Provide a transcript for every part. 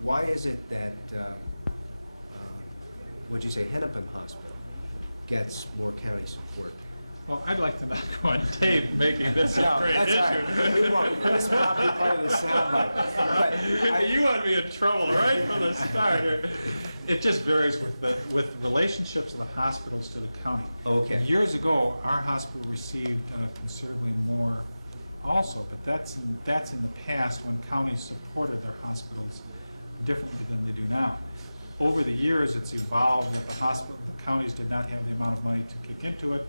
why is it that, what'd you say, Hennepin Hospital gets more county support? Well, I'd like to not go on tape making this a great issue. Right. We won't. This will not be part of the soundbite. You want to be in trouble right from the start. It just varies with relationships of the hospitals to the county. Okay. Years ago, our hospital received considerably more also, but that's in the past when counties supported their hospitals differently than they do now. Over the years, it's evolved that the counties did not have the amount of money to kick into it.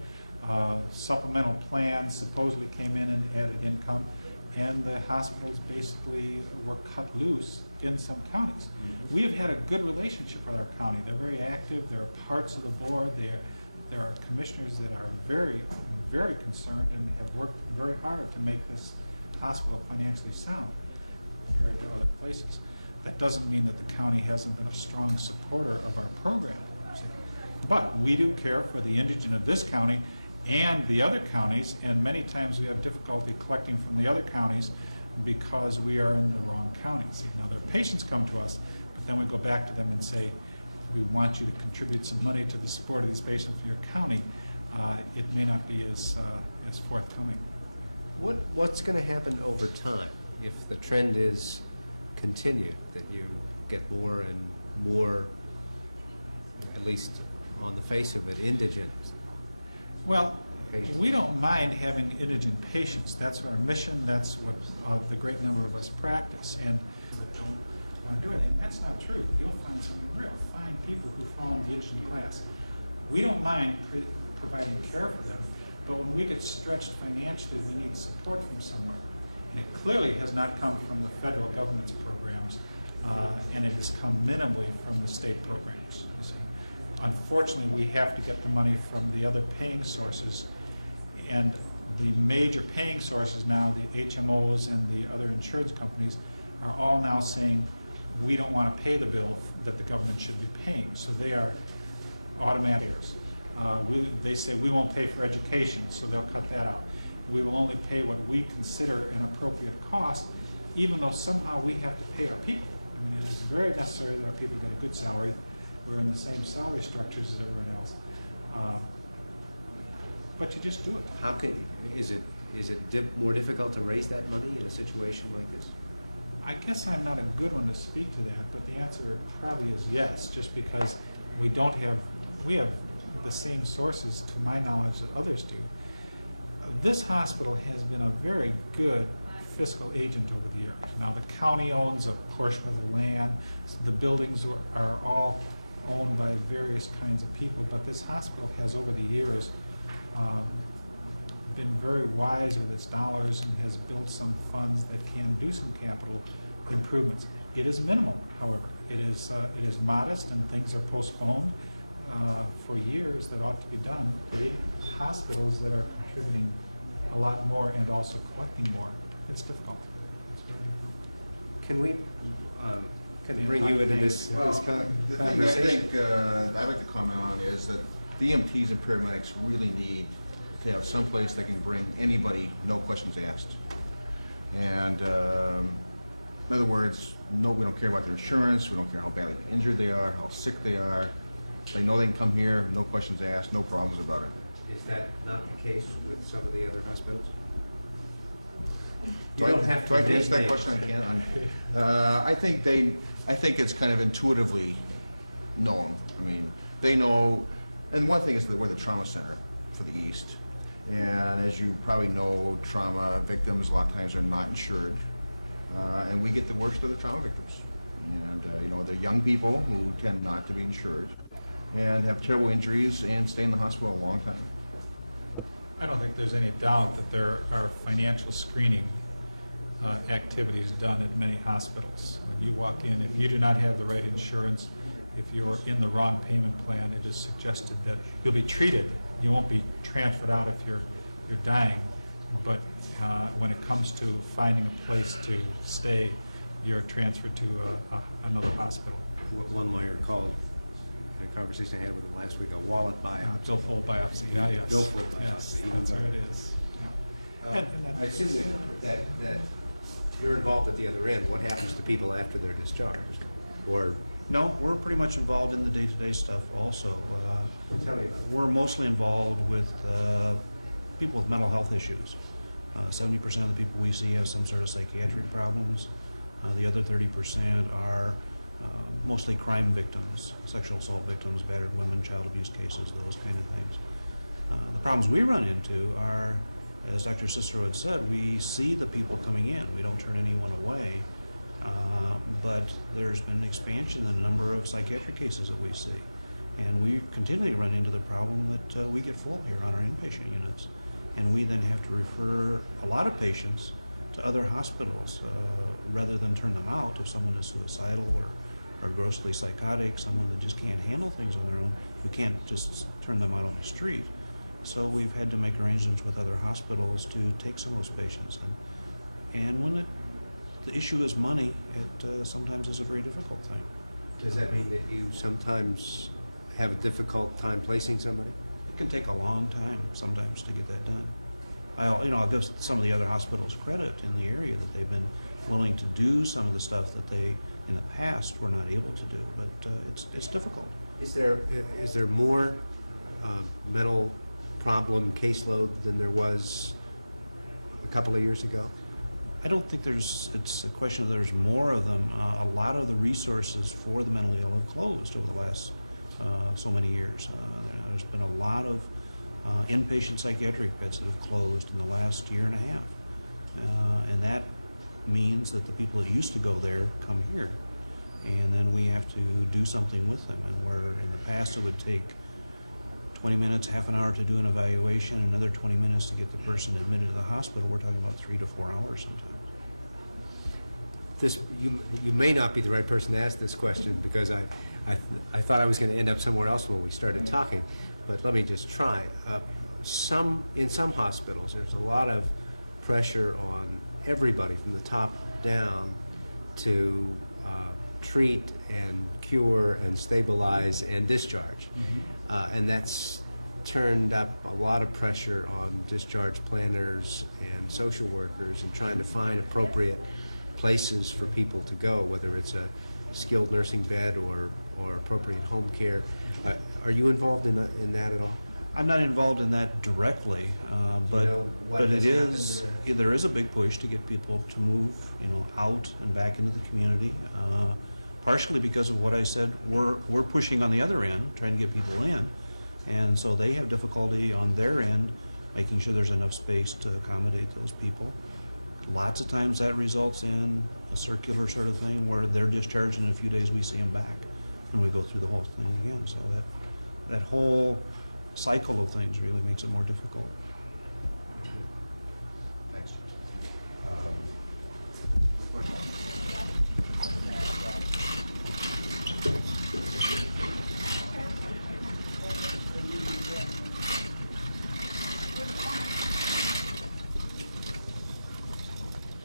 Supplemental plans supposedly came in and added income, and the hospitals basically were cut loose in some counties. Mm-hmm. We have had a good relationship with our county. They're very active. There are parts of the board. There are commissioners that are very, very concerned and have worked very hard to make this hospital financially sound compared to other places. That doesn't mean that the county hasn't been a strong supporter of our program. But we do care for the indigent of this county and the other counties, and many times we have difficulty collecting from the other counties because we are in the wrong counties. You know, their patients come to us, but then we go back to them and say, we want you to contribute some money to the support of these patients for your county. It may not be as forthcoming. What's going to happen over time if the trend is continued, that you get more and more, at least on the face of it, indigent? Well, patients? we don't mind having indigent patients. That's our mission. That's what the great number of us practice. And don't want to do anything. That's not true. You'll find some real fine people who fall in the indigent class. We don't mind providing care for them, but when we get stretched financially, we need support from somewhere. And it clearly has not come from the federal government's programs, and it has come minimally from the state programs. You see. Unfortunately, we have to get the money from the other paying sources, and the major paying sources now, the HMOs and the other insurance companies, are all now saying, we don't want to pay the bill that the government should be paying. So they are automaticers. They say we won't pay for education, so they'll cut that out. We will only pay what we consider an appropriate cost, even though somehow we have to pay our people. I mean, it is very necessary that our people get a good salary. We're in the same salary structures as everyone else. But you just do it. How can, is it more difficult to raise that money in a situation like this? I guess I'm not a good one to speak to that, but the answer probably is yes, just because we have the same sources, to my knowledge, that others do. This hospital has been a very good fiscal agent over the years. Now, the county owns a portion of the land. The buildings are all owned by various kinds of people, but this hospital has, over the years, been very wise with its dollars and has built some funds that can do some capital improvements. It is minimal, however. It is modest, and things are postponed for years that ought to be done. Great hospitals that are contributing a lot more and also collecting more. It's difficult. It's very difficult. Can we kind of bring you into this conversation? The thing I think I'd like to comment on is that the EMTs and paramedics really need to have some place they can bring anybody, no questions asked. And in other words, no, we don't care about their insurance, we don't care how badly injured they are, how sick they are. They know they can come here, no questions asked, no problems about it. Is that not the case with some of the other hospitals? Do I have to answer that question? I can't. I think it's kind of intuitively known. I mean, they know, and one thing is that we're the trauma center for the East. And as you probably know, trauma victims a lot of times are not insured. And we get the worst of the trauma victims. And you know, they're young people who tend not to be insured and have terrible injuries and stay in the hospital a long time. I don't think there's any doubt that there are financial screening activities done at many hospitals. When you walk in, if you do not have the right insurance, if you're in the wrong payment plan, it is suggested that you'll be treated. You won't be transferred out if you're dying. But when it comes to finding a place to stay, you're transferred to another hospital. One lawyer called, in a conversation I had with him last week, a wallet biopsy. Billfold biopsy, yeah, yes. Billfold biopsy. Yes, Even that's what better. it is. Yeah. And I assume that you're involved at the other end. What happens to people after they're discharged? Or, No, we're pretty much involved in the day-to-day stuff also. tell me about it. We're mostly involved with people with mental health issues. 70% of the people we see have some sort of psychiatric problems. The other 30% are mostly crime victims, sexual assault victims, battered women, child abuse cases, those kind of things. The problems we run into are, as Dr. Cicero had said, we see the people coming in. We don't turn anyone away. But there's been expansion in the number of psychiatric cases that we see. And we continually run into the problem that we get full here on our inpatient units. And we then have to refer a lot of patients to other hospitals rather than turn them out if someone is suicidal or grossly psychotic, someone that just can't handle things on their own. We can't just turn them out on the street. So we've had to make arrangements with other hospitals to take some of those patients. And when the issue is money, it sometimes is a very difficult thing. Does that mean that you sometimes have a difficult time placing somebody? It can take a long time sometimes to get that done. I'll give some of the other hospitals credit in the area that they've been willing to do some of the stuff that they, in the past, were not able to do. But it's difficult. Is there more mental problem caseload than there was a couple of years ago? I don't think it's a question of there's more of them. A lot of the resources for the mentally ill have closed over the last so many years. There's been a lot of inpatient psychiatric beds that have closed in the last year and a half. And that means that the people that used to go there come here. And then we have to do something with them. And where in the past it would take 20 minutes, half an hour to do an evaluation, another 20 minutes to get the person admitted to the hospital, we're talking about 3 to 4 hours sometimes. You may not be the right person to ask this question because I thought I was going to end up somewhere else when we started talking, but let me just try. In some hospitals, there's a lot of pressure on everybody from the top down to treat and cure and stabilize and discharge. Mm-hmm. And that's turned up a lot of pressure on discharge planners and social workers in trying to find appropriate places for people to go, whether it's a skilled nursing bed or appropriate home care. Are you involved in that at all? I'm not involved in that directly, but there is a big push to get people to move, out and back into the community. Partially because of what I said, we're pushing on the other end, trying to get people in, and so they have difficulty on their end making sure there's enough space to accommodate those people. Lots of times that results in a circular sort of thing where they're discharged and in a few days we see them back, and we go through the whole thing again. So that whole cycle of things really makes it more difficult. Next.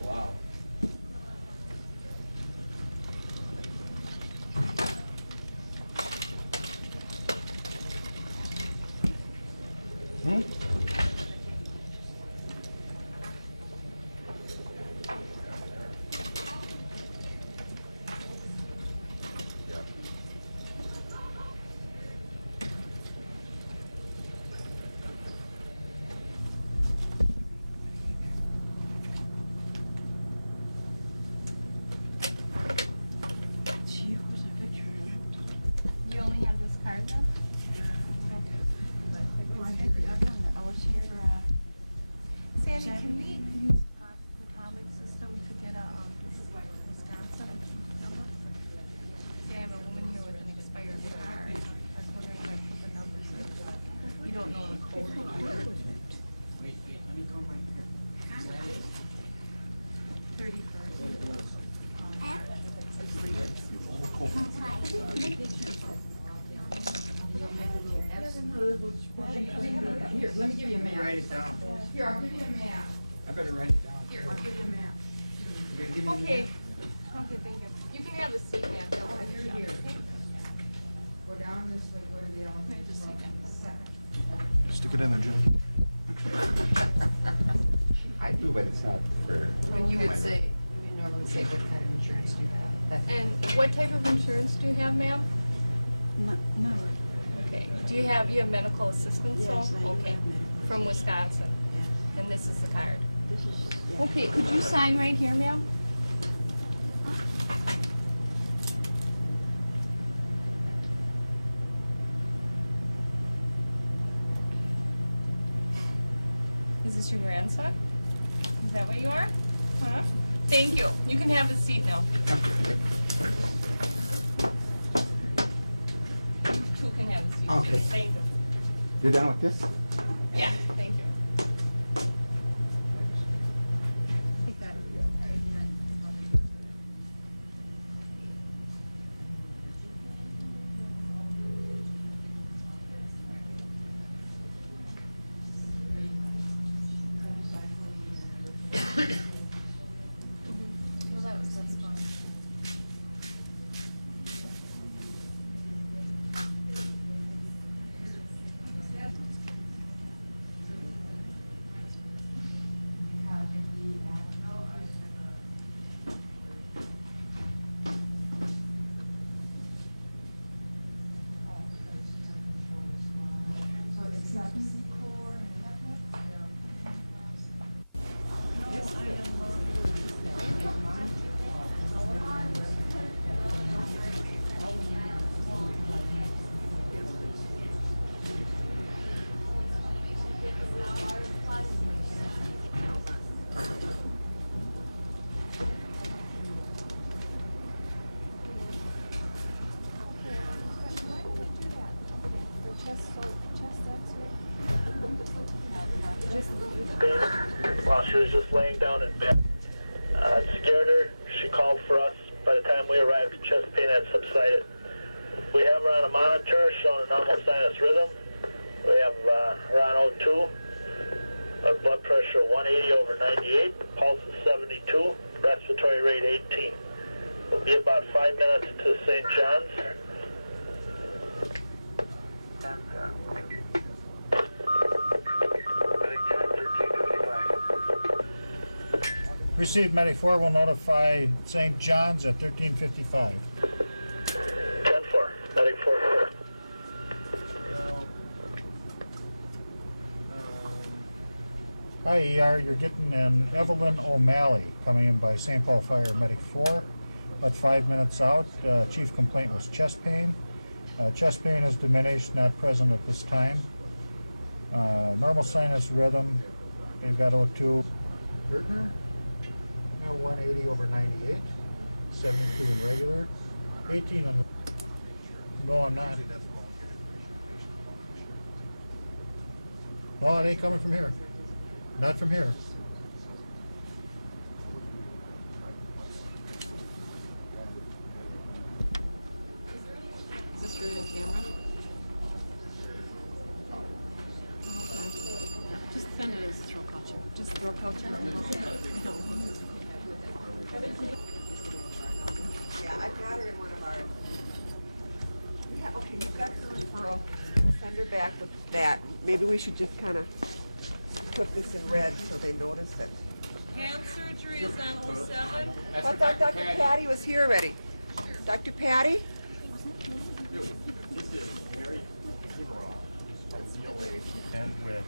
Wow. You only have this card then? Okay. I had the other one. I was here. Sandy, can we use the Potomac system to get a Wisconsin number? See, I have a woman here with an expired card. I was wondering where I put the numbers in. You don't know the code. Wait, let me go right here. 31st. Here, let me give you a map. Write it down. Here, I'll give you a map. I better write it down. Here, I'll give you a map. You're gonna give me a Okay. map? Okay, thank you. You can have a seat, ma'am. If you're here. Go down this way, go to the elevator. Stick it in there, Jim. I do, but it's not for. When you would say, I'm gonna say what kind of insurance do you have? And what type of insurance do you have, ma'am? None. Okay. Do you have medical assistance? Yes, I though? do Okay. have medical From Wisconsin. Yes. And this is the card. This is, yeah. Okay, could you sign right here, ma'am? Is this your grandson? Is that what you are? Huh? Thank you. You can have a seat now. You can have a seat. Okay. Thank you. You're done with this? Yeah, thank you. Well, that was just fun. While she was just laying down in bed. It scared her. She called for us. By the time we arrived, the chest pain had subsided. We have her on a monitor showing a normal sinus rhythm. We have her on O2. Our blood pressure 180 over 98. Pulse is 72. Respiratory rate 18. We'll be about 5 minutes to St. John's. Received Medic 4 will notify St. John's at 13:55. 10-4. Medic 4-4. Hi, ER, you're getting an Evelyn O'Malley coming in by St. Paul Fire Medic 4. About 5 minutes out, chief complaint was chest pain. Chest pain is diminished, not present at this time. Normal sinus rhythm, they've got O2. Gertner, 180 over 98, 72 in regular, 18 in... No, I'm not. No, it ain't coming from here. Not from here. Is this really a camera? Just send it as throat culture. Just throat culture? Yeah, I've got her in one of our. Yeah, okay, you've got the referral. Send her back with that. Maybe we should just kind of put this in red so they notice it. Hand surgery is on 07. I thought Dr. Patty was here already. Dr. Patty? And with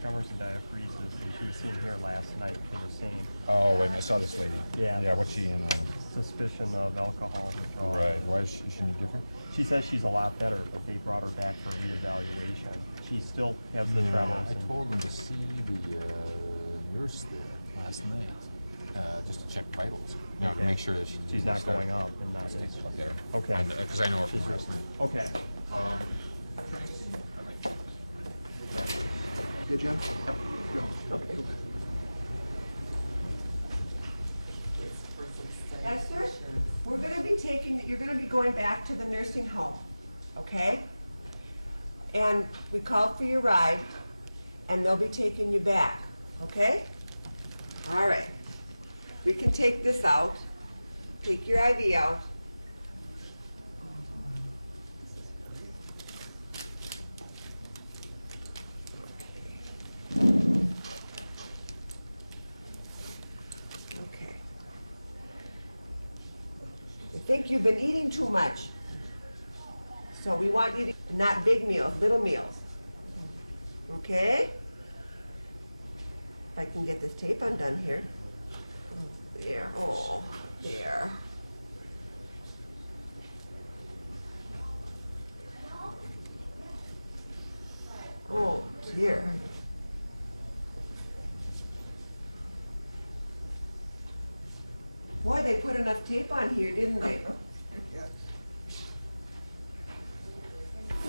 tremors and diaphoresis, and she was seen here last night for the same Oh, wait, I saw this lady. Yeah. Yeah, what's she in? suspicion of alcohol withdrawal. Right, why is she any different? She says she's a lot better, but they brought her back for reevaluation. She still has the tremors. I and- told them to see the nurse there last night, just to check vitals. You know, to Okay. make sure that She's not going up and not. I'll get her. Okay. Because I know her She's from last night. Okay. Did you? Esther, we're going to be you're going to be going back to the nursing home, okay? And we called for your ride, and they'll be taking you back, okay? All right. We can take this out. Take your IV out. Okay. think you've been eating too much. So we want you to, not big meals, little meals. Okay? If I can get this tape undone here. There, oh, there. Oh, dear. Boy, they put enough tape on here, didn't they?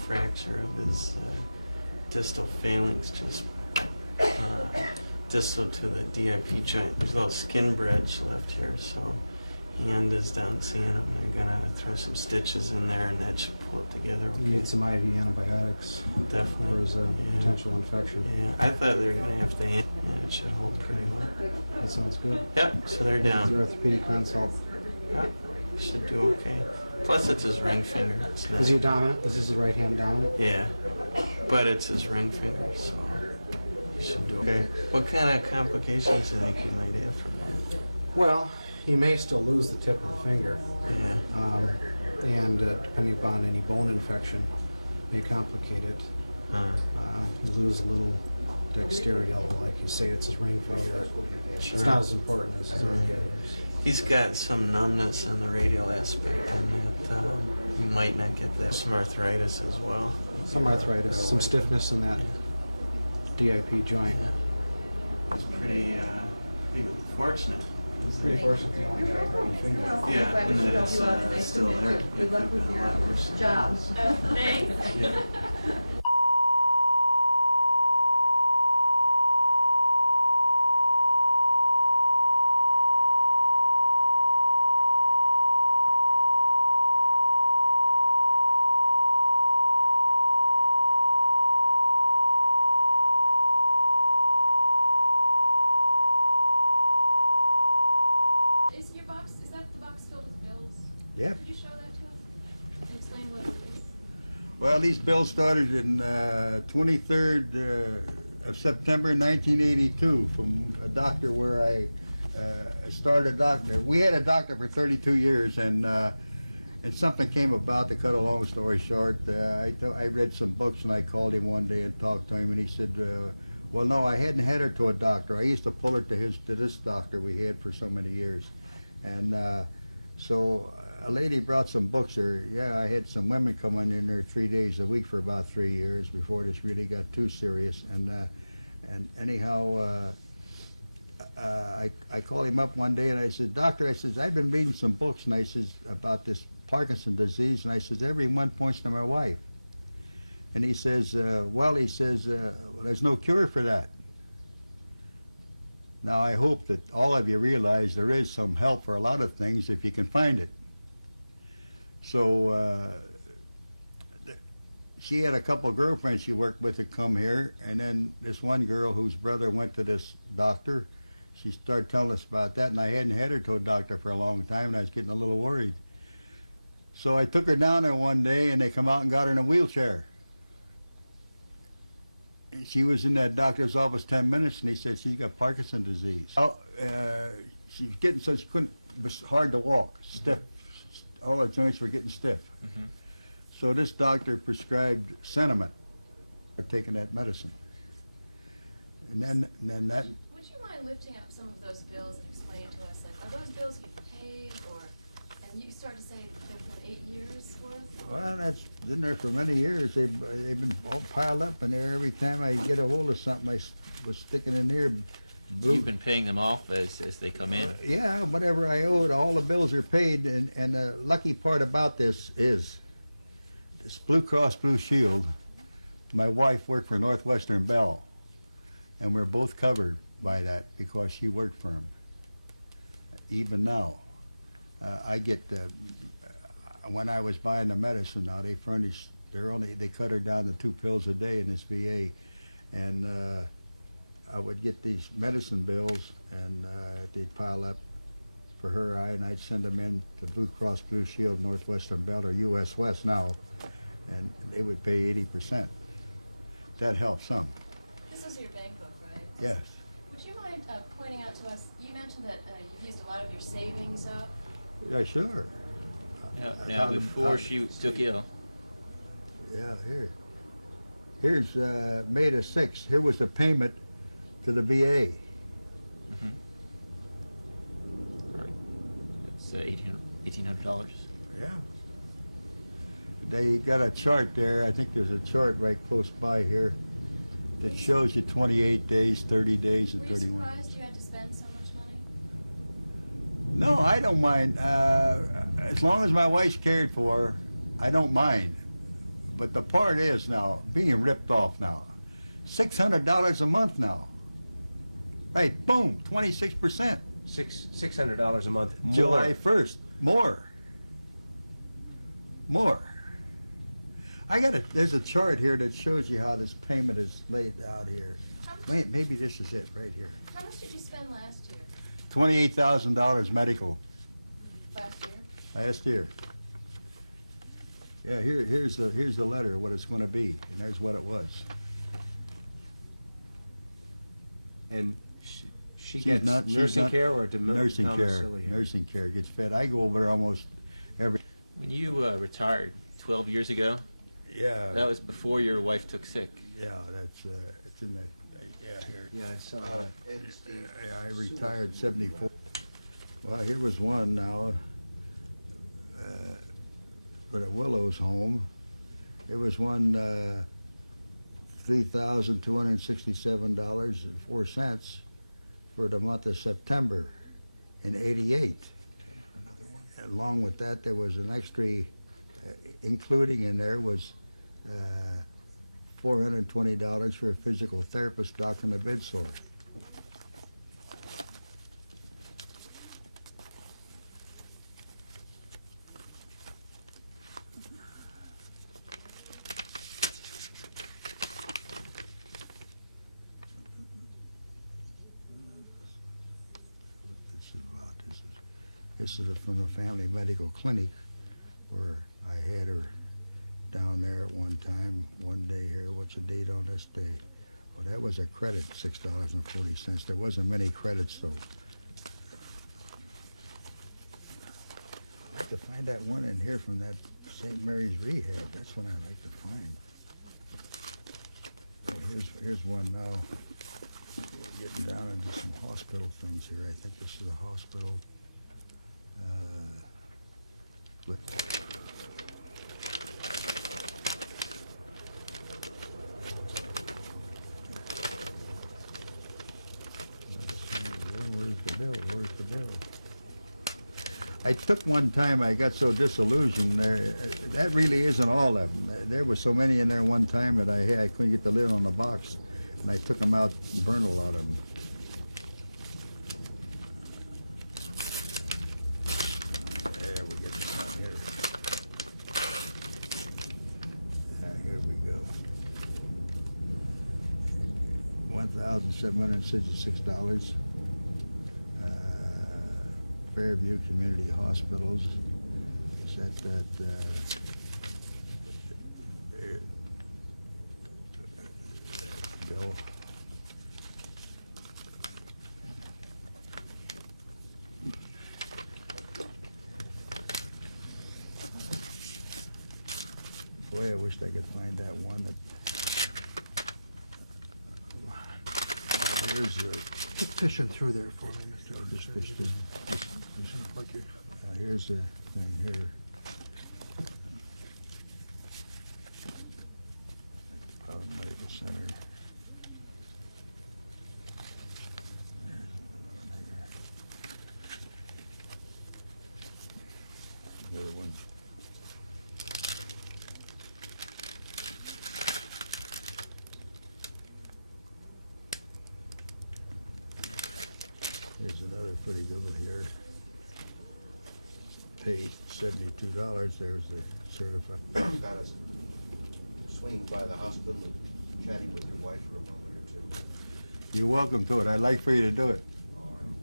Fracture of his distal phalanx, just distal to the DIP joint. There's a little skin bridge left here, so hand is down seeing him. They're gonna throw some stitches in there, and that should pull it together. Okay. You need some IV antibiotics. Definitely. For his potential infection. Yeah, I thought they were gonna have to. Yeah, it should hold pretty well. That sounds good. Yep. So they're down. The orthopedic consult. Yep. Should do okay. Plus, it's his ring finger. It's not. Is he dominant? Is his right hand dominant? Yeah, but it's his ring finger, so he should do okay. What kind of complications do you think he might have from that? Well, he may still lose the tip of the finger. Yeah. And depending upon any bone infection, may complicate it. You lose a little dexterity, although, like you say, it's his ring finger. Sure. It's not as important as his other fingers. He's got some numbness on the radial aspect, and that he might not get that. Some arthritis as well. Some arthritis, some stiffness in that DIP joint. Yeah. It's pretty fortunate. Pretty fortunate to only got one finger. Yeah, and that it's still there. Good luck with your job. Thanks. Yeah. Is that the box filled with bills? Yep. Could you show that to us? And explain what it is? Well, these bills started in 23rd of September 1982 from a doctor where I started a doctor. We had a doctor for 32 years, and something came about. To cut a long story short, I read some books, and I called him one day and talked to him, and he said, well, no, I hadn't had her to a doctor. I used to pull her to this doctor we had for so many years. And so a lady brought some books there. Yeah, I had some women coming in there 3 days a week for about 3 years before this really got too serious. And anyhow, I called him up one day and I said, Doctor, I says, I've been reading some books, and I says, about this Parkinson's disease, and I says, everyone points to my wife. And he says, well, there's no cure for that. Now, I hope that all of you realize there is some help for a lot of things if you can find it. So she had a couple of girlfriends she worked with that come here, and then this one girl whose brother went to this doctor, she started telling us about that, and I hadn't had her to a doctor for a long time, and I was getting a little worried. So I took her down there one day, and they come out and got her in a wheelchair. She was in that doctor's office 10 minutes, and he said she's got Parkinson's disease. Oh, she was getting so she couldn't. It was hard to walk, stiff. All her joints were getting stiff. Mm-hmm. So this doctor prescribed Sentiment for taking that medicine. And then that. Would you mind lifting up some of those bills and explaining to us, like, are those bills you paid, or, and you started to say they're from 8 years worth? Well, that's been there for many years. They've been all piled up in there. Every time I get a hold of something, I was sticking in there. You've been paying them off as they come in? Yeah, whatever I owed, all the bills are paid. And the lucky part about this is, this Blue Cross Blue Shield, my wife worked for Northwestern Bell, and we're both covered by that because she worked for them. Even now, I get when I was buying the medicine, now they furnish, they cut her down to 2 pills a day in this VA, and I would get these medicine bills, and they'd pile up for her, and I'd send them in to Blue Cross Blue Shield, Northwestern Bell, or US West now, and they would pay 80%. That helps some. This is your bank book, right? Yes. Would you mind pointing out to us, you mentioned that you've used a lot of your savings up. Yeah, sure. Now, before she took ill. Yeah, here. Here's May the 6th. Here was the payment to the VA. Mm-hmm. Right. That's $1,800. Yeah. They got a chart there. I think there's a chart right close by here that shows you 28 days, 30 days, and Were you 31. surprised you had to spend so much money? No, I don't mind. As long as my wife's cared for, I don't mind. But the part is now, being ripped off now. $600 a month now. Right, boom, 26%. $600 a month more. July 1st, more. There's a chart here that shows you how this payment is laid out here. Wait, maybe this is it right here. How much did you spend last year? $28,000 medical Last year? last year. Yeah, here's the letter, what it's going to be, and there's what it was. And she She's gets not- she's nursing not- care or Nursing care. domiciliary? Nursing care gets fed. I go over there almost every. When you retired 12 years ago, Yeah. that was before your wife took sick. Yeah, that's it's in the. Yeah, here. Yeah, I saw that. Yeah, I retired 74. Well, here was one now. For the Willows home, it was one $3,267.04 for the month of September in '88. Along with that, there was an extra, including in there was $420 for a physical therapist, Dr. Navidsor. This is from the family medical clinic where I had her down there at one time, one day here. What's the date on this day? Oh, that was a credit, $6.40. There wasn't many credits, though. I'd like to find that one in here from that St. Mary's Rehab. That's what I'd like to find. Oh, here's one now. We're getting down into some hospital things here. I think this is a hospital. Where's the bill? I took one time, I got so disillusioned there. That really isn't all of them. There were so many in there one time that I couldn't get the lid on the box, and I took them out and burned a lot of them. There we get this one here. Here we go. $1,766. Fairview Community Hospitals. Set that bill. Boy, I wished I could find that one. Here's the. Fishing through there for me, Mr. Just Anderson. fished in. Like you- Here's the thing here. Medical Center. The other one. Here's another pretty good one here. Paid $72. There's the certified. Got us swinging by the hospital and chatting with your wife for a moment or two. You're welcome to it. I'd like for you to do it.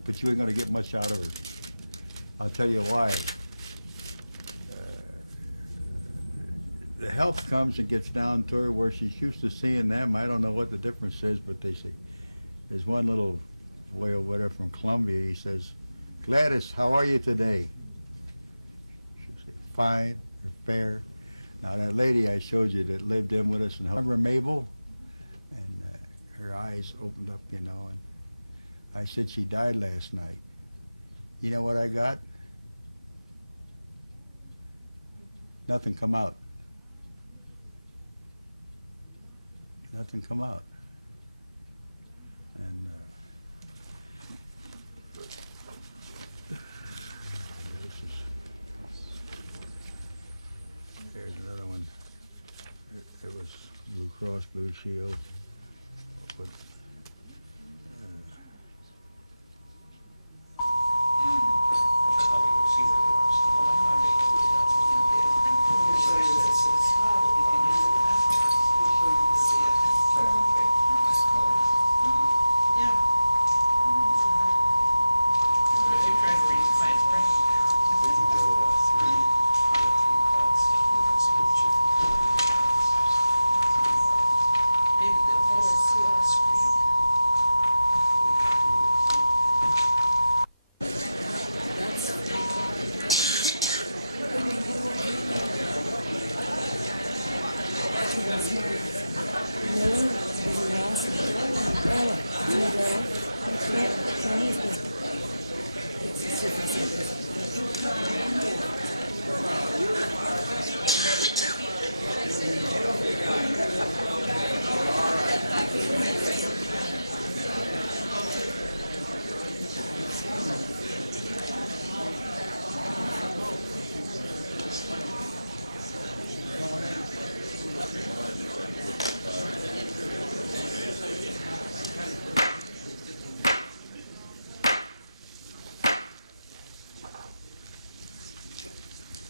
But you ain't going to get much out of her. I'll tell you why. The health comes and gets down to her where she's used to seeing them. I don't know what the difference is, but they say, there's one little boy over there from Columbia. He says, "Gladys, how are you today?" She'll say, fine, they're fair. Now that lady I showed you that lived in with us, and remember Mabel? And her eyes opened up, you know, and I said she died last night. You know what I got? Nothing come out. Nothing come out. And there's another one. It was Blue Cross Blue Shield. But,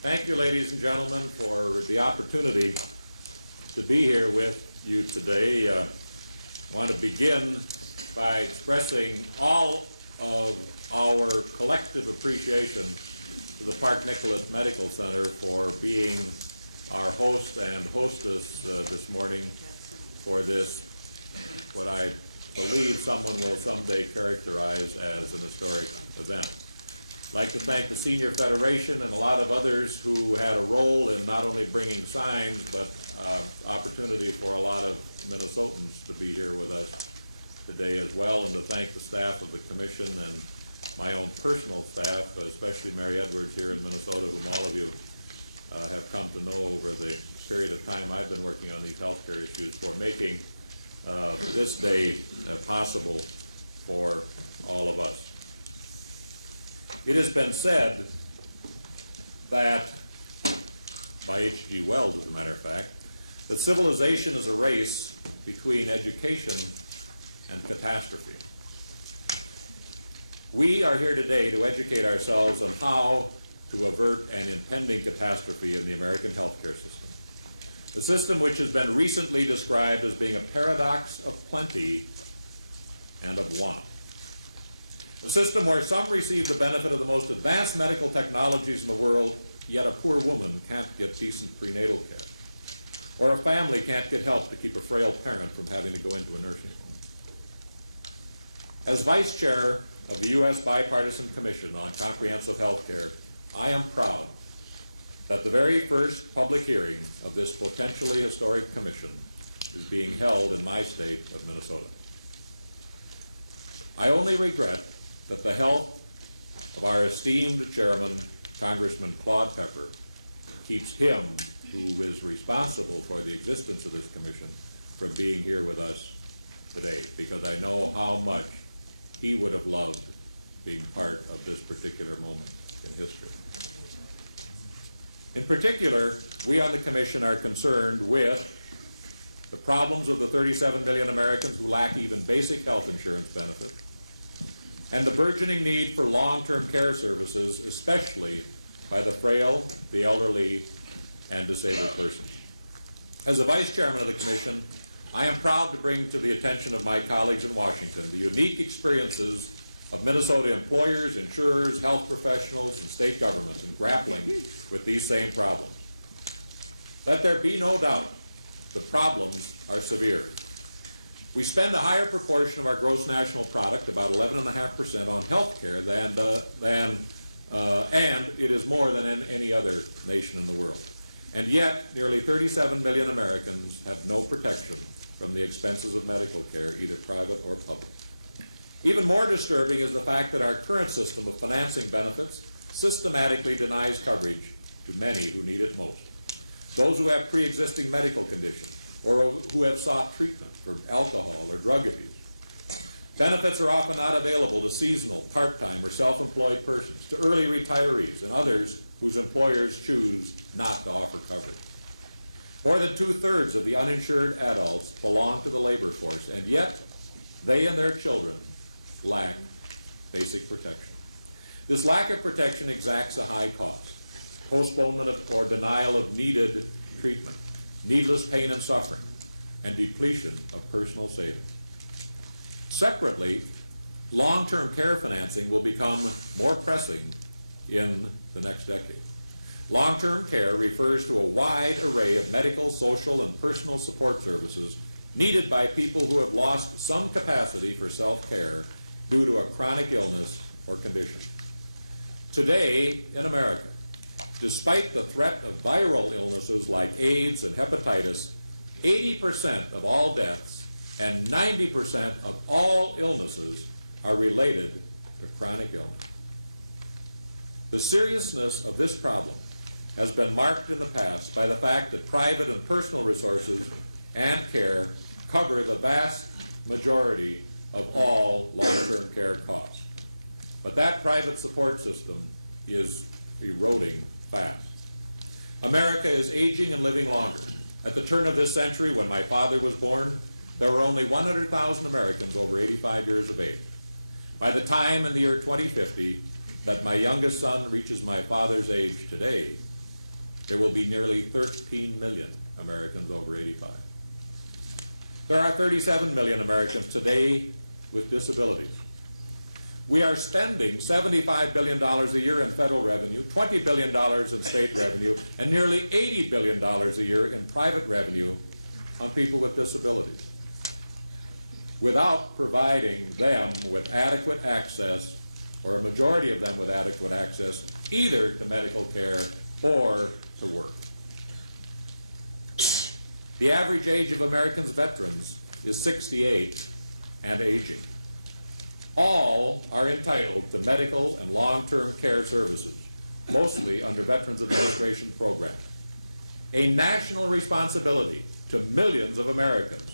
Thank you, ladies and gentlemen, for the opportunity to be here with you today. I want to begin by expressing all of our collective appreciation to the Park Nicholas Medical Center for being our host and hostess this morning for this, what I believe someone will someday characterize as an historic event. I'd like to thank the Senior Federation and a lot of others who had a role in not only bringing signs, but opportunity for a lot of Minnesotans to be here with us today as well, and to thank the staff of the Commission and my own personal staff, especially Mary Edwards here in Minnesota, whom all of you have come to know over the period of time I've been working on these healthcare issues, for making this day possible for all of us. It has been said that, by H.G. Wells as a matter of fact, that civilization is a race between education and catastrophe. We are here today to educate ourselves on how to avert an impending catastrophe in the American healthcare system. A system which has been recently described as being a paradox of plenty and of want. A system where some receive the benefit of the most advanced medical technologies in the world, yet a poor woman can't get decent prenatal care. Or a family can't get help to keep a frail parent from having to go into a nursing home. As Vice Chair of the U.S. Bipartisan Commission on Comprehensive Health Care, I am proud that the very first public hearing of this potentially historic commission is being held in my state of Minnesota. I only regret that the health of our esteemed chairman, Congressman Claude Pepper, keeps him, who is responsible for the existence of this commission, from being here with us today, because I know how much he would have loved being part of this particular moment in history. In particular, we on the commission are concerned with the problems of the 37 million Americans who lack even basic health insurance benefits, and the burgeoning need for long-term care services, especially by the frail, the elderly, and disabled persons. As a vice chairman of the commission, I am proud to bring to the attention of my colleagues in Washington the unique experiences of Minnesota employers, insurers, health professionals, and state governments in grappling with these same problems. Let there be no doubt, the problems are severe. We spend a higher proportion of our gross national product, about 11.5%, on health care than and it is more than in any other nation in the world. And yet, nearly 37 million Americans have no protection from the expenses of medical care, either private or public. Even more disturbing is the fact that our current system of financing benefits systematically denies coverage to many who need it most. Those who have pre-existing medical conditions or who have sought treatment for alcohol or drug abuse. Benefits are often not available to seasonal, part-time, or self-employed persons, to early retirees, and others whose employers choose not to offer coverage. More than 2/3 of the uninsured adults belong to the labor force, and yet they and their children lack basic protection. This lack of protection exacts a high cost, postponement of, or denial of needed treatment, needless pain and suffering, and depletion of personal savings. Separately, long-term care financing will become more pressing in the next decade. Long-term care refers to a wide array of medical, social, and personal support services needed by people who have lost some capacity for self-care due to a chronic illness or condition. Today in America, despite the threat of viral illnesses like AIDS and hepatitis, 80% of all deaths and 90% of all illnesses are related to chronic illness. The seriousness of this problem has been marked in the past by the fact that private and personal resources and care cover the vast majority of all long-term care costs. But that private support system is eroding fast. America is aging and living longer. At the turn of this century, when my father was born, there were only 100,000 Americans over 85 years of age. By the time in the year 2050 that my youngest son reaches my father's age today, there will be nearly 13 million Americans over 85. There are 37 million Americans today with disabilities. We are spending $75 billion a year in federal revenue, $20 billion in state revenue, and nearly $80 billion a year in private revenue on people with disabilities, without providing them with adequate access, or a majority of them with adequate access, either to medical care or to work. The average age of Americans veterans is 68 and aging. All are entitled to medical and long-term care services, mostly under Veterans Administration programs. A national responsibility to millions of Americans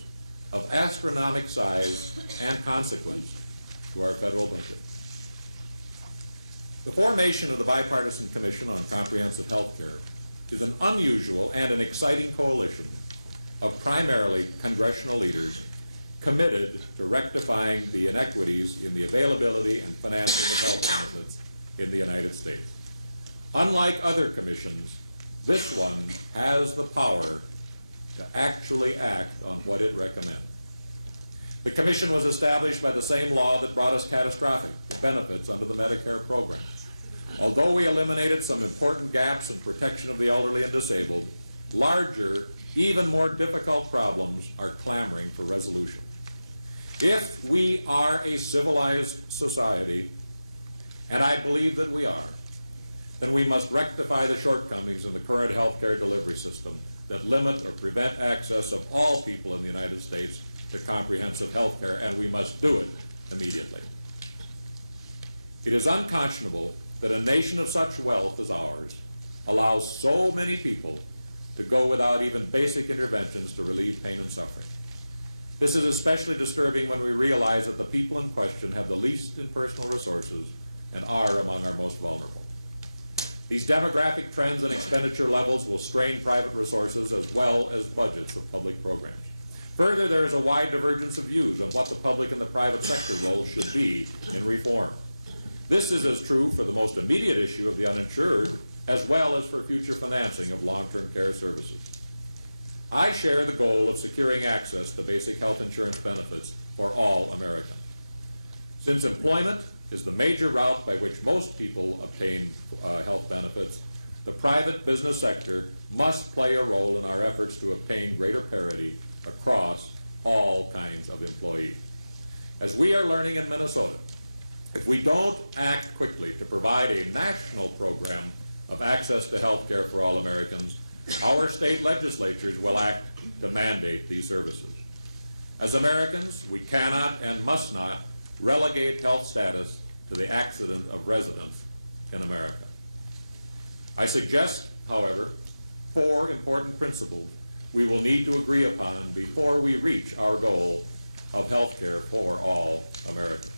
of astronomical size and consequence to our federal budget. The formation of the Bipartisan Commission on Comprehensive Health Care is an unusual and an exciting coalition of primarily congressional leaders committed to rectifying the inequities in the availability and financing of health benefits in the United States. Unlike other commissions, this one has the power to actually act on what it recommends. The commission was established by the same law that brought us catastrophic benefits under the Medicare program. Although we eliminated some important gaps in protection of the elderly and disabled, larger, even more difficult problems are clamoring for resolution. If we are a civilized society, and I believe that we are, then we must rectify the shortcomings in the current health care delivery system that limit or prevent access of all people in the United States to comprehensive health care, and we must do it immediately. It is unconscionable that a nation of such wealth as ours allows so many people to go without even basic interventions to relieve pain and suffering. This is especially disturbing when we realize that the people in question have the least in personal resources and are among our most vulnerable. These demographic trends and expenditure levels will strain private resources as well as budgets of public programs. Further, there is a wide divergence of views on what the public and the private sector roles should be in reform. This is as true for the most immediate issue of the uninsured as well as for future financing of long-term care services. I share the goal of securing access to basic health insurance benefits for all Americans. Since employment is the major route by which most people obtain health benefits, the private business sector must play a role in our efforts to obtain greater parity across all kinds of employees. As we are learning in Minnesota, If we don't act quickly to provide a national program of access to health care for all Americans, our state legislatures will act to mandate these services. As Americans, we cannot and must not relegate health status to the accident of residence in America. I suggest, however, 4 important principles we will need to agree upon before we reach our goal of health care for all Americans.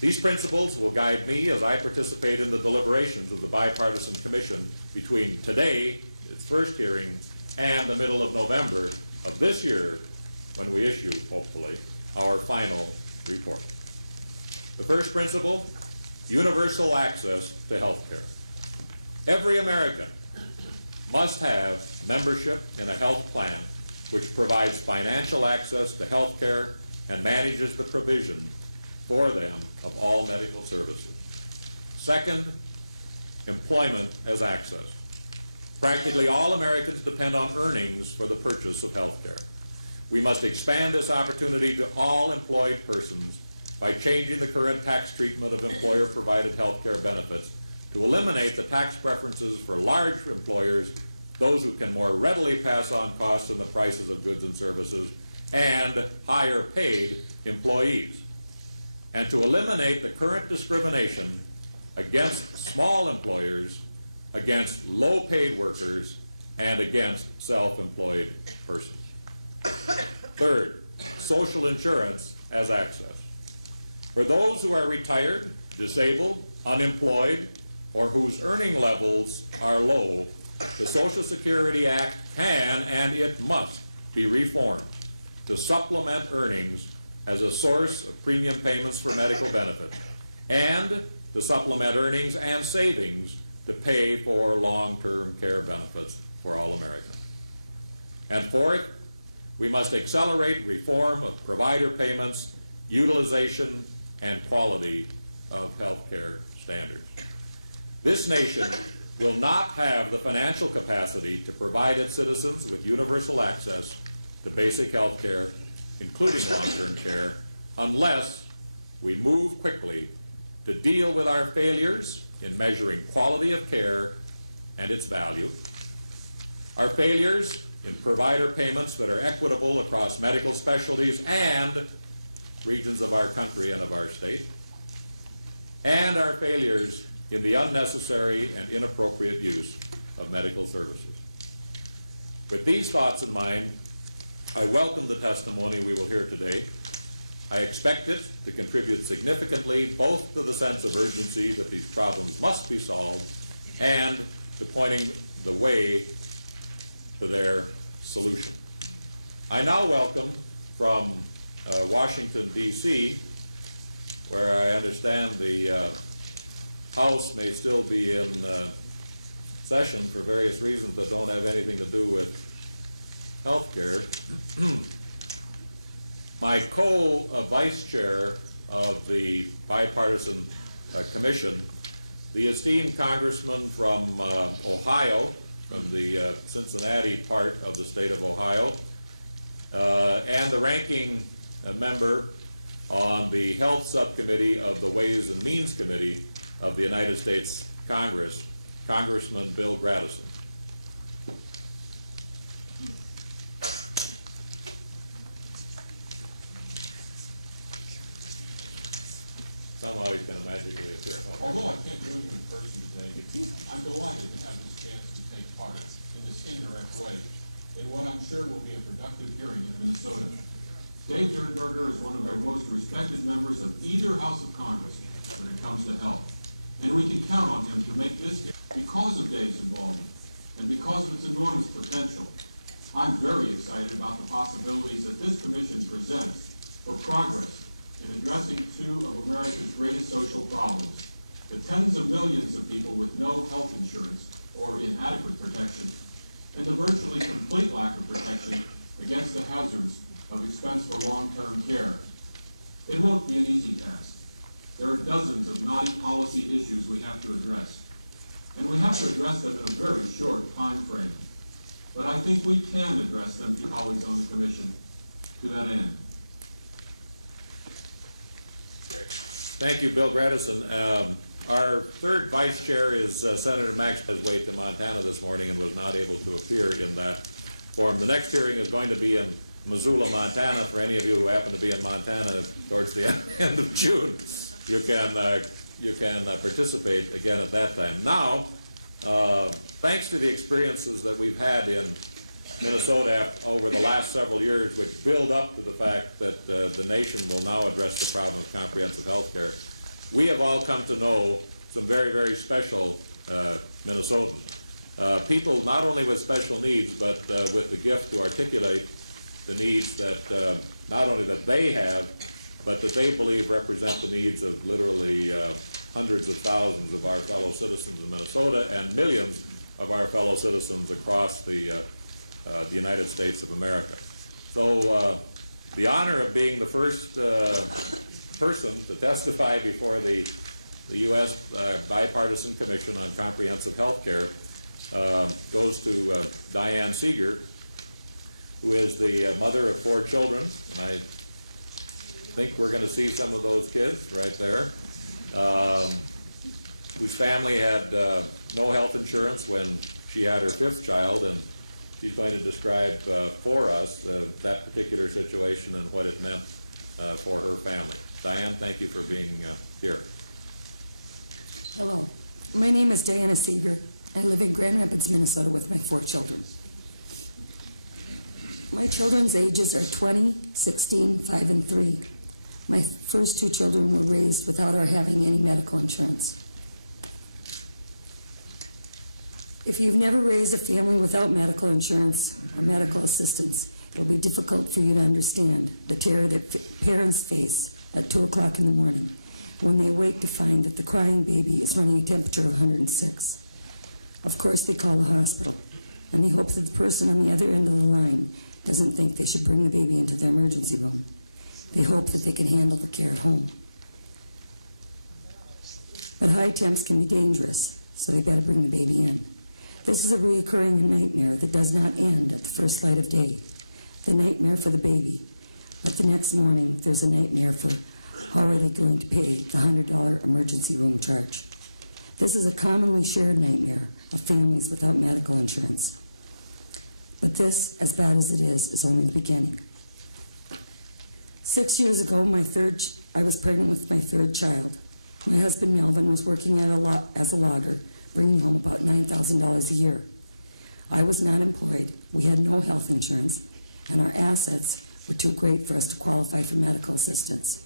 These principles will guide me as I participate in the deliberations of the bipartisan commission between today, its first hearing, and the middle of November of this year, when we issue, hopefully, our final report. The first principle, universal access to health care. Every American must have membership in a health plan which provides financial access to health care and manages the provision for them of all medical services. Second, employment as access. Practically all Americans depend on earnings for the purchase of health care. We must expand this opportunity to all employed persons by changing the current tax treatment of employer-provided health care benefits to eliminate the tax preferences for large employers, those who can more readily pass on costs in the prices of goods and services, and higher paid employees, and to eliminate the current discrimination against small employers, against low-paid workers, and against self-employed persons. Third, social insurance as access. For those who are retired, disabled, unemployed, or whose earning levels are low, the Social Security Act can and it must be reformed to supplement earnings as a source of premium payments for medical benefits, and to supplement earnings and savings to pay for long-term care benefits for all Americans. And fourth, we must accelerate reform of provider payments, utilization, and quality of health care standards. This nation will not have the financial capacity to provide its citizens with universal access to basic health care, including long-term care, unless we move quickly to deal with our failures in measuring quality of care and its value, our failures in provider payments that are equitable across medical specialties and regions of our country and of our state, and our failures in the unnecessary and inappropriate use of medical services. With these thoughts in mind, I welcome the testimony we will hear today. I expect it to contribute significantly both to the sense of urgency that these problems must be solved and to pointing the way to their solution. I now welcome from Washington, D.C., where I understand the House may still be in session for various reasons that don't have anything to do with health care. My co-vice chair of the bipartisan commission, the esteemed congressman from Ohio, from the Cincinnati part of the state of Ohio, and the ranking member on the Health Subcommittee of the Ways and Means Committee of the United States Congress, Congressman Bill Gradison. Somehow he's going to magically appear. Although I can't join you in person today, I'm delighted to have this chance to take part in this indirect way in what I'm sure will be a productive hearing in Minnesota. Dave Durnberger is one of the most respected members of either House of Congress when it comes to health, and we can count on him to make this because of Dave's involvement and because of its enormous potential. I'm very excited about the possibilities that this commission presents for progress in addressing two of America's greatest social problems, the tens of millions of people with no health insurance or inadequate protection, and the virtually complete lack of protection against the hazards of expense for long-term care. It won't be an easy task. There are dozens of knotty policy issues we have to address, and we have to address them in a very short time frame. But I think we can address them, colleagues on the commission, to that end. Thank you, Bill Bredesen. Our third vice chair is Senator Max Wade to Montana this morning and was not able to appear in that forum. The next hearing is going to be in Missoula, Montana. For any of you who happen to be in Montana towards the end of June, you can participate again at that time. Now, thanks to the experiences that we've had in Minnesota over the last several years, which build up to the fact that the nation will now address the problem of comprehensive health care, we have all come to know some very, very special Minnesotans. People not only with special needs, but with the gift to articulate the needs that not only that they have, but that they believe represent the needs of literally hundreds of thousands of our fellow citizens in Minnesota and millions of our fellow citizens across the United States of America. So the honor of being the first person to testify before the U.S. Bipartisan Commission on Comprehensive Health Care goes to Diane Seeger, who is the mother of 4 children. And I think we're going to see some of those kids right there, whose family had no health insurance when she had her 5th child, and she's going to describe for us that particular situation and what it meant for her family. Diane, thank you for being here. Hello. My name is Diana Seeger. I live in Grand Rapids, Minnesota with my 4 children. My children's ages are 20, 16, 5, and 3. My first 2 children were raised without our having any medical insurance. If you've never raised a family without medical insurance or medical assistance, it'll be difficult for you to understand the terror that parents face at 2 o'clock in the morning when they wake to find that the crying baby is running a temperature of 106. Of course, they call the hospital, and they hope that the person on the other end of the line doesn't think they should bring the baby into the emergency room. They hope that they can handle the care at home. But high temps can be dangerous, so they better bring the baby in. This is a reoccurring nightmare that does not end at the first light of day. The nightmare for the baby. But the next morning, there's a nightmare for how are they going to pay the $100 emergency room charge. This is a commonly shared nightmare of families without medical insurance. But this, as bad as it is only the beginning. 6 years ago, I was pregnant with my 3rd child. My husband, Melvin, was working as a logger, bringing home about $9,000 a year. I was not employed, we had no health insurance, and our assets were too great for us to qualify for medical assistance.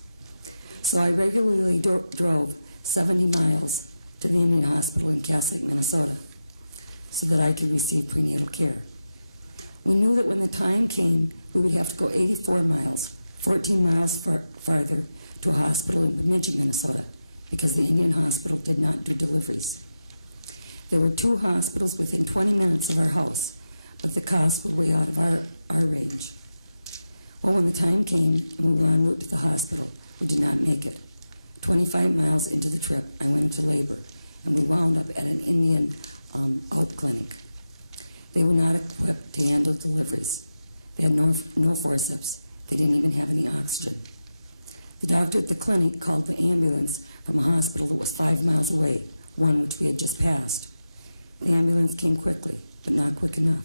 So I regularly drove 70 miles to the Indian Hospital in Cass Lake, Minnesota, so that I could receive prenatal care. We knew that when the time came, we would have to go 84 miles, 14 miles farther, to a hospital in Bemidji, Minnesota, because the Indian Hospital did not do deliveries. There were 2 hospitals within 20 minutes of our house, but the costs were way out of our range. Well, when the time came and we were en route to the hospital, we did not make it. 25 miles into the trip, I went into labor, and we wound up at an Indian out clinic. They were not equipped to handle deliveries. They had no forceps. They didn't even have any oxygen. The doctor at the clinic called the ambulance from a hospital that was 5 miles away, one which we had just passed. The ambulance came quickly, but not quick enough.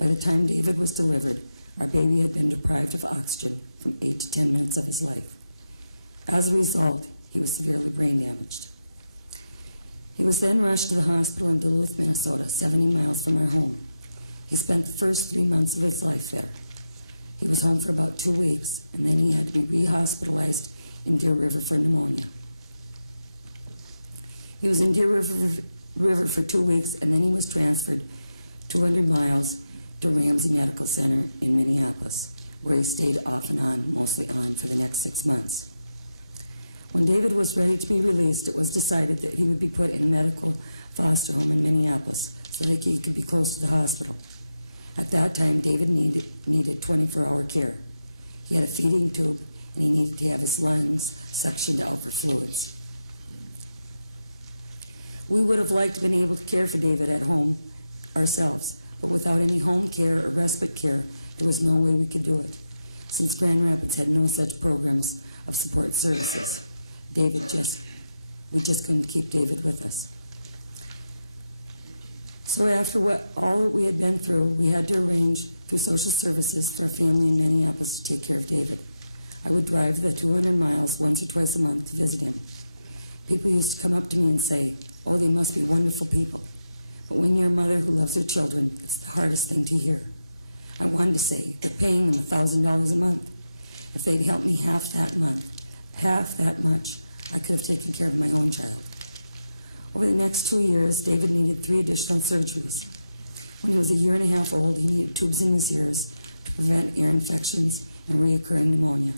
By the time David was delivered, our baby had been deprived of oxygen from 8 to 10 minutes of his life. As a result, he was severely brain damaged. He was then rushed to the hospital in Duluth, Minnesota, 70 miles from our home. He spent the first 3 months of his life there. He was home for about 2 weeks, and then he had to be re-hospitalized in Deer River for pneumonia. He was in Deer River for 2 weeks, and then he was transferred 200 miles to Ramsey Medical Center in Minneapolis, where he stayed off and on, mostly on, for the next 6 months. When David was ready to be released, it was decided that he would be put in a medical foster home in Minneapolis so that he could be close to the hospital. At that time, David needed 24-hour care. He had a feeding tube, and he needed to have his lungs suctioned out for fluids. We would have liked to have been able to care for David at home ourselves, but without any home care or respite care, there was no way we could do it, since Grand Rapids had no such programs of support services. we just couldn't keep David with us. So after all that we had been through, we had to arrange through social services for a family in Minneapolis to take care of David. I would drive the 200 miles once or twice a month to visit him. People used to come up to me and say, "Oh, they must be wonderful people." But when you're a mother who loves her children, it's the hardest thing to hear. I wanted to say, they're paying them $1,000 a month. If they'd helped me half that much, I could have taken care of my own child. Over the next 2 years, David needed 3 additional surgeries. When he was a year and a half old, he needed tubes in his ears to prevent ear infections and reoccurring pneumonia.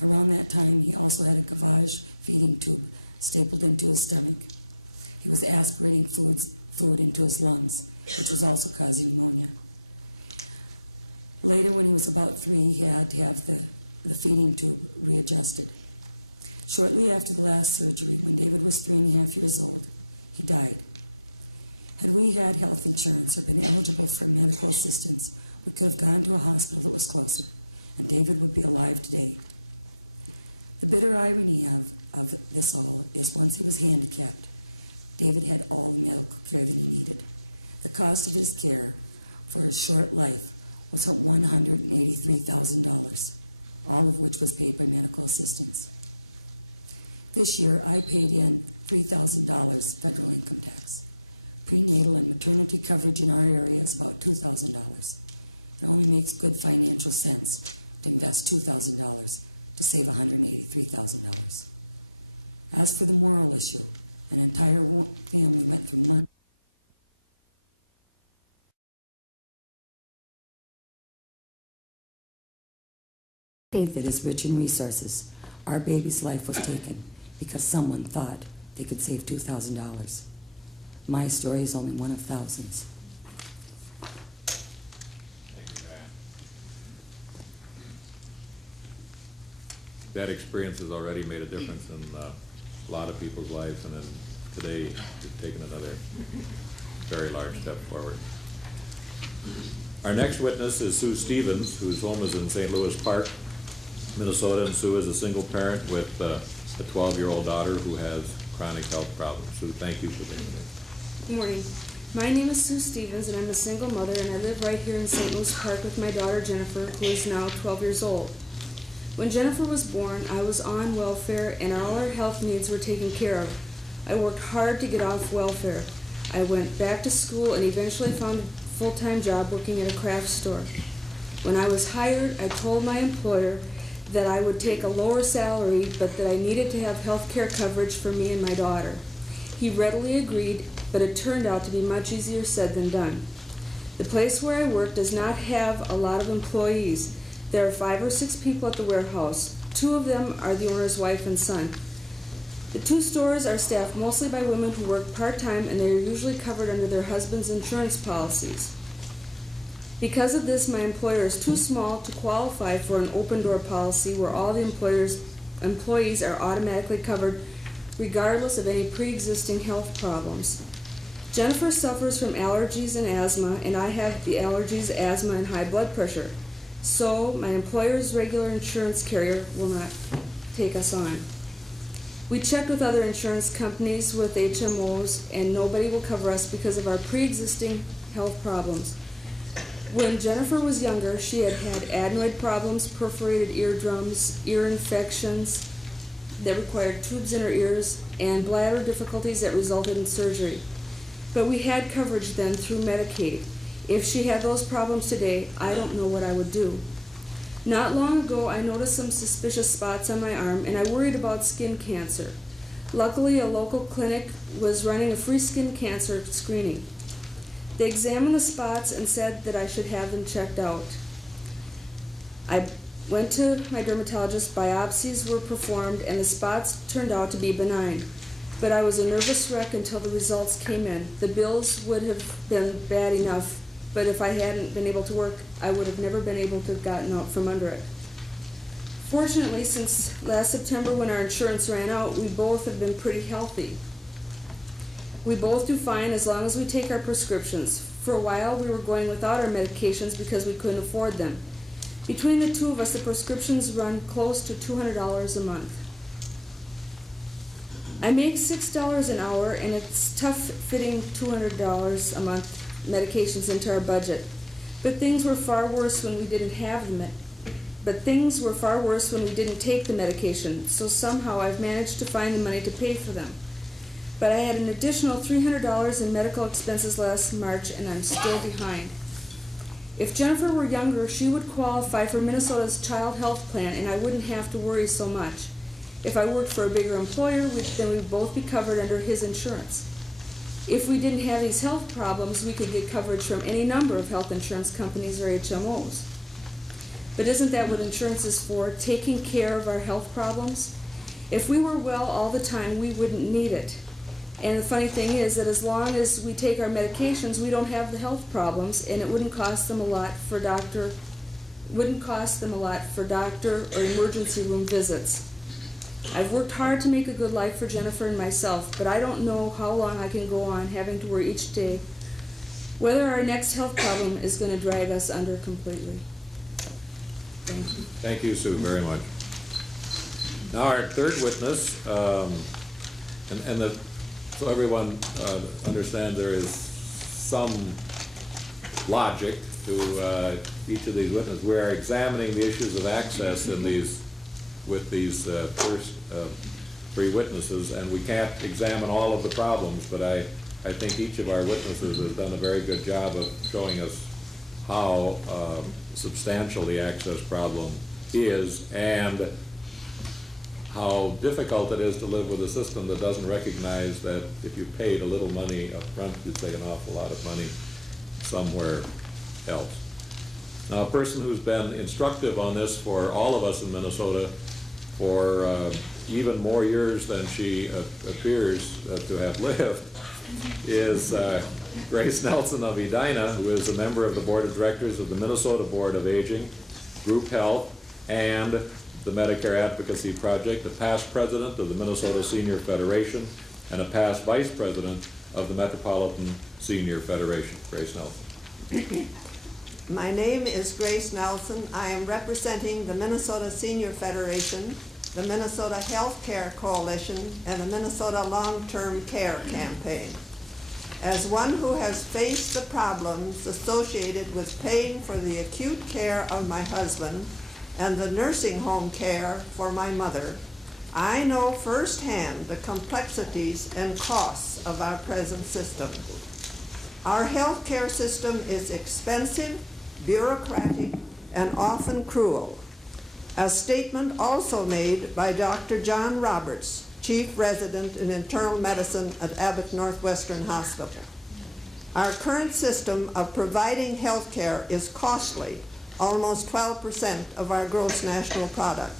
Around that time, he also had a gavage feeding tube stapled into his stomach. He was aspirating fluid into his lungs, which was also causing pneumonia. Later, when he was about 3, he had to have the feeding tube readjusted. Shortly after the last surgery, when David was 3.5 years old, he died. Had we had health insurance or been eligible for medical assistance, we could have gone to a hospital that was closer, and David would be alive today. The bitter irony of this all is once he was handicapped, David had all the medical care that he needed. The cost of his care for his short life was $183,000, all of which was paid by medical assistance. This year, I paid in $3,000 federal income tax. Prenatal and maternity coverage in our area is about $2,000. It only makes good financial sense to invest $2,000 to save $183,000. As for the moral issue, an entire family went through months. That is rich in resources. Our baby's life was taken because someone thought they could save $2,000. My story is only one of thousands. That experience has already made a difference in a lot of people's lives, and then today you've taken another very large step forward. Our next witness is Sue Stevens, whose home is in St. Louis Park, Minnesota, and Sue is a single parent with a 12-year-old daughter who has chronic health problems. Sue, thank you for being here. Good morning. My name is Sue Stevens, and I'm a single mother, and I live right here in St. Louis Park with my daughter Jennifer, who is now 12 years old. When Jennifer was born, I was on welfare, and all her health needs were taken care of. I worked hard to get off welfare. I went back to school and eventually found a full-time job working at a craft store. When I was hired, I told my employer that I would take a lower salary, but that I needed to have health care coverage for me and my daughter. He readily agreed, but it turned out to be much easier said than done. The place where I work does not have a lot of employees. There are 5 or 6 people at the warehouse. 2 of them are the owner's wife and son. The 2 stores are staffed mostly by women who work part-time, and they are usually covered under their husband's insurance policies. Because of this, my employer is too small to qualify for an open-door policy where all the employees are automatically covered regardless of any pre-existing health problems. Jennifer suffers from allergies and asthma, and I have the allergies, asthma, and high blood pressure. So my employer's regular insurance carrier will not take us on. We checked with other insurance companies with HMOs, and nobody will cover us because of our pre-existing health problems. When Jennifer was younger, she had adenoid problems, perforated eardrums, ear infections that required tubes in her ears, and bladder difficulties that resulted in surgery. But we had coverage then through Medicaid. If she had those problems today, I don't know what I would do. Not long ago, I noticed some suspicious spots on my arm, and I worried about skin cancer. Luckily, a local clinic was running a free skin cancer screening. They examined the spots and said that I should have them checked out. I went to my dermatologist, biopsies were performed, and the spots turned out to be benign. But I was a nervous wreck until the results came in. The bills would have been bad enough, but if I hadn't been able to work, I would have never been able to have gotten out from under it. Fortunately, since last September when our insurance ran out, we both have been pretty healthy. We both do fine as long as we take our prescriptions. For a while, we were going without our medications because we couldn't afford them. Between the 2 of us, the prescriptions run close to $200 a month. I make $6 an hour, and it's tough fitting $200 a month medications into our budget. But things were far worse when we didn't have them. But things were far worse when we didn't take the medication, so somehow I've managed to find the money to pay for them. But I had an additional $300 in medical expenses last March, and I'm still behind. If Jennifer were younger, she would qualify for Minnesota's child health plan, and I wouldn't have to worry so much. If I worked for a bigger employer, then we'd both be covered under his insurance. If we didn't have these health problems, we could get coverage from any number of health insurance companies or HMOs. But isn't that what insurance is for, taking care of our health problems? If we were well all the time, we wouldn't need it. And the funny thing is that as long as we take our medications, we don't have the health problems, and it wouldn't cost them a lot for doctor or emergency room visits. I've worked hard to make a good life for Jennifer and myself, but I don't know how long I can go on having to worry each day whether our next health problem is going to drag us under completely. Thank you. Thank you, Sue, very much. Now our third witness, so everyone understands there is some logic to each of these witnesses. We are examining the issues of access in with these first three witnesses, and we can't examine all of the problems, but I think each of our witnesses has done a very good job of showing us how substantial the access problem is and how difficult it is to live with a system that doesn't recognize that if you paid a little money up front, you'd save an awful lot of money somewhere else. Now, a person who's been instructive on this for all of us in Minnesota for even more years than she appears to have lived is Grace Nelson of Edina, who is a member of the Board of Directors of the Minnesota Board of Aging, Group Health, and the Medicare Advocacy Project, a past president of the Minnesota Senior Federation, and a past vice president of the Metropolitan Senior Federation. Grace Nelson. My name is Grace Nelson. I am representing the Minnesota Senior Federation, the Minnesota Health Care Coalition, and the Minnesota Long-Term Care Campaign. As one who has faced the problems associated with paying for the acute care of my husband and the nursing home care for my mother, I know firsthand the complexities and costs of our present system. Our health care system is expensive, bureaucratic, and often cruel. A statement also made by Dr. John Roberts, Chief Resident in Internal Medicine at Abbott Northwestern Hospital. Our current system of providing health care is costly, almost 12% of our gross national product,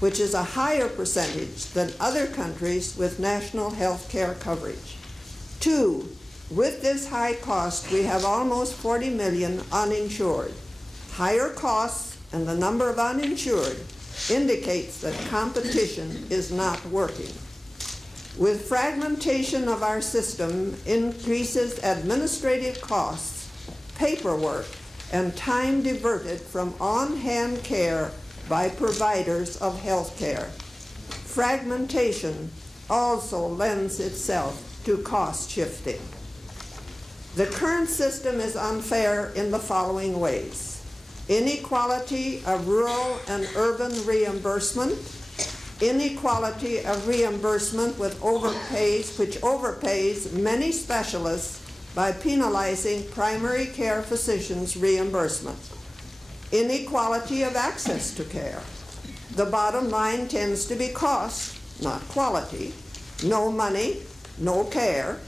which is a higher percentage than other countries with national health care coverage. 2, with this high cost, we have almost 40 million uninsured. Higher costs and the number of uninsured indicates that competition is not working. With fragmentation of our system increases administrative costs, paperwork, and time diverted from on-hand care by providers of health care. Fragmentation also lends itself to cost shifting. The current system is unfair in the following ways: inequality of rural and urban reimbursement, inequality of reimbursement which overpays many specialists by penalizing primary care physicians' reimbursement, inequality of access to care. The bottom line tends to be cost, not quality. No money, no care,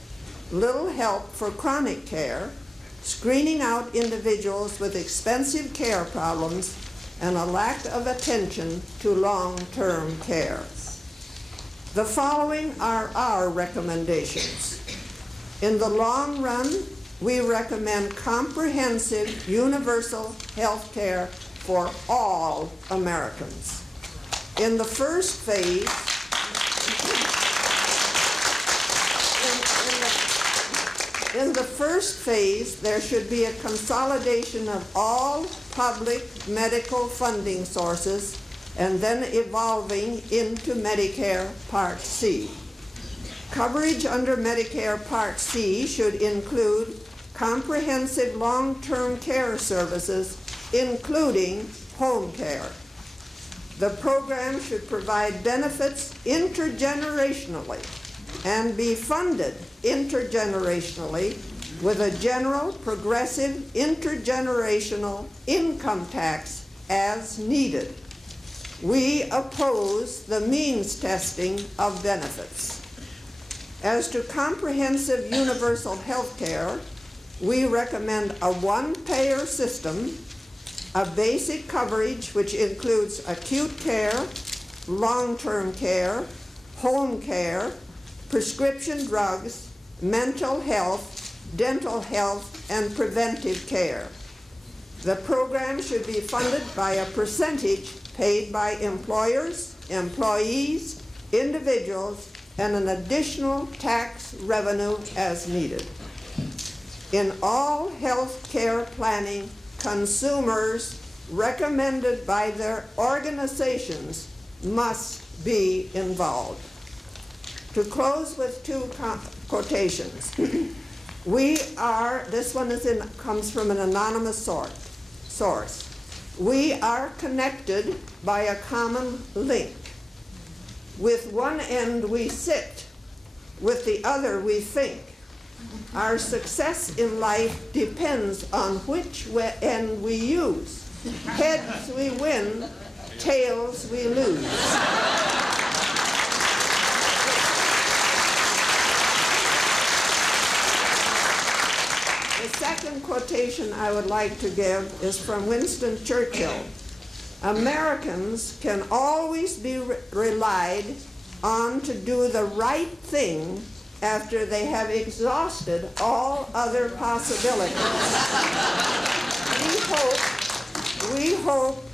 little help for chronic care, screening out individuals with expensive care problems, and a lack of attention to long-term care. The following are our recommendations. In the long run, we recommend comprehensive universal health care for all Americans. In the first phase, there should be a consolidation of all public medical funding sources and then evolving into Medicare Part C. Coverage under Medicare Part C should include comprehensive long-term care services, including home care. The program should provide benefits intergenerationally and be funded intergenerationally with a general progressive intergenerational income tax as needed. We oppose the means testing of benefits. As to comprehensive universal health care, we recommend a one-payer system of basic coverage which includes acute care, long-term care, home care, prescription drugs, mental health, dental health, and preventive care. The program should be funded by a percentage paid by employers, employees, individuals, and an additional tax revenue as needed. In all health care planning, consumers recommended by their organizations must be involved. To close with two quotations. This one comes from an anonymous source. We are connected by a common link. With one end we sit, with the other we think. Our success in life depends on which end we use. Heads we win, tails we lose. The second quotation I would like to give is from Winston Churchill. Americans can always be relied on to do the right thing after they have exhausted all other possibilities. We hope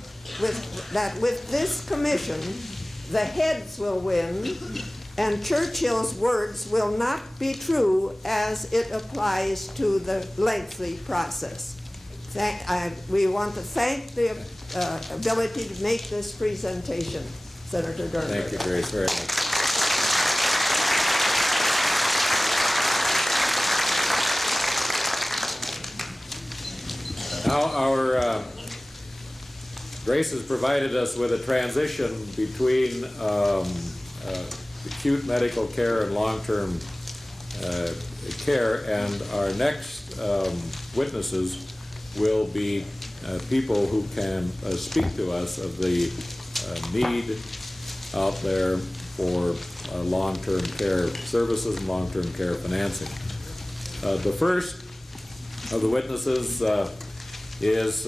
that with this commission, the heads will win, and Churchill's words will not be true as it applies to the lengthy process. We want to thank the ability to make this presentation, Senator Durnberger. Thank you, Grace, very much. Now, our Grace has provided us with a transition between acute medical care and long-term care, and our next witnesses will be people who can speak to us of the need out there for long-term care services and long-term care financing. The first of the witnesses is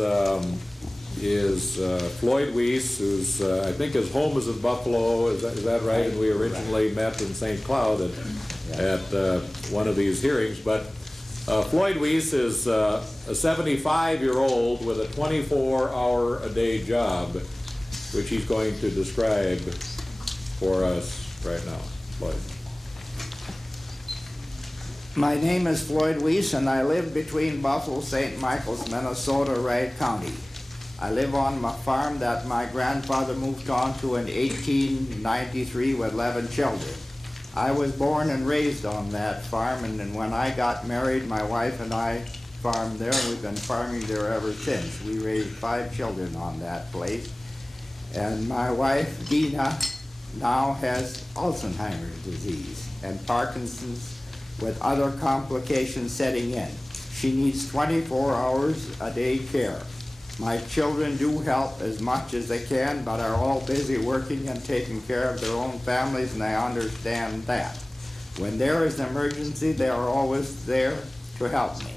Floyd Weiss, who's I think his home is in Buffalo. Is that right? And we originally met in St. Cloud at one of these hearings. But Floyd Weiss is a 75-year-old with a 24-hour-a-day job, which he's going to describe for us right now. Floyd. My name is Floyd Weiss, and I live between Buffalo, St. Michael's, Minnesota, Wright County. I live on my farm that my grandfather moved on to in 1893 with 11 children. I was born and raised on that farm, and then when I got married, my wife and I farmed there, and we've been farming there ever since. We raised 5 children on that place. And my wife, Dina, now has Alzheimer's disease and Parkinson's with other complications setting in. She needs 24 hours a day care. My children do help as much as they can, but are all busy working and taking care of their own families, and I understand that. When there is an emergency, they are always there to help me.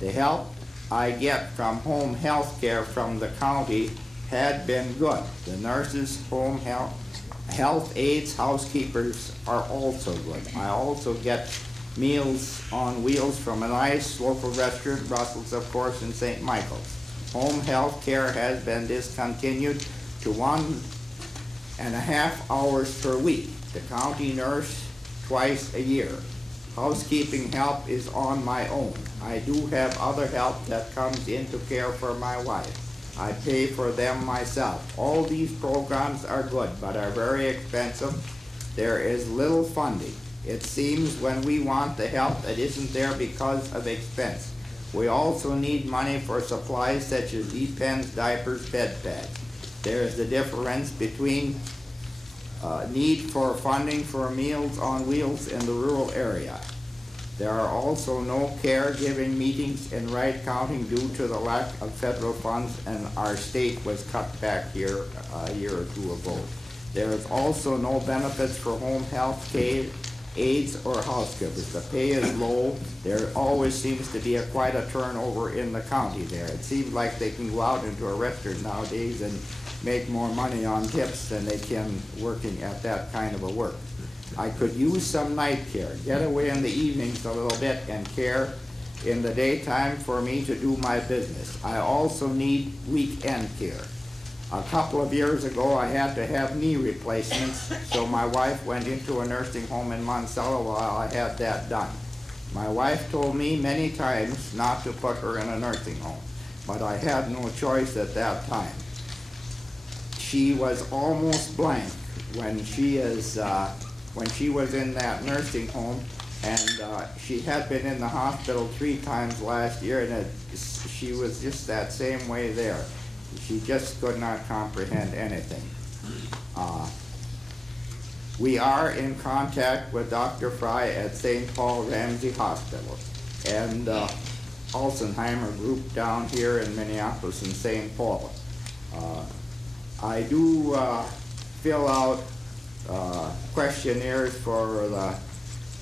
The help I get from home health care from the county had been good. The nurses, home health aides, housekeepers are also good. I also get meals on wheels from a nice local restaurant, Brussels, of course, in St. Michael's. Home health care has been discontinued to 1.5 hours per week. The county nurse twice a year. Housekeeping help is on my own. I do have other help that comes into care for my wife. I pay for them myself. All these programs are good, but are very expensive. There is little funding. It seems when we want the help, it isn't there because of expense. We also need money for supplies such as e-pens, diapers, bed pads. There is the difference between need for funding for Meals on Wheels in the rural area. There are also no caregiving meetings in Wright County due to the lack of federal funds, and our state was cut back here a year or two ago. There is also no benefits for home health care, aides, or housekeepers. The pay is low. There always seems to be quite a turnover in the county there. It seems like they can go out into a restaurant nowadays and make more money on tips than they can working at that kind of a work. I could use some night care, get away in the evenings a little bit and care in the daytime for me to do my business. I also need weekend care. A couple of years ago, I had to have knee replacements, so my wife went into a nursing home in Monticello while I had that done. My wife told me many times not to put her in a nursing home, but I had no choice at that time. She was almost blank when she was in that nursing home, and she had been in the hospital 3 times last year, and she was just that same way there. She just could not comprehend anything. We are in contact with Dr. Fry at St. Paul Ramsey Hospital and Alzheimer group down here in Minneapolis and St. Paul. I do fill out questionnaires for the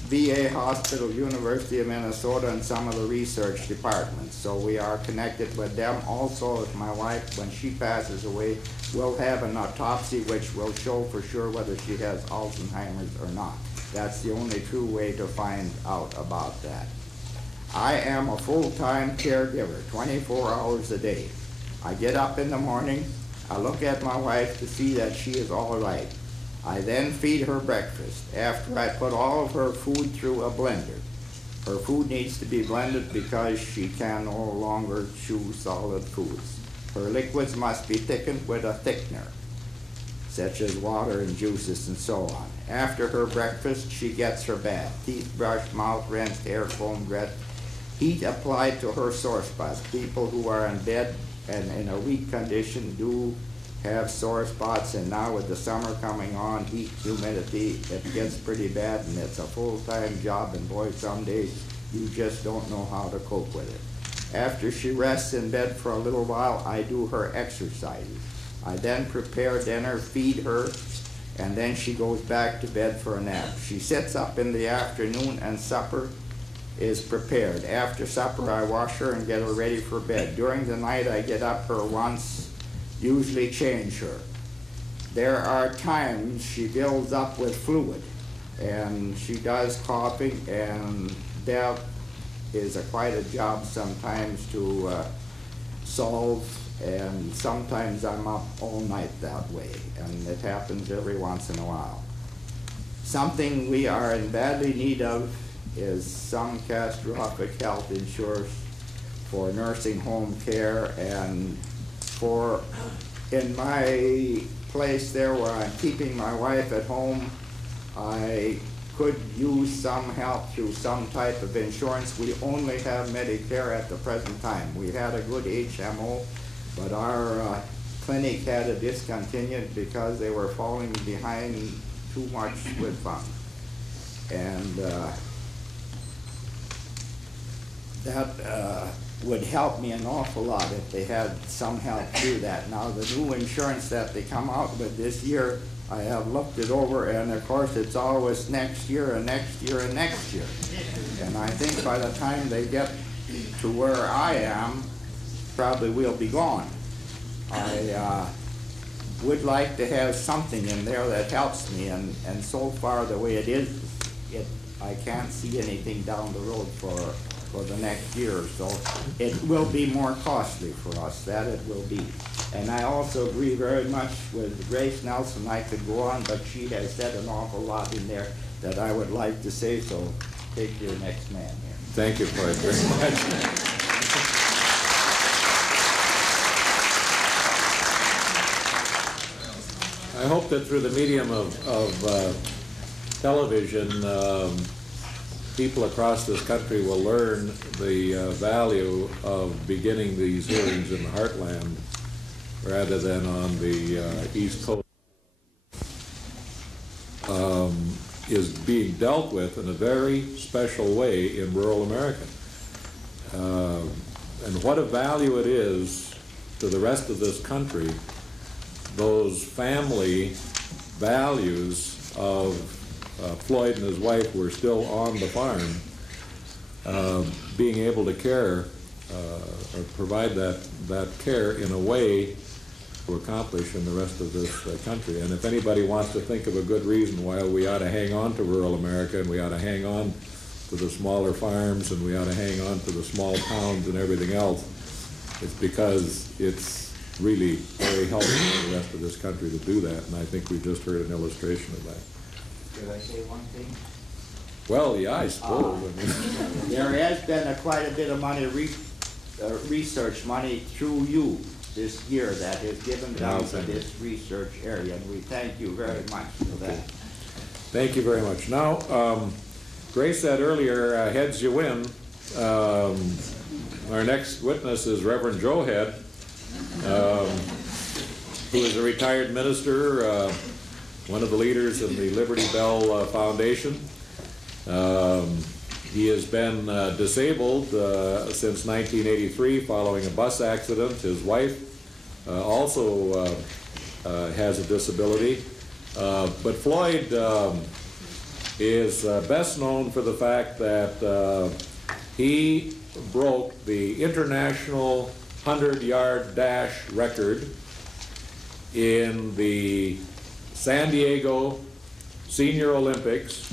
VA Hospital, University of Minnesota, and some of the research departments. So we are connected with them. Also, my wife, when she passes away, will have an autopsy which will show for sure whether she has Alzheimer's or not. That's the only true way to find out about that. I am a full-time caregiver, 24 hours a day. I get up in the morning, I look at my wife to see that she is all right. I then feed her breakfast after I put all of her food through a blender. Her food needs to be blended because she can no longer chew solid foods. Her liquids must be thickened with a thickener, such as water and juices and so on. After her breakfast, she gets her bath, teeth brushed, mouth rinsed, hair combed, dressed, heat applied to her sore spots. People who are in bed and in a weak condition do have sore spots, and now with the summer coming on, heat, humidity, it gets pretty bad, and it's a full-time job, and boy, some days you just don't know how to cope with it. After she rests in bed for a little while, I do her exercises. I then prepare dinner, feed her, and then she goes back to bed for a nap. She sits up in the afternoon and supper is prepared. After supper, I wash her and get her ready for bed. During the night, I get up her once, usually change her. There are times she builds up with fluid, and she does coughing, and that is quite a job sometimes to solve, and sometimes I'm up all night that way, and it happens every once in a while. Something we are in badly need of is some catastrophic health insurance for nursing home care, and in my place there where I'm keeping my wife at home, I could use some help through some type of insurance. We only have Medicare at the present time. We had a good HMO, but our clinic had to discontinue it because they were falling behind too much with funds. And that would help me an awful lot if they had some help through that. Now, the new insurance that they come out with this year, I have looked it over, and of course it's always next year and next year and next year. And I think by the time they get to where I am, probably we'll be gone. I would like to have something in there that helps me, and so far the way it is, I can't see anything down the road for the next year or so. It will be more costly for us, that it will be. And I also agree very much with Grace Nelson. I could go on, but she has said an awful lot in there that I would like to say, so take your next man here. Thank you, Floyd, very much. I hope that through the medium of television, people across this country will learn the value of beginning these hearings in the heartland rather than on the East Coast. Is being dealt with in a very special way in rural America. And what a value it is to the rest of this country, those family values of Floyd and his wife were still on the farm, being able to care or provide that care in a way to accomplish in the rest of this country. And if anybody wants to think of a good reason why we ought to hang on to rural America and we ought to hang on to the smaller farms and we ought to hang on to the small towns and everything else, it's because it's really very helpful for the rest of this country to do that. And I think we just heard an illustration of that. Could I say one thing? Well, yeah, I suppose. There has been quite a bit of money, research money through you this year that is given down to this research area, and we thank you very much for that. Thank you very much. Now, Grace said earlier, heads you win. Our next witness is Reverend Joe Head, who is a retired minister, one of the leaders in the Liberty Bell Foundation. He has been disabled since 1983 following a bus accident. His wife also has a disability. But Floyd is best known for the fact that he broke the international 100-yard dash record in the San Diego Senior Olympics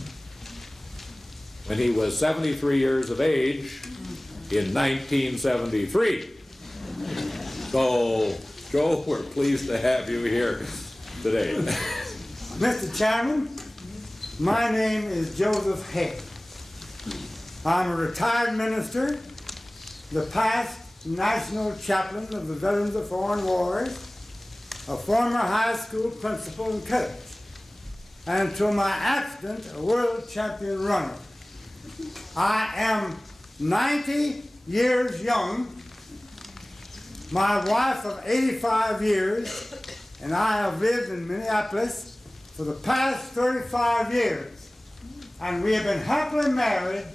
when he was 73 years of age in 1973. So, Joe, we're pleased to have you here today. Mr. Chairman, my name is Joseph Head. I'm a retired minister, the past national chaplain of the Veterans of Foreign Wars, a former high school principal and coach, and until my accident, a world champion runner. I am 90 years young, my wife of 85 years, and I have lived in Minneapolis for the past 35 years. And we have been happily married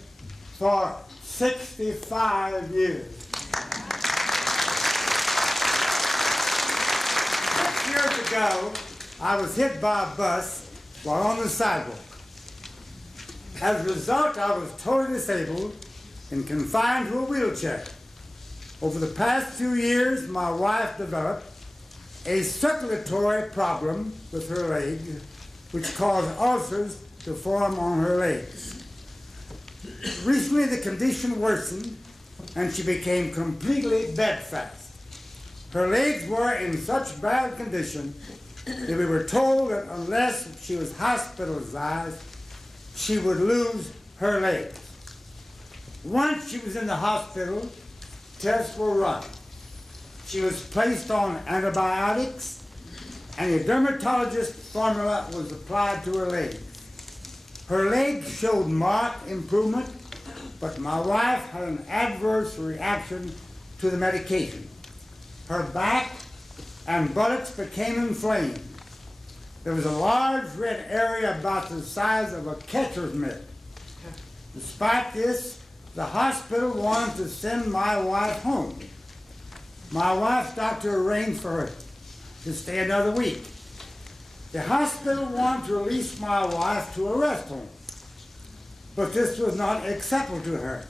for 65 years. 6 years ago, I was hit by a bus while on the sidewalk. As a result, I was totally disabled and confined to a wheelchair. Over the past few years, my wife developed a circulatory problem with her leg, which caused ulcers to form on her legs. Recently, the condition worsened, and she became completely bedfast. Her legs were in such bad condition that we were told that unless she was hospitalized, she would lose her legs. Once she was in the hospital, tests were run. She was placed on antibiotics, and a dermatologist formula was applied to her legs. Her legs showed marked improvement, but my wife had an adverse reaction to the medication. Her back and buttocks became inflamed. There was a large red area about the size of a catcher's mitt. Despite this, the hospital wanted to send my wife home. My wife's doctor arranged for her to stay another week. The hospital wanted to release my wife to a rest home, but this was not acceptable to her.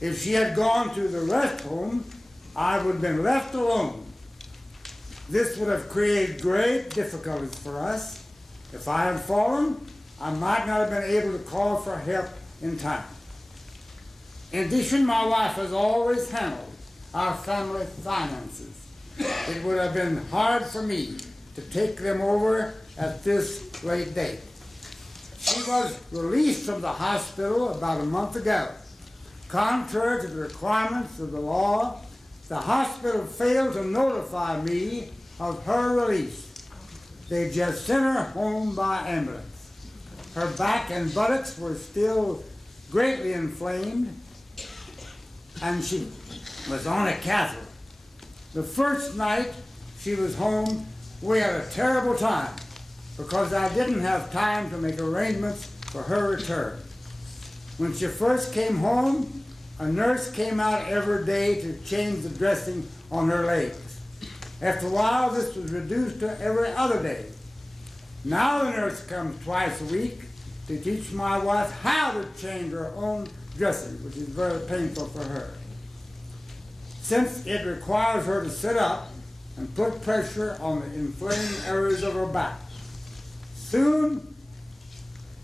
If she had gone to the rest home, I would have been left alone. This would have created great difficulties for us. If I had fallen, I might not have been able to call for help in time. In addition, my wife has always handled our family finances. It would have been hard for me to take them over at this late date. She was released from the hospital about a month ago. Contrary to the requirements of the law, the hospital failed to notify me of her release. They just sent her home by ambulance. Her back and buttocks were still greatly inflamed, and she was on a catheter. The first night she was home, we had a terrible time because I didn't have time to make arrangements for her return. When she first came home, a nurse came out every day to change the dressing on her legs. After a while, this was reduced to every other day. Now the nurse comes twice a week to teach my wife how to change her own dressing, which is very painful for her. Since it requires her to sit up and put pressure on the inflamed areas of her back. Soon,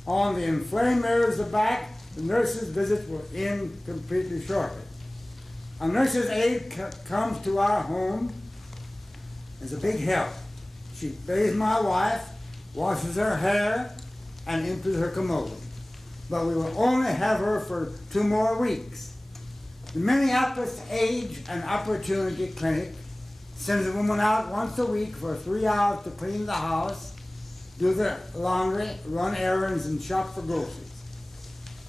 on the inflamed areas of the back, the nurse's visits will end completely shortly. A nurse's aide comes to our home. It's a big help. She bathes my wife, washes her hair, and empties her commode. But we will only have her for 2 more weeks. The Minneapolis Age and Opportunity Clinic sends a woman out once a week for 3 hours to clean the house, do the laundry, run errands, and shop for groceries.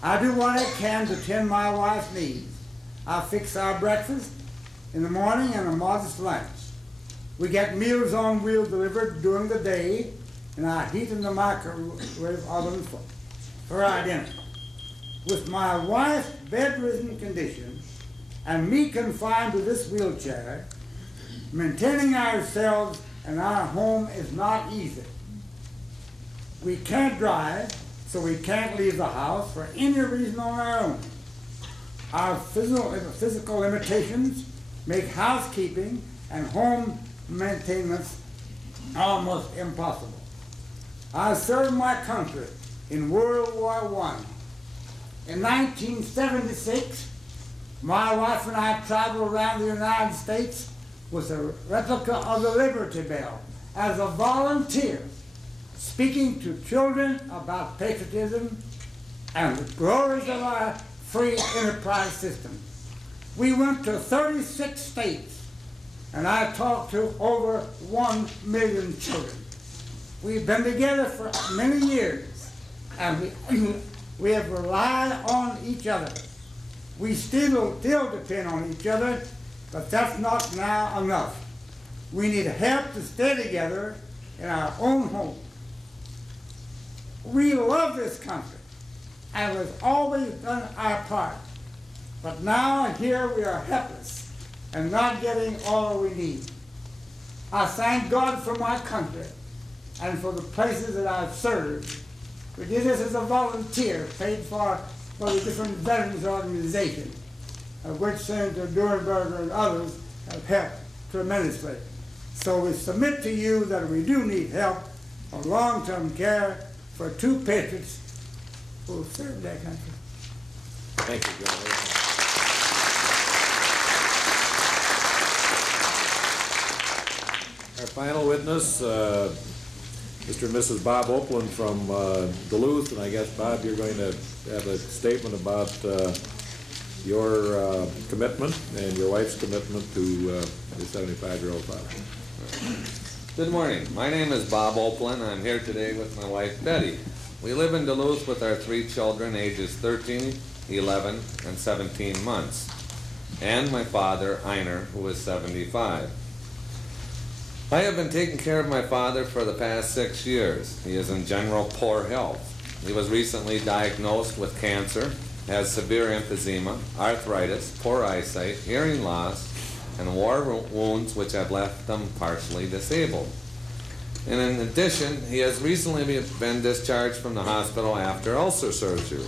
I do what I can to tend my wife's needs. I fix our breakfast in the morning and a modest lunch. We get Meals on Wheels delivered during the day, and I heat in the microwave oven for our dinner. With my wife's bedridden condition and me confined to this wheelchair, maintaining ourselves and our home is not easy. We can't drive, so we can't leave the house for any reason on our own. Our physical limitations make housekeeping and home maintenance almost impossible. I served my country in World War I. In 1976, my wife and I traveled around the United States with a replica of the Liberty Bell as a volunteer, speaking to children about patriotism and the glories of our free enterprise system. We went to 36 states, and I talked to over 1 million children. We've been together for many years, and we have relied on each other. We still depend on each other, but that's not now enough. We need help to stay together in our own home. We love this country, and we've always done our part. But now here we are helpless and not getting all we need. I thank God for my country and for the places that I've served. We did this as a volunteer, paid for the different veterans organizations, of which Senator Durenberger and others have helped tremendously. So we submit to you that we do need help for long-term care for 2 patriots who have served their country. Thank you, John. Our final witness, Mr. and Mrs. Bob Oakland from Duluth, and I guess, Bob, you're going to have a statement about your commitment and your wife's commitment to your 75-year-old father. Good morning. My name is Bob Oakland. I'm here today with my wife, Betty. We live in Duluth with our 3 children, ages 13, 11, and 17 months, and my father, Einer, who is 75. I have been taking care of my father for the past 6 years. He is in general poor health. He was recently diagnosed with cancer, has severe emphysema, arthritis, poor eyesight, hearing loss, and war wounds which have left him partially disabled. And in addition, he has recently been discharged from the hospital after ulcer surgery.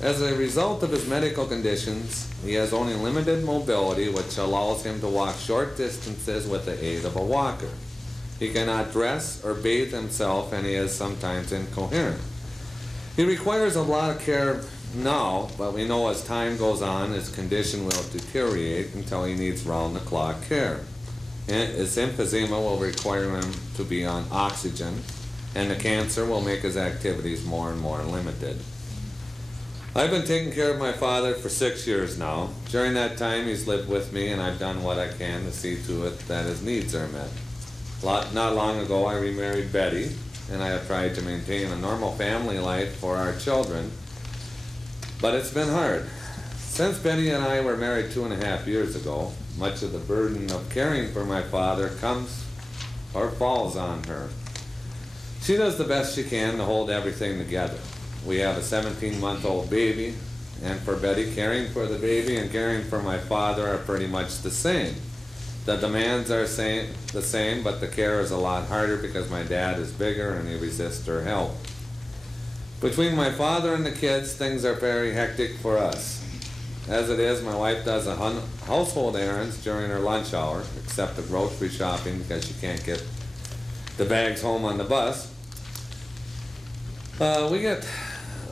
As a result of his medical conditions, he has only limited mobility, which allows him to walk short distances with the aid of a walker. He cannot dress or bathe himself, and he is sometimes incoherent. He requires a lot of care now, but we know as time goes on, his condition will deteriorate until he needs round-the-clock care. His emphysema will require him to be on oxygen, and the cancer will make his activities more and more limited. I've been taking care of my father for 6 years now. During that time, he's lived with me, and I've done what I can to see to it that his needs are met. Not long ago, I remarried Betty, and I have tried to maintain a normal family life for our children, but it's been hard. Since Betty and I were married 2.5 years ago, much of the burden of caring for my father comes or falls on her. She does the best she can to hold everything together. We have a 17-month-old baby, and for Betty, caring for the baby and caring for my father are pretty much the same. The demands are the same, but the care is a lot harder because my dad is bigger and he resists her help. Between my father and the kids, things are very hectic for us. As it is, my wife does household errands during her lunch hour, except the grocery shopping because she can't get the bags home on the bus. We get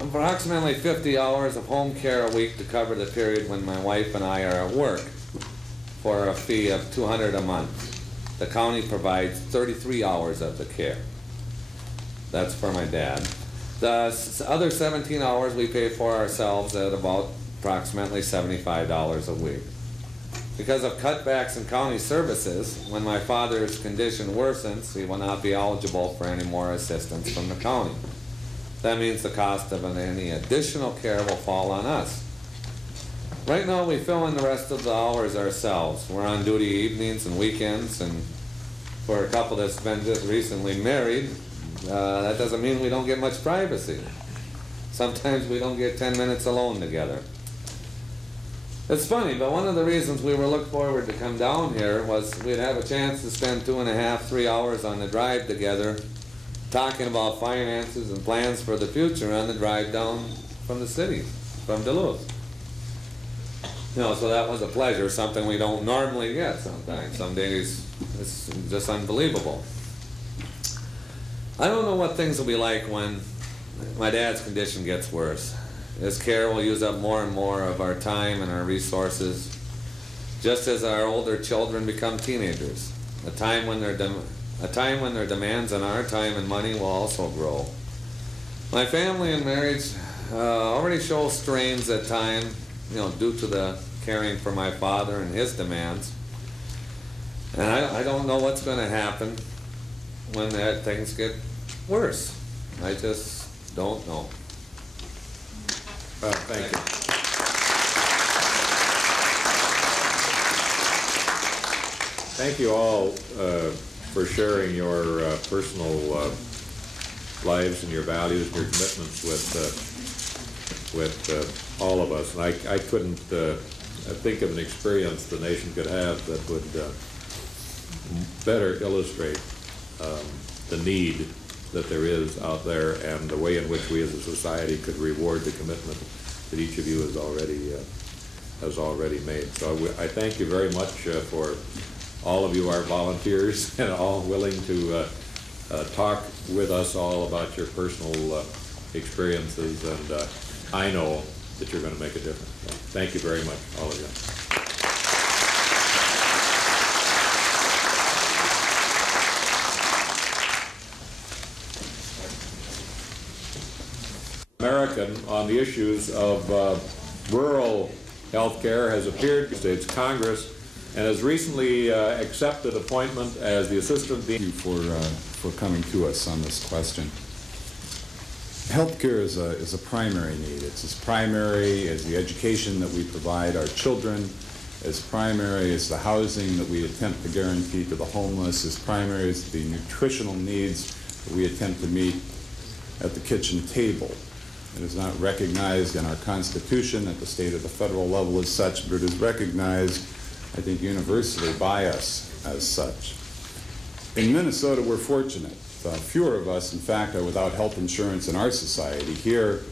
approximately 50 hours of home care a week to cover the period when my wife and I are at work, for a fee of $200 a month. The county provides 33 hours of the care. That's for my dad. The other 17 hours we pay for ourselves at about approximately $75 a week. Because of cutbacks in county services, when my father's condition worsens, he will not be eligible for any more assistance from the county. That means the cost of any additional care will fall on us. Right now, we fill in the rest of the hours ourselves. We're on duty evenings and weekends, and for a couple that's been just recently married, that doesn't mean we don't get much privacy. Sometimes we don't get 10 minutes alone together. It's funny, but one of the reasons we were looking forward to come down here was we'd have a chance to spend 2.5, 3 hours on the drive together, talking about finances and plans for the future on the drive down from the city, from Duluth. You know, so that was a pleasure, something we don't normally get sometimes. Some days it's just unbelievable. I don't know what things will be like when my dad's condition gets worse. His care will use up more and more of our time and our resources, just as our older children become teenagers, a time when their demands on our time and money will also grow. My family and marriage already show strains at times, you know, due to the caring for my father and his demands. And I don't know what's going to happen when things get worse. I just don't know. Thank you. Thank you all for sharing your personal lives and your values and your commitments with all of us. And I couldn't think of an experience the nation could have that would better illustrate the need that there is out there and the way in which we as a society could reward the commitment that each of you has already made. So I thank you very much for all of you, our volunteers, and all willing to talk with us all about your personal experiences, and I know that you're going to make a difference. So thank you very much, all of you. American on the issues of rural health care has appeared in the States Congress and has recently accepted appointment as the Assistant Dean. Thank you for coming to us on this question. Healthcare is a primary need. It's as primary as the education that we provide our children, as primary as the housing that we attempt to guarantee to the homeless, as primary as the nutritional needs that we attempt to meet at the kitchen table. It is not recognized in our Constitution at the state or the federal level as such, but it is recognized, I think, universally by us as such. In Minnesota, we're fortunate. Fewer of us, in fact, are without health insurance in our society here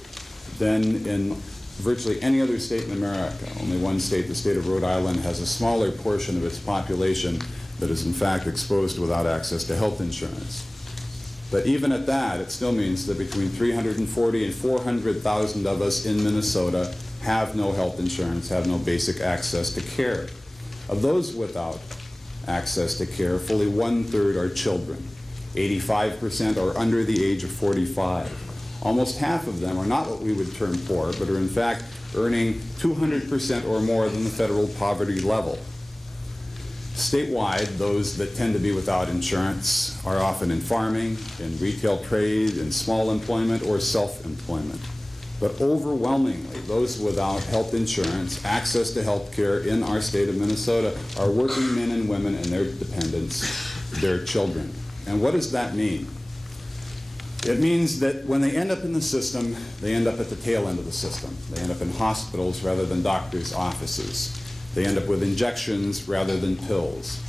than in virtually any other state in America. Only one state, the state of Rhode Island, has a smaller portion of its population that is, in fact, exposed without access to health insurance. But even at that, it still means that between 340 and 400,000 of us in Minnesota have no health insurance, have no basic access to care. Of those without access to care, fully 1/3 are children. 85% are under the age of 45. Almost half of them are not what we would term poor, but are in fact earning 200% or more than the federal poverty level. Statewide, those that tend to be without insurance are often in farming, in retail trade, in small employment, or self-employment. But overwhelmingly, those without health insurance, access to health care in our state of Minnesota are working men and women and their dependents, their children. And what does that mean? It means that when they end up in the system, they end up at the tail end of the system. They end up in hospitals rather than doctors' offices. They end up with injections rather than pills.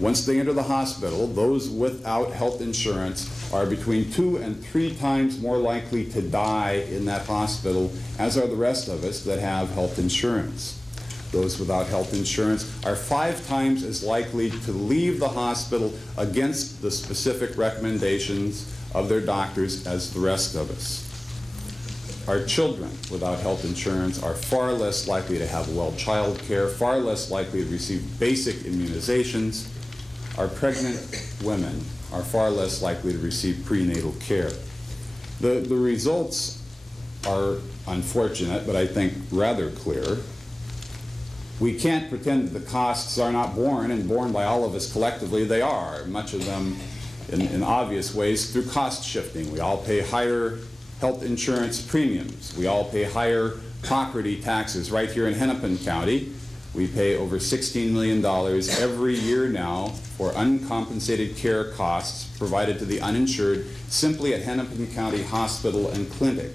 Once they enter the hospital, those without health insurance are between 2 and 3 times more likely to die in that hospital, as are the rest of us that have health insurance. Those without health insurance are 5 times as likely to leave the hospital against the specific recommendations of their doctors as the rest of us. Our children without health insurance are far less likely to have well child care, far less likely to receive basic immunizations. Our pregnant women are far less likely to receive prenatal care. The results are unfortunate, but I think rather clear. We can't pretend that the costs are not borne, and borne by all of us collectively. They are, much of them in obvious ways, through cost shifting. We all pay higher health insurance premiums. We all pay higher property taxes. Right here in Hennepin County, we pay over $16 million every year now for uncompensated care costs provided to the uninsured simply at Hennepin County Hospital and Clinic.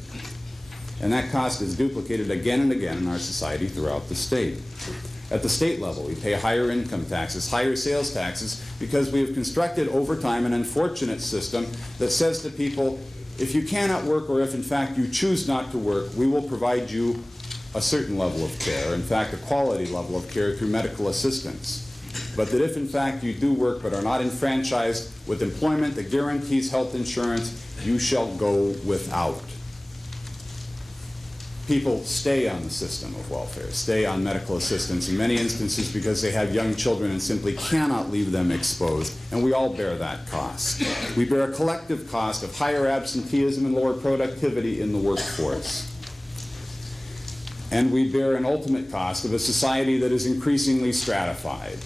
And that cost is duplicated again and again in our society throughout the state. At the state level, we pay higher income taxes, higher sales taxes, because we have constructed over time an unfortunate system that says to people, if you cannot work, or if in fact you choose not to work, we will provide you a certain level of care, in fact a quality level of care through medical assistance. But that if in fact you do work but are not enfranchised with employment that guarantees health insurance, you shall go without. People stay on the system of welfare, stay on medical assistance in many instances because they have young children and simply cannot leave them exposed, and we all bear that cost. We bear a collective cost of higher absenteeism and lower productivity in the workforce. And we bear an ultimate cost of a society that is increasingly stratified.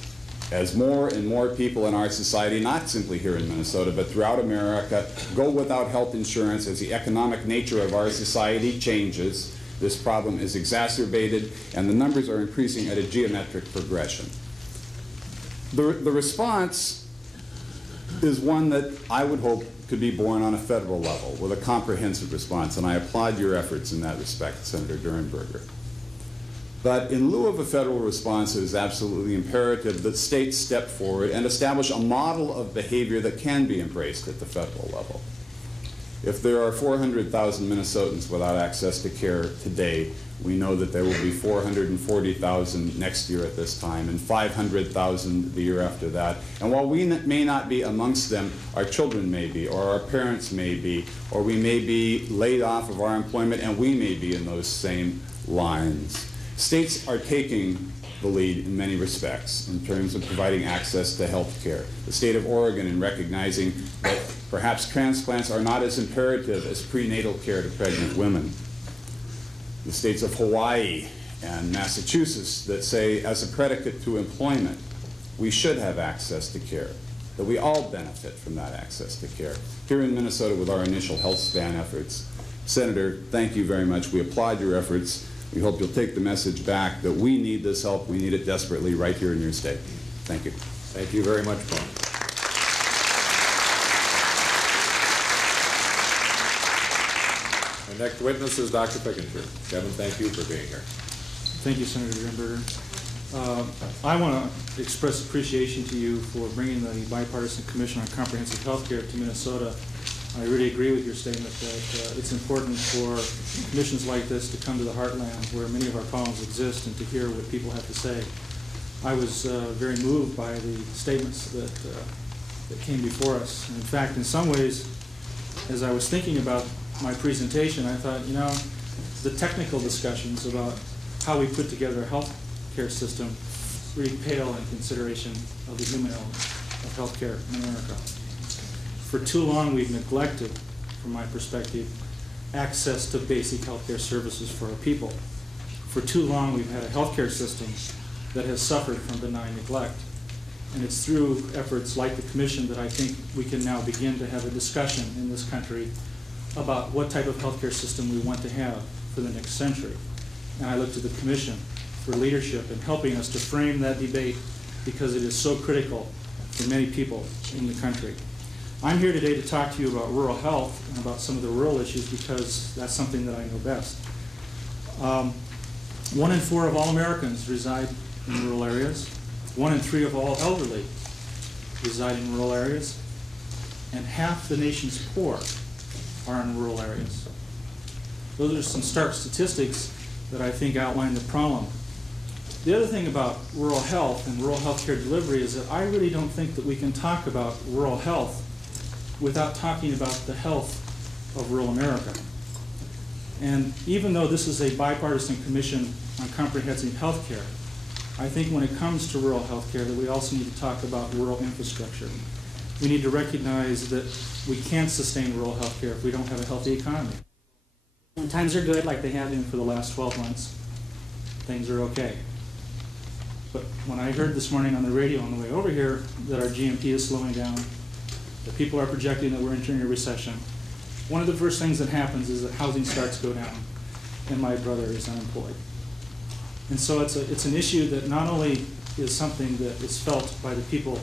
As more and more people in our society, not simply here in Minnesota, but throughout America, go without health insurance as the economic nature of our society changes, this problem is exacerbated, and the numbers are increasing at a geometric progression. The response is one that I would hope could be borne on a federal level with a comprehensive response, and I applaud your efforts in that respect, Senator Durenberger. But in lieu of a federal response, it is absolutely imperative that states step forward and establish a model of behavior that can be embraced at the federal level. If there are 400,000 Minnesotans without access to care today, we know that there will be 440,000 next year at this time and 500,000 the year after that. And while we may not be amongst them, our children may be, or our parents may be, or we may be laid off of our employment and we may be in those same lines. States are taking the lead in many respects in terms of providing access to health care. The state of Oregon in recognizing that perhaps transplants are not as imperative as prenatal care to pregnant women. The states of Hawaii and Massachusetts that say as a predicate to employment, we should have access to care, that we all benefit from that access to care. Here in Minnesota with our initial health span efforts, Senator, thank you very much. We applaud your efforts. We hope you'll take the message back that we need this help. We need it desperately right here in your state. Thank you. Thank you very much, Paul. Our next witness is Dr. Pickinger. Kevin, thank you for being here. Thank you, Senator Durenberger. I want to express appreciation to you for bringing the Bipartisan Commission on Comprehensive Health Care to Minnesota. I really agree with your statement that it's important for commissions like this to come to the heartland where many of our problems exist and to hear what people have to say. I was very moved by the statements that came before us. In fact, in some ways, as I was thinking about my presentation, I thought, you know, the technical discussions about how we put together a health care system really pale in consideration of the human element of health care in America. For too long, we've neglected, from my perspective, access to basic health care services for our people. For too long, we've had a health care system that has suffered from benign neglect. And it's through efforts like the Commission that I think we can now begin to have a discussion in this country about what type of healthcare system we want to have for the next century. And I look to the Commission for leadership in helping us to frame that debate because it is so critical for many people in the country. I'm here today to talk to you about rural health and about some of the rural issues because that's something that I know best. 1 in 4 of all Americans reside in rural areas. 1 in 3 of all elderly reside in rural areas. And half the nation's poor are in rural areas. Those are some stark statistics that I think outline the problem. The other thing about rural health and rural health care delivery is that I really don't think that we can talk about rural health without talking about the health of rural America. And even though this is a bipartisan commission on comprehensive health care, I think when it comes to rural health care that we also need to talk about rural infrastructure. We need to recognize that we can't sustain rural health care if we don't have a healthy economy. When times are good, like they have been for the last 12 months, things are okay. But when I heard this morning on the radio on the way over here that our GMP is slowing down, that people are projecting that we're entering a recession, one of the first things that happens is that housing starts to go down, and my brother is unemployed. And so it's an issue that not only is something that is felt by the people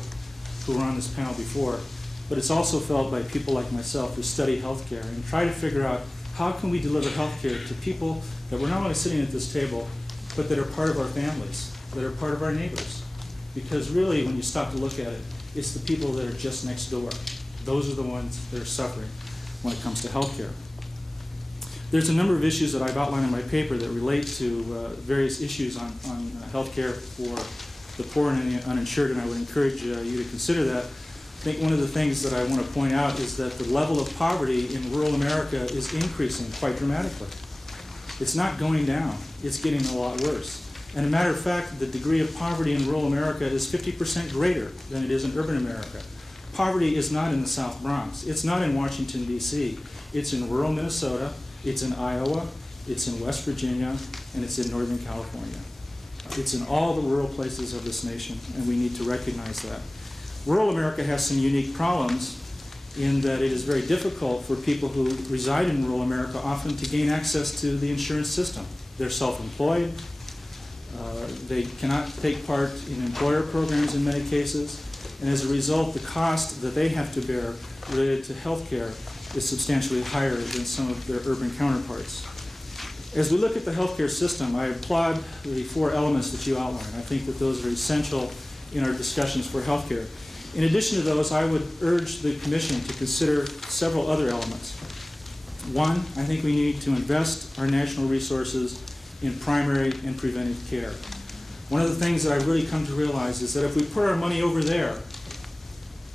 who were on this panel before, but it's also felt by people like myself who study healthcare and try to figure out how can we deliver healthcare to people that we're not only sitting at this table, but that are part of our families, that are part of our neighbors. Because really, when you stop to look at it, it's the people that are just next door. Those are the ones that are suffering when it comes to healthcare. There's a number of issues that I've outlined in my paper that relate to various issues on healthcare for the poor and the uninsured, and I would encourage you to consider that. I think one of the things that I want to point out is that the level of poverty in rural America is increasing quite dramatically. It's not going down, it's getting a lot worse. And a matter of fact, the degree of poverty in rural America is 50% greater than it is in urban America. Poverty is not in the South Bronx, it's not in Washington, D.C., it's in rural Minnesota, it's in Iowa, it's in West Virginia, and it's in Northern California. It's in all the rural places of this nation, and we need to recognize that. Rural America has some unique problems in that it is very difficult for people who reside in rural America often to gain access to the insurance system. They're self-employed, they cannot take part in employer programs in many cases, and as a result, the cost that they have to bear related to health care is substantially higher than some of their urban counterparts. As we look at the healthcare system, I applaud the 4 elements that you outlined. I think that those are essential in our discussions for healthcare. In addition to those, I would urge the Commission to consider several other elements. 1, I think we need to invest our national resources in primary and preventive care. One of the things that I've really come to realize is that if we put our money over there,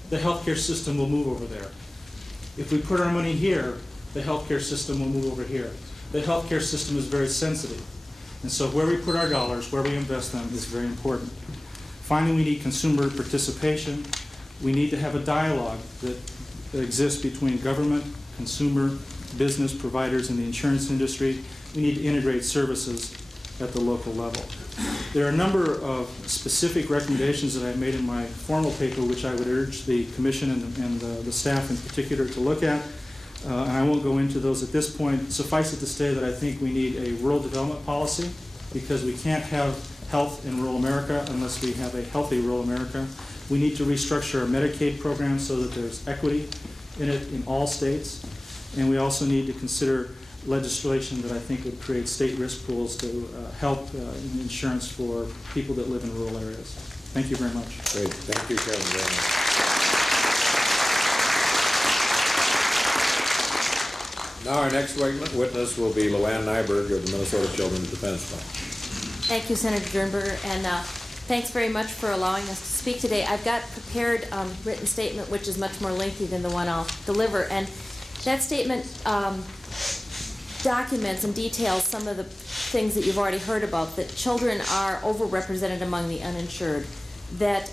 the healthcare system will move over there. If we put our money here, the healthcare system will move over here. The healthcare system is very sensitive. And so where we put our dollars, where we invest them, is very important. Finally, we need consumer participation. We need to have a dialogue that exists between government, consumer, business providers, and the insurance industry. We need to integrate services at the local level. There are a number of specific recommendations that I've made in my formal paper, which I would urge the Commission and the staff in particular to look at. And I won't go into those at this point. Suffice it to say that I think we need a rural development policy because we can't have health in rural America unless we have a healthy rural America. We need to restructure our Medicaid program so that there's equity in it in all states. And we also need to consider legislation that I think would create state risk pools to help in insurance for people that live in rural areas. Thank you very much. Great. Thank you, Kevin, very much. Now our next witness will be Luann Nyberg of the Minnesota Children's Defense Fund. Thank you, Senator Durnberger, and thanks very much for allowing us to speak today. I've got prepared written statement which is much more lengthy than the one I'll deliver, and that statement documents and details some of the things that you've already heard about, that children are overrepresented among the uninsured, that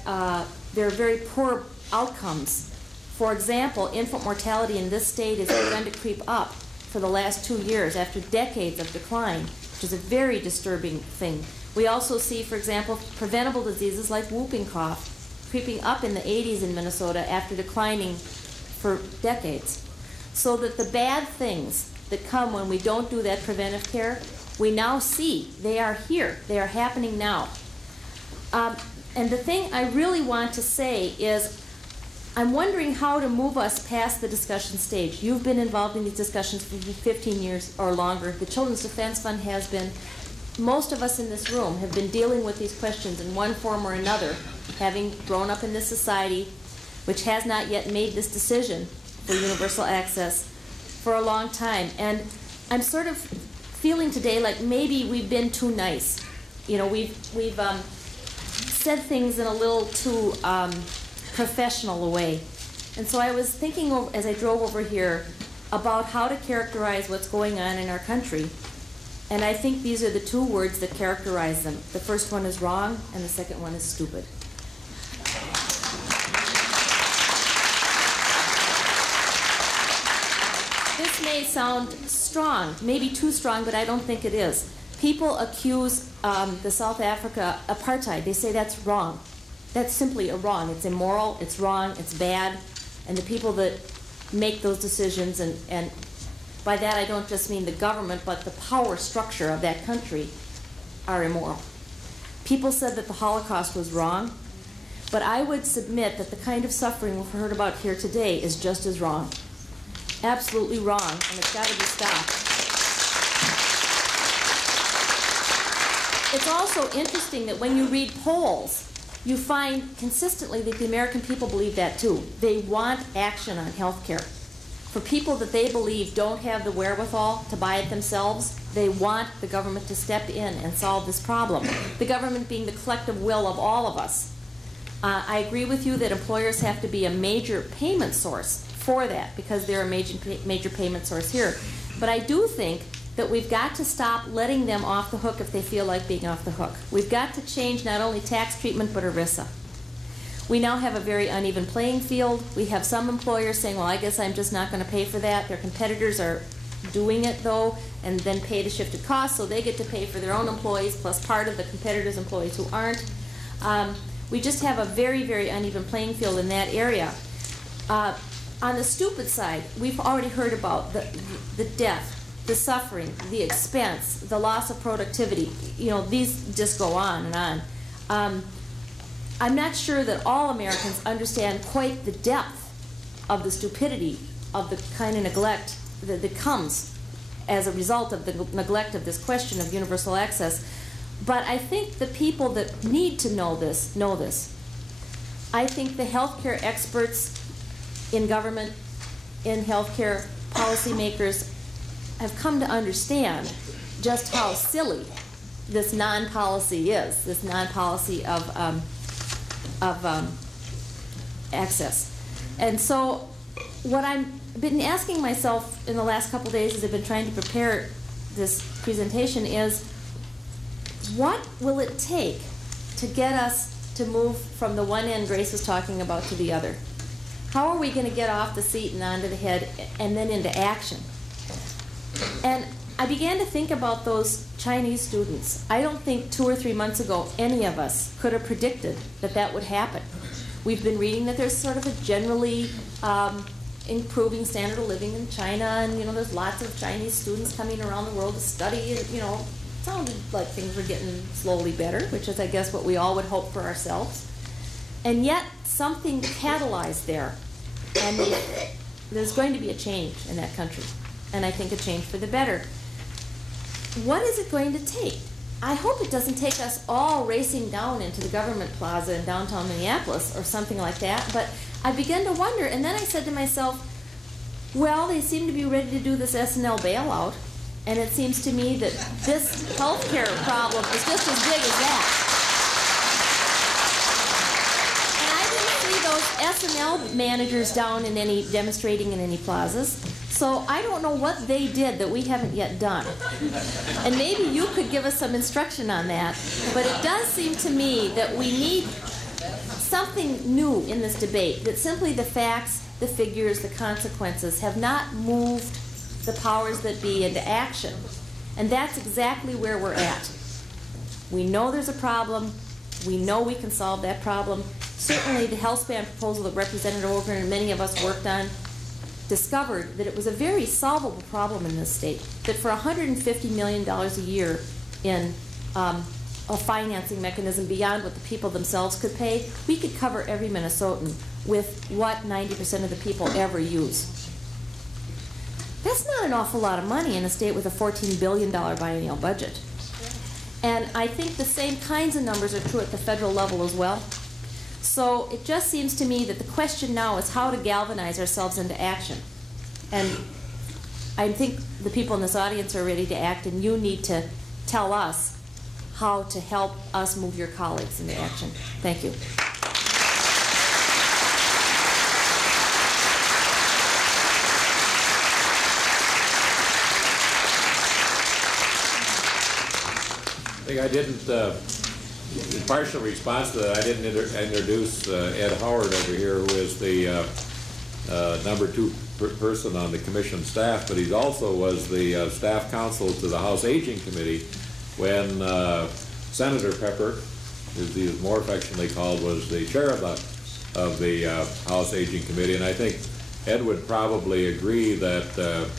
there are very poor outcomes. For example, infant mortality in this state has begun to creep up for the last 2 years after decades of decline, which is a very disturbing thing. We also see, for example, preventable diseases like whooping cough creeping up in the 80s in Minnesota after declining for decades. So that the bad things that come when we don't do that preventive care, we now see. They are here. They are happening now. And the thing I really want to say is I'm wondering how to move us past the discussion stage. You've been involved in these discussions for 15 years or longer. The Children's Defense Fund has been. Most of us in this room have been dealing with these questions in one form or another, having grown up in this society, which has not yet made this decision for universal access for a long time. And I'm sort of feeling today like maybe we've been too nice. You know, we've said things in a little too professional a way. And so I was thinking as I drove over here about how to characterize what's going on in our country. And I think these are the two words that characterize them. The first one is wrong, and the second one is stupid. This may sound strong, maybe too strong, but I don't think it is. People accuse the South Africa apartheid. They say that's wrong. That's simply a wrong. It's immoral, it's wrong, it's bad, and the people that make those decisions, and by that I don't just mean the government, but the power structure of that country, are immoral. People said that the Holocaust was wrong, but I would submit that the kind of suffering we've heard about here today is just as wrong. Absolutely wrong, and it's got to be stopped. It's also interesting that when you read polls, you find consistently that the American people believe that too. They want action on health care. For people that they believe don't have the wherewithal to buy it themselves, they want the government to step in and solve this problem. The government being the collective will of all of us. I agree with you that employers have to be a major payment source for that because they're a major payment source here. But I do think that we've got to stop letting them off the hook if they feel like being off the hook. We've got to change not only tax treatment but ERISA. We now have a very uneven playing field. We have some employers saying, well, I guess I'm just not going to pay for that. Their competitors are doing it, though, and then pay the shifted costs, so they get to pay for their own employees plus part of the competitors' employees who aren't. We just have a very, very uneven playing field in that area. On the stupid side, we've already heard about the death, the suffering, the expense, the loss of productivity. You know, these just go on and on. I'm not sure that all Americans understand quite the depth of the stupidity of the kind of neglect that comes as a result of the neglect of this question of universal access. But I think the people that need to know this. I think the healthcare experts in government, in healthcare policymakers, have come to understand just how silly this non-policy is, this non-policy of access. And so what I've been asking myself in the last couple days as I've been trying to prepare this presentation is, what will it take to get us to move from the one end Grace was talking about to the other? How are we going to get off the seat and onto the head and then into action? And I began to think about those Chinese students. I don't think 2 or 3 months ago any of us could have predicted that that would happen. We've been reading that there's sort of a generally improving standard of living in China, and there's lots of Chinese students coming around the world to study, and it sounded like things were getting slowly better, which is, I guess, what we all would hope for ourselves. And yet something catalyzed there, and there's going to be a change in that country, and I think a change for the better. What is it going to take? I hope it doesn't take us all racing down into the government plaza in downtown Minneapolis or something like that, but I began to wonder, and then I said to myself, well, they seem to be ready to do this S&L bailout, and it seems to me that this healthcare problem is just as big as that. Those S&L managers down in demonstrating in any plazas. So I don't know what they did that we haven't yet done. And maybe you could give us some instruction on that. But it does seem to me that we need something new in this debate, that simply the facts, the figures, the consequences have not moved the powers that be into action. And that's exactly where we're at. We know there's a problem. We know we can solve that problem. Certainly, the health span proposal that Representative Ogren and many of us worked on discovered that it was a very solvable problem in this state, that for $150 million a year in a financing mechanism beyond what the people themselves could pay, we could cover every Minnesotan with what 90% of the people ever use. That's not an awful lot of money in a state with a $14 billion biennial budget. And I think the same kinds of numbers are true at the federal level as well. So it just seems to me that the question now is how to galvanize ourselves into action. And I think the people in this audience are ready to act, and you need to tell us how to help us move your colleagues into action. Thank you. I think I didn't, in partial response to that, I didn't introduce Ed Howard over here, who is the number 2 person on the commission staff, but he also was the staff counsel to the House Aging Committee when Senator Pepper, as he is more affectionately called, was the chair of the House Aging Committee. And I think Ed would probably agree that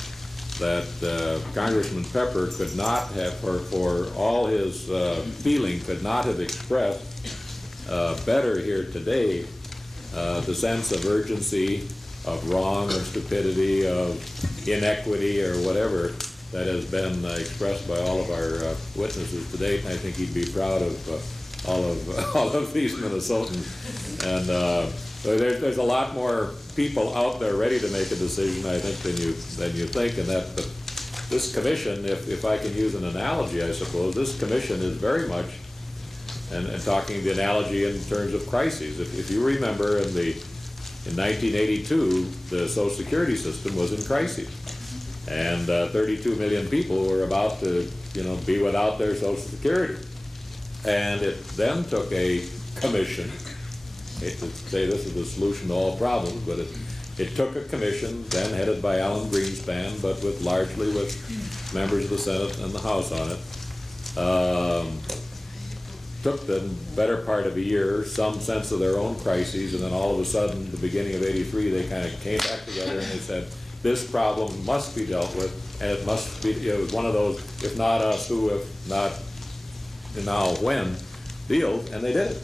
Congressman Pepper could not have, for all his feeling, could not have expressed better here today the sense of urgency, of wrong, of stupidity, of inequity, or whatever that has been expressed by all of our witnesses to date. And I think he'd be proud of all of these Minnesotans. And so there's a lot more people out there ready to make a decision, I think, than you think. And that this commission, if I can use an analogy, I suppose, this commission is very much, and talking the analogy in terms of crises. If you remember, in 1982, the Social Security system was in crisis, and 32 million people were about to, be without their Social Security. And it then took a commission. I hate to say this is the solution to all problems, but it took a commission, then headed by Alan Greenspan, but largely with members of the Senate and the House on it. Took the better part of a year, some sense of their own crises, and then all of a sudden, the beginning of '83, they kind of came back together and they said, this problem must be dealt with, and it must be, it was one of those, if not us, who, if not now, when, deals, and they did it.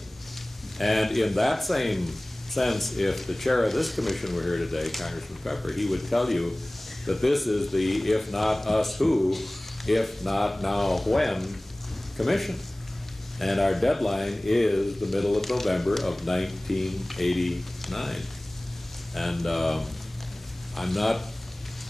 And in that same sense, if the chair of this commission were here today, Congressman Pepper, he would tell you that this is the if not us who, if not now when commission. And our deadline is the middle of November of 1989. And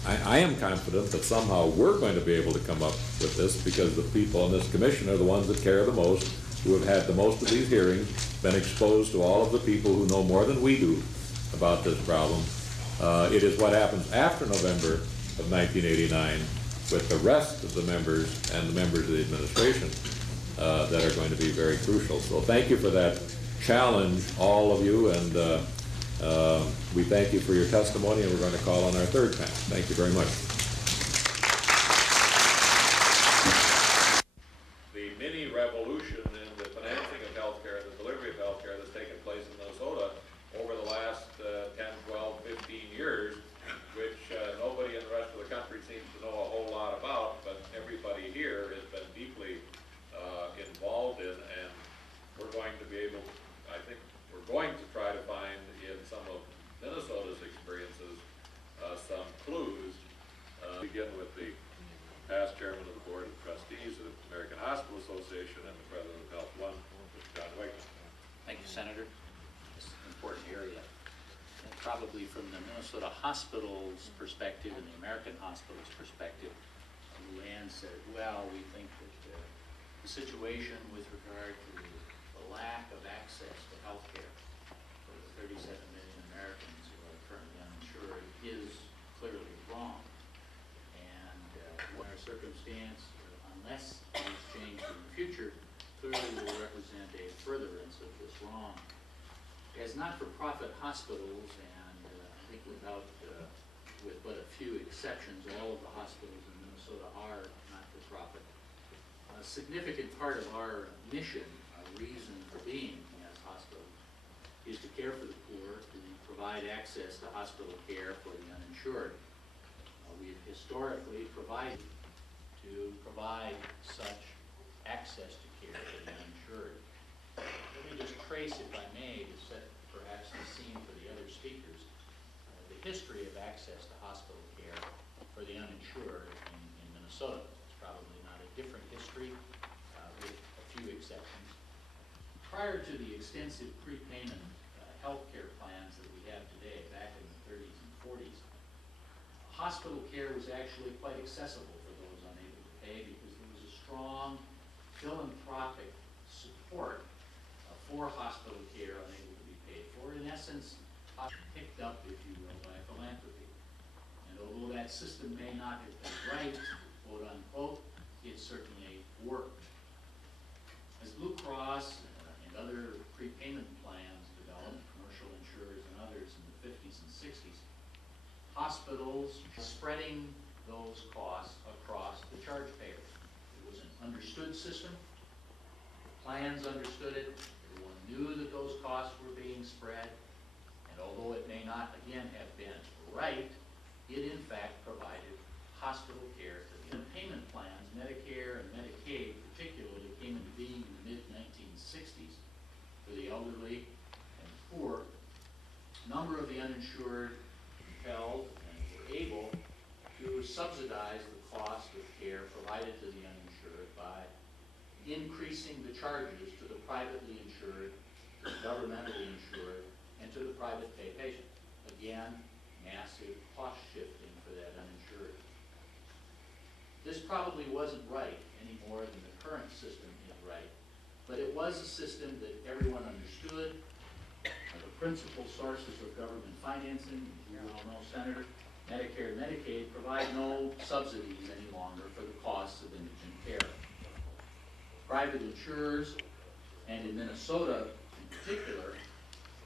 I am confident that somehow we're going to be able to come up with this, because the people on this commission are the ones that care the most, who have had the most of these hearings, been exposed to all of the people who know more than we do about this problem. It is what happens after November of 1989 with the rest of the members and the members of the administration that are going to be very crucial. So thank you for that challenge, all of you, and we thank you for your testimony, and we're going to call on our third panel. Thank you very much. The mini revolution in the financing of healthcare, the delivery of healthcare that's taken place in Minnesota over the last 10, 12, 15 years, which nobody in the rest of the country seems to know a whole lot about, but everybody here has been deeply involved in, and we're going to be able, I think, we're going to try to find in some of Minnesota's experiences some clues. Begin with the past chairman of the Board of Trustees of the American Hospital Association and the president of Health One, Mr. John Wigman. Thank you, Senator. It's an important area. And probably from the Minnesota hospitals perspective and the American hospitals perspective, Luann said, well, we think that the situation with regard to the lack of access to health care for the 37 million Americans who are currently uninsured is clearly wrong. And when our circumstance, unless things change in the future, clearly will represent a furtherance of this wrong. As not-for-profit hospitals, and I think with but a few exceptions, all of the hospitals in Minnesota are not-for-profit. A significant part of our mission, our reason for being as hospitals, is to care for the poor, to provide access to hospital care for the uninsured. We've historically provide such access to care for the uninsured. Let me just trace, if I may, to set perhaps the scene for the other speakers, the history of access to hospital care for the uninsured in Minnesota. It's probably not a different history, with a few exceptions. Prior to the extensive prepayment health care plans that we have today, back in the 30s and 40s, hospital care was actually quite accessible for those unable to pay because there was a strong philanthropic support for hospital care unable to be paid for. In essence, picked up, if you will, by philanthropy. And although that system may not have been right, quote unquote, it certainly worked. As Blue Cross and other prepayment plans developed, commercial insurers and others in the 50s and 60s, hospitals spreading those costs across the charge payers. It was an understood system. Plans understood it. Everyone knew that those costs were being spread. And although it may not, again, have been right, it in fact provided hospital care to the payment plans. Medicare and Medicaid particularly came into being in the mid-1960s for the elderly and poor. A number of the uninsured compelled and were able to subsidize the cost of care provided to the uninsured by increasing the charges to the privately insured, to the governmentally insured, and to the private pay patient. Again, massive cost shifting for that uninsured. This probably wasn't right any more than the current system is right, but it was a system that everyone understood. The principal sources of government financing, as you all know, Senator, Medicare and Medicaid provide no subsidies any longer for the costs of indigent care. Private insurers, and in Minnesota in particular,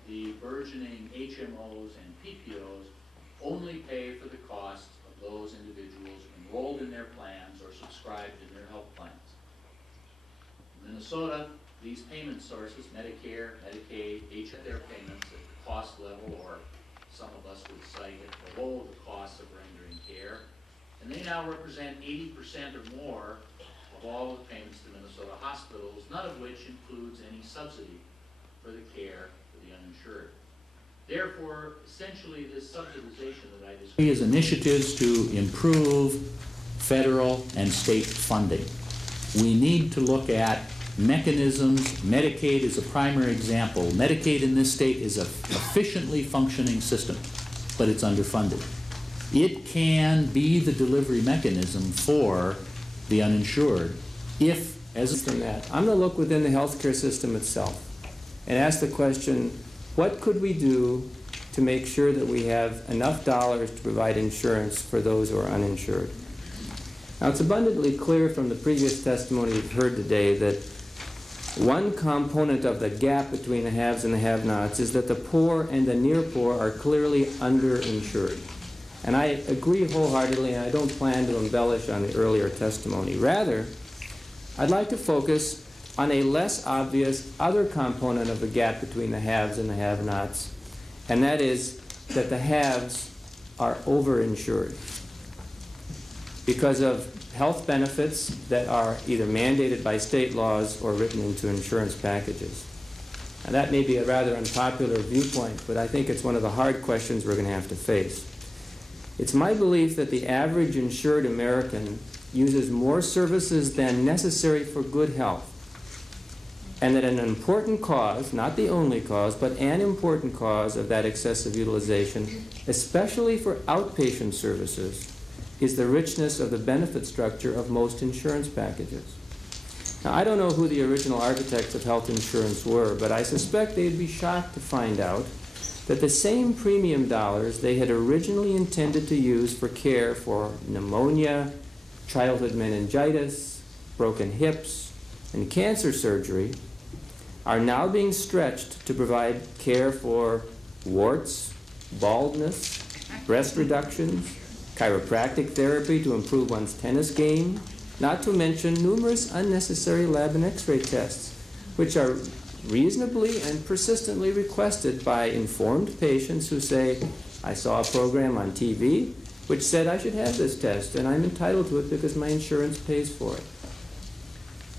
the burgeoning HMOs and PPOs only pay for the costs of those individuals enrolled in their plans or subscribed in their health plans. In Minnesota, these payment sources, Medicare, Medicaid, each of their payments at the cost level, or some of us would cite it below the cost of rendering care, and they now represent 80% or more of all of the payments to Minnesota hospitals, none of which includes any subsidy for the care for the uninsured. Therefore, essentially, this subsidization that I described is initiatives to improve federal and state funding. We need to look at mechanisms. Medicaid is a primary example. Medicaid in this state is an efficiently functioning system, but it's underfunded. It can be the delivery mechanism for the uninsured if, as from that, I'm going to look within the healthcare system itself and ask the question, what could we do to make sure that we have enough dollars to provide insurance for those who are uninsured? Now, it's abundantly clear from the previous testimony we've heard today that one component of the gap between the haves and the have-nots is that the poor and the near poor are clearly underinsured. And I agree wholeheartedly, and I don't plan to embellish on the earlier testimony. Rather, I'd like to focus on a less obvious other component of the gap between the haves and the have-nots, and that is that the haves are overinsured because of health benefits that are either mandated by state laws or written into insurance packages. Now, that may be a rather unpopular viewpoint, but I think it's one of the hard questions we're going to have to face. It's my belief that the average insured American uses more services than necessary for good health, and that an important cause, not the only cause, but an important cause of that excessive utilization, especially for outpatient services, is the richness of the benefit structure of most insurance packages. Now, I don't know who the original architects of health insurance were, but I suspect they'd be shocked to find out that the same premium dollars they had originally intended to use for care for pneumonia, childhood meningitis, broken hips, and cancer surgery are now being stretched to provide care for warts, baldness, breast reductions, chiropractic therapy to improve one's tennis game, not to mention numerous unnecessary lab and x-ray tests, which are reasonably and persistently requested by informed patients who say, I saw a program on TV which said I should have this test, and I'm entitled to it because my insurance pays for it.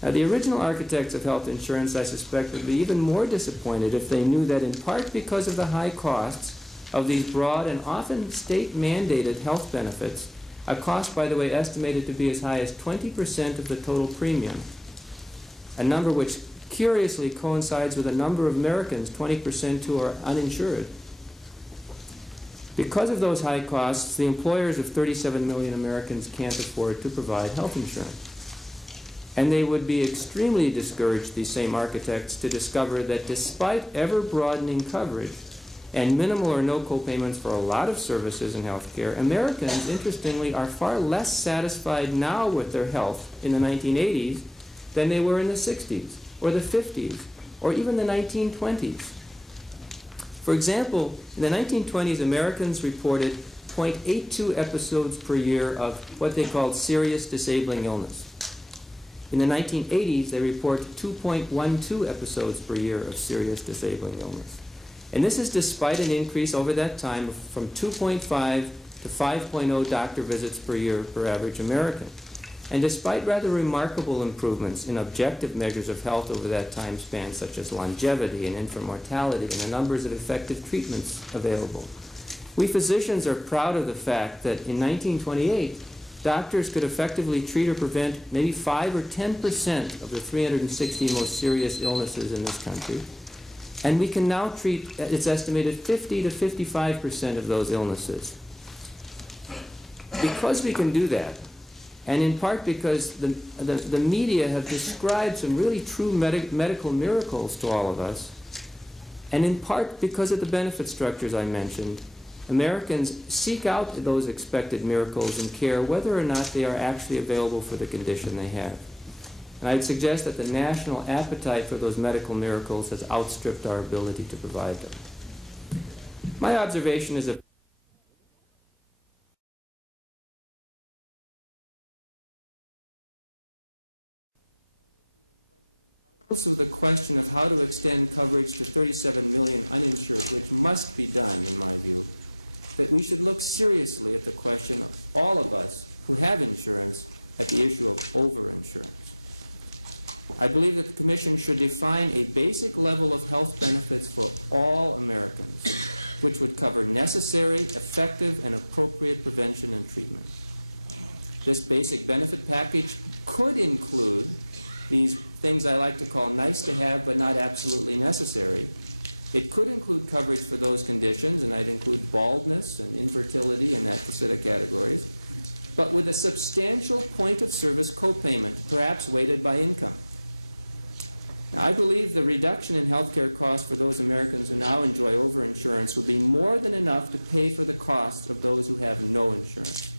Now, the original architects of health insurance, I suspect, would be even more disappointed if they knew that in part because of the high costs of these broad and often state-mandated health benefits, a cost, by the way, estimated to be as high as 20% of the total premium, a number which curiously coincides with a number of Americans, 20%, who are uninsured. Because of those high costs, the employers of 37 million Americans can't afford to provide health insurance. And they would be extremely discouraged, these same architects, to discover that despite ever-broadening coverage and minimal or no co-payments for a lot of services in health care, Americans, interestingly, are far less satisfied now with their health in the 1980s than they were in the 60s, or the 50s, or even the 1920s. For example, in the 1920s, Americans reported 0.82 episodes per year of what they called serious disabling illness. In the 1980s, they report 2.12 episodes per year of serious disabling illness. And this is despite an increase over that time from 2.5 to 5.0 doctor visits per year per average American. And despite rather remarkable improvements in objective measures of health over that time span, such as longevity and infant mortality and the numbers of effective treatments available, we physicians are proud of the fact that in 1928, doctors could effectively treat or prevent maybe 5 or 10% of the 360 most serious illnesses in this country. And we can now treat, it's estimated, 50 to 55% of those illnesses. Because we can do that, and in part because the media have described some really true medical miracles to all of us, and in part because of the benefit structures I mentioned, Americans seek out those expected miracles in care whether or not they are actually available for the condition they have. And I'd suggest that the national appetite for those medical miracles has outstripped our ability to provide them. My observation is that also the question of how to extend coverage to 37 million uninsured, which must be done, in my view, that we should look seriously at the question of all of us who have insurance at the issue of overinsurance. I believe that the Commission should define a basic level of health benefits for all Americans, which would cover necessary, effective, and appropriate prevention and treatment. This basic benefit package could include these things I like to call nice to have but not absolutely necessary. It could include coverage for those conditions, and I'd include baldness and infertility in that set of categories, but with a substantial point-of-service copayment, perhaps weighted by income. Now, I believe the reduction in health care costs for those Americans who now enjoy overinsurance would be more than enough to pay for the costs of those who have no insurance.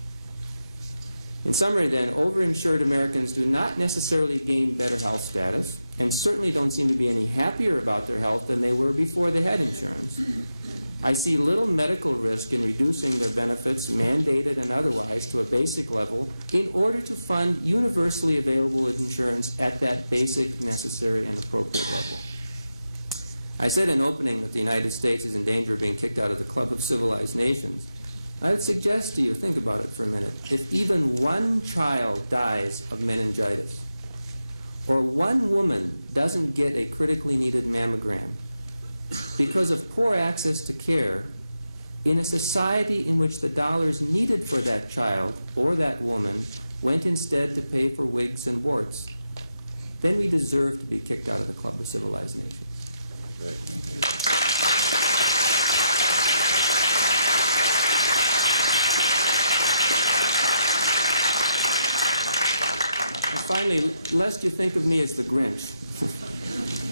In summary, then, overinsured Americans do not necessarily gain better health status and certainly don't seem to be any happier about their health than they were before they had insurance. I see little medical risk in reducing their benefits, mandated and otherwise, to a basic level in order to fund universally available insurance at that basic, necessary, and appropriate level. I said in opening that the United States is in danger of being kicked out of the Club of Civilized Nations. I would suggest to you, think about it for a minute, if even one child dies of meningitis, or one woman doesn't get a critically needed mammogram because of poor access to care, in a society in which the dollars needed for that child or that woman went instead to pay for wigs and warts, then we deserve to be kicked out of the Club of Civilized Nations. Right. Finally, lest you think of me as the Grinch,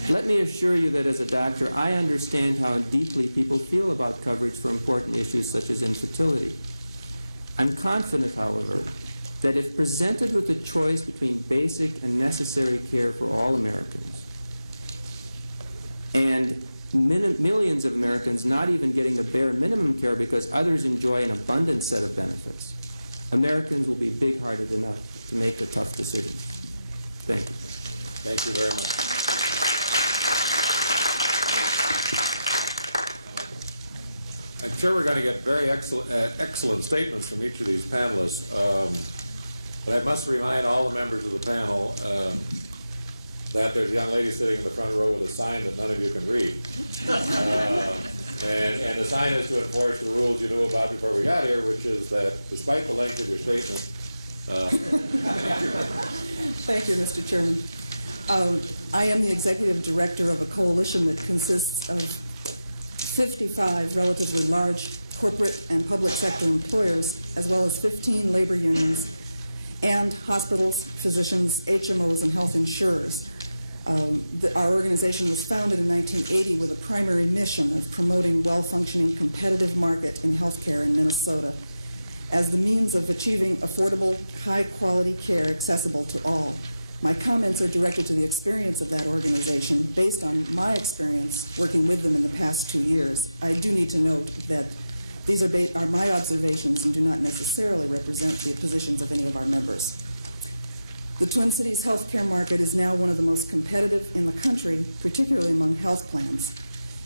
let me assure you that as a doctor, I understand how deeply people feel about coverage for important issues such as infertility. I'm confident, however, that if presented with a choice between basic and necessary care for all Americans, and millions of Americans not even getting the bare minimum care because others enjoy an abundant set of benefits, Americans will be big-hearted enough to make the tough decisions. Thank you. Thank you very much. I'm sure we're going to get very excellent statements from each of these panelists, but I must remind all the members of the panel that there's a young lady sitting in the front row with a sign that none of you can read. And the sign is to enforce the rules you knew about before we got here, which is that despite the length of your statement, Thank you, Mr. Chairman. I am the executive director of a coalition that consists of 55 relatively large corporate and public sector employers, as well as 15 labor unions, and hospitals, physicians, HMOs, and health insurers. Our organization was founded in 1980 with a primary mission of promoting well-functioning competitive market in healthcare in Minnesota as the means of achieving affordable, high-quality care accessible to all. My comments are directed to the experience of that organization based on my experience working with them in the past 2 years. I do need to note that these are my observations and do not necessarily represent the positions of any of our members. The Twin Cities healthcare market is now one of the most competitive in the country, particularly among health plans.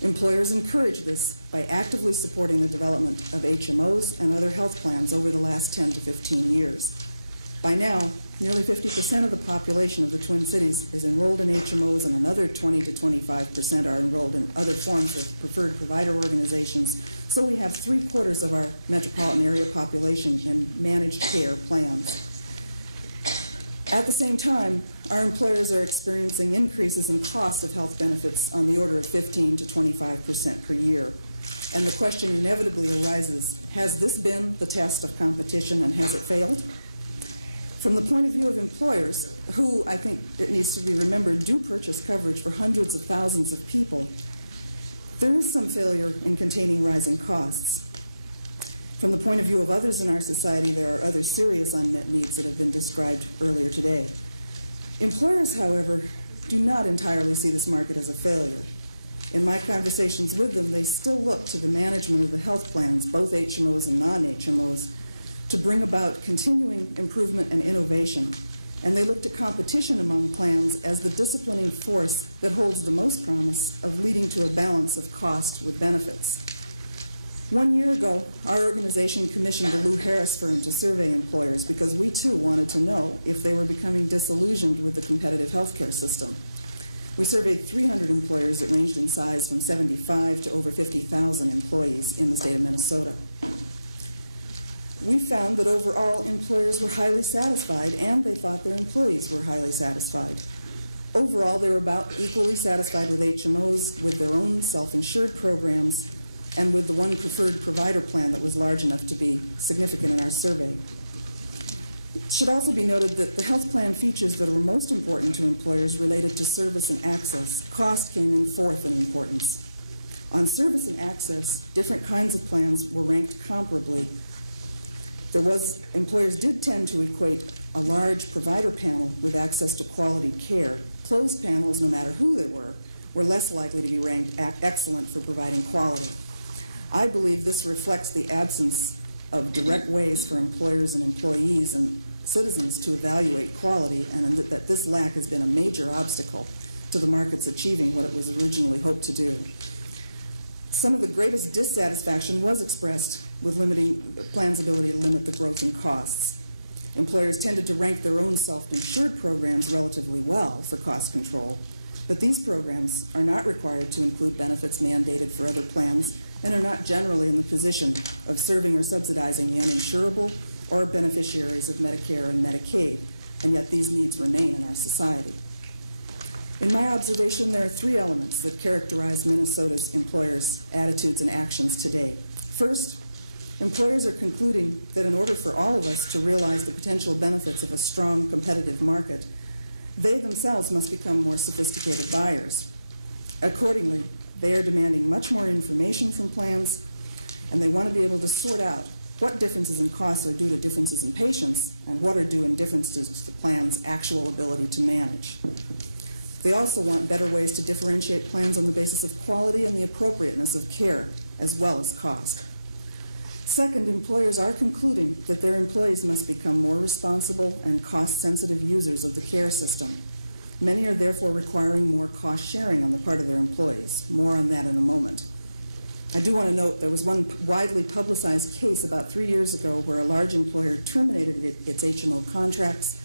Employers encourage this by actively supporting the development of HMOs and other health plans over the last 10 to 15 years. By now, nearly 50% of the population of the Twin Cities is enrolled in HMOs, and another 20 to 25% are enrolled in other forms of preferred provider organizations. So we have 3/4 of our metropolitan area population in managed care plans. At the same time, our employers are experiencing increases in cost of health benefits on the order of 15 to 25% per year. And the question inevitably arises, has this been the test of competition and has it failed? From the point of view of employers, who, I think it needs to be remembered, do purchase coverage for hundreds of thousands of people, there is some failure in containing rising costs. From the point of view of others in our society, there are other serious unmet needs that have been described earlier today. Employers, however, do not entirely see this market as a failure. In my conversations with them, they still look to the management of the health plans, both HMOs and non-HMOs, to bring about continuing improvement and innovation. And they look to competition among plans as the disciplining force that holds the most promise of leading to a balance of cost with benefits. 1 year ago, our organization commissioned the Lou Harris firm to survey employers because we too wanted to know if they were becoming disillusioned with the competitive healthcare system. We surveyed 300 employers that ranged in size from 75 to over 50,000 employees in the state of Minnesota. We found that overall employers were highly satisfied and they thought their employees were highly satisfied. Overall, they were about equally satisfied with HMOs, with their own self-insured programs, and with the one preferred provider plan that was large enough to be significant in our survey. It should also be noted that the health plan features that were most important to employers related to service and access. Cost came in fourth in importance. On service and access, different kinds of plans were ranked comparably. Employers did tend to equate a large provider panel with access to quality care. Closed panels, no matter who they were less likely to be ranked excellent for providing quality. I believe this reflects the absence of direct ways for employers and employees and citizens to evaluate quality, and that this lack has been a major obstacle to the market's achieving what it was originally hoped to do. Some of the greatest dissatisfaction was expressed with limiting the plan's ability to limit the growth in costs. Employers tended to rank their own self-insured programs relatively well for cost control, but these programs are not required to include benefits mandated for other plans and are not generally in the position of serving or subsidizing the uninsurable or beneficiaries of Medicare and Medicaid, and yet these needs remain in our society. In my observation, there are 3 elements that characterize Minnesota's employers' attitudes and actions today. First, employers are concluding that in order for all of us to realize the potential benefits of a strong competitive market, they themselves must become more sophisticated buyers. Accordingly, they are demanding much more information from plans, and they want to be able to sort out what differences in costs are due to differences in patients and what are due in differences to the plan's actual ability to manage. They also want better ways to differentiate plans on the basis of quality and the appropriateness of care, as well as cost. Second, employers are concluding that their employees must become more responsible and cost-sensitive users of the care system. Many are therefore requiring more cost sharing on the part of their employees. More on that in a moment. I do want to note there was one widely publicized case about 3 years ago where a large employer terminated its HMO contracts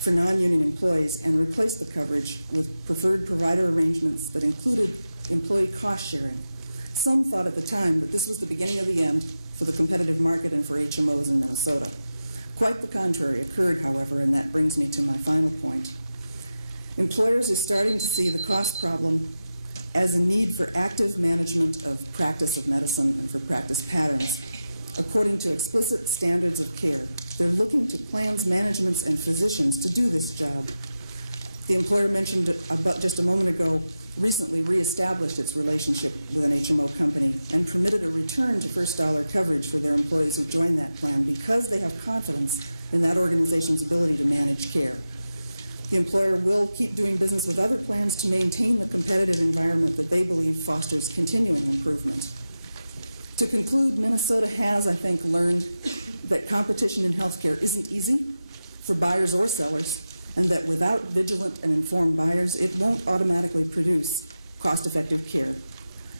for non-union employees and replaced the coverage with preferred provider arrangements that included employee cost sharing. Some thought at the time that this was the beginning of the end for the competitive market and for HMOs in Minnesota. Quite the contrary occurred, however, and that brings me to my final point. Employers are starting to see the cost problem as a need for active management of practice of medicine and for practice patterns. According to explicit standards of care, they're looking to plans, managements, and physicians to do this job. The employer mentioned about just a moment ago recently reestablished its relationship with an HMO company and permitted a return to first dollar coverage for their employees who join that plan because they have confidence in that organization's ability to manage care. The employer will keep doing business with other plans to maintain the competitive environment that they believe fosters continuing improvement. To conclude, Minnesota has, I think, learned that competition in healthcare isn't easy for buyers or sellers, and that without vigilant and informed buyers, it won't automatically produce cost-effective care.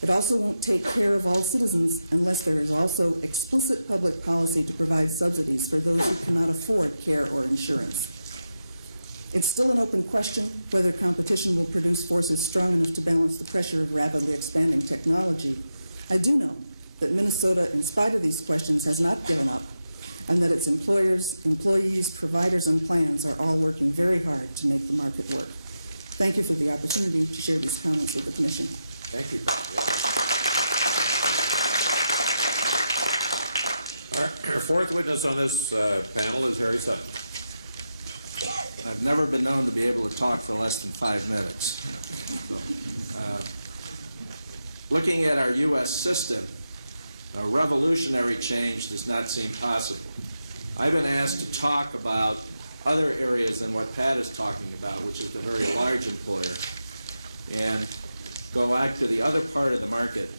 It also won't take care of all citizens unless there is also explicit public policy to provide subsidies for those who cannot afford care or insurance. It's still an open question whether competition will produce forces strong enough to balance the pressure of rapidly expanding technology. I do know that Minnesota, in spite of these questions, has not given up, and that its employers, employees, providers, and plans are all working very hard to make the market work. Thank you for the opportunity to share these comments with the Commission. Thank you. Our fourth witness on this panel is Harry Sutton. I've never been known to be able to talk for less than 5 minutes. Looking at our U.S. system, a revolutionary change does not seem possible. I've been asked to talk about other areas than what Pat is talking about, which is the very large employer, and go back to the other part of the market,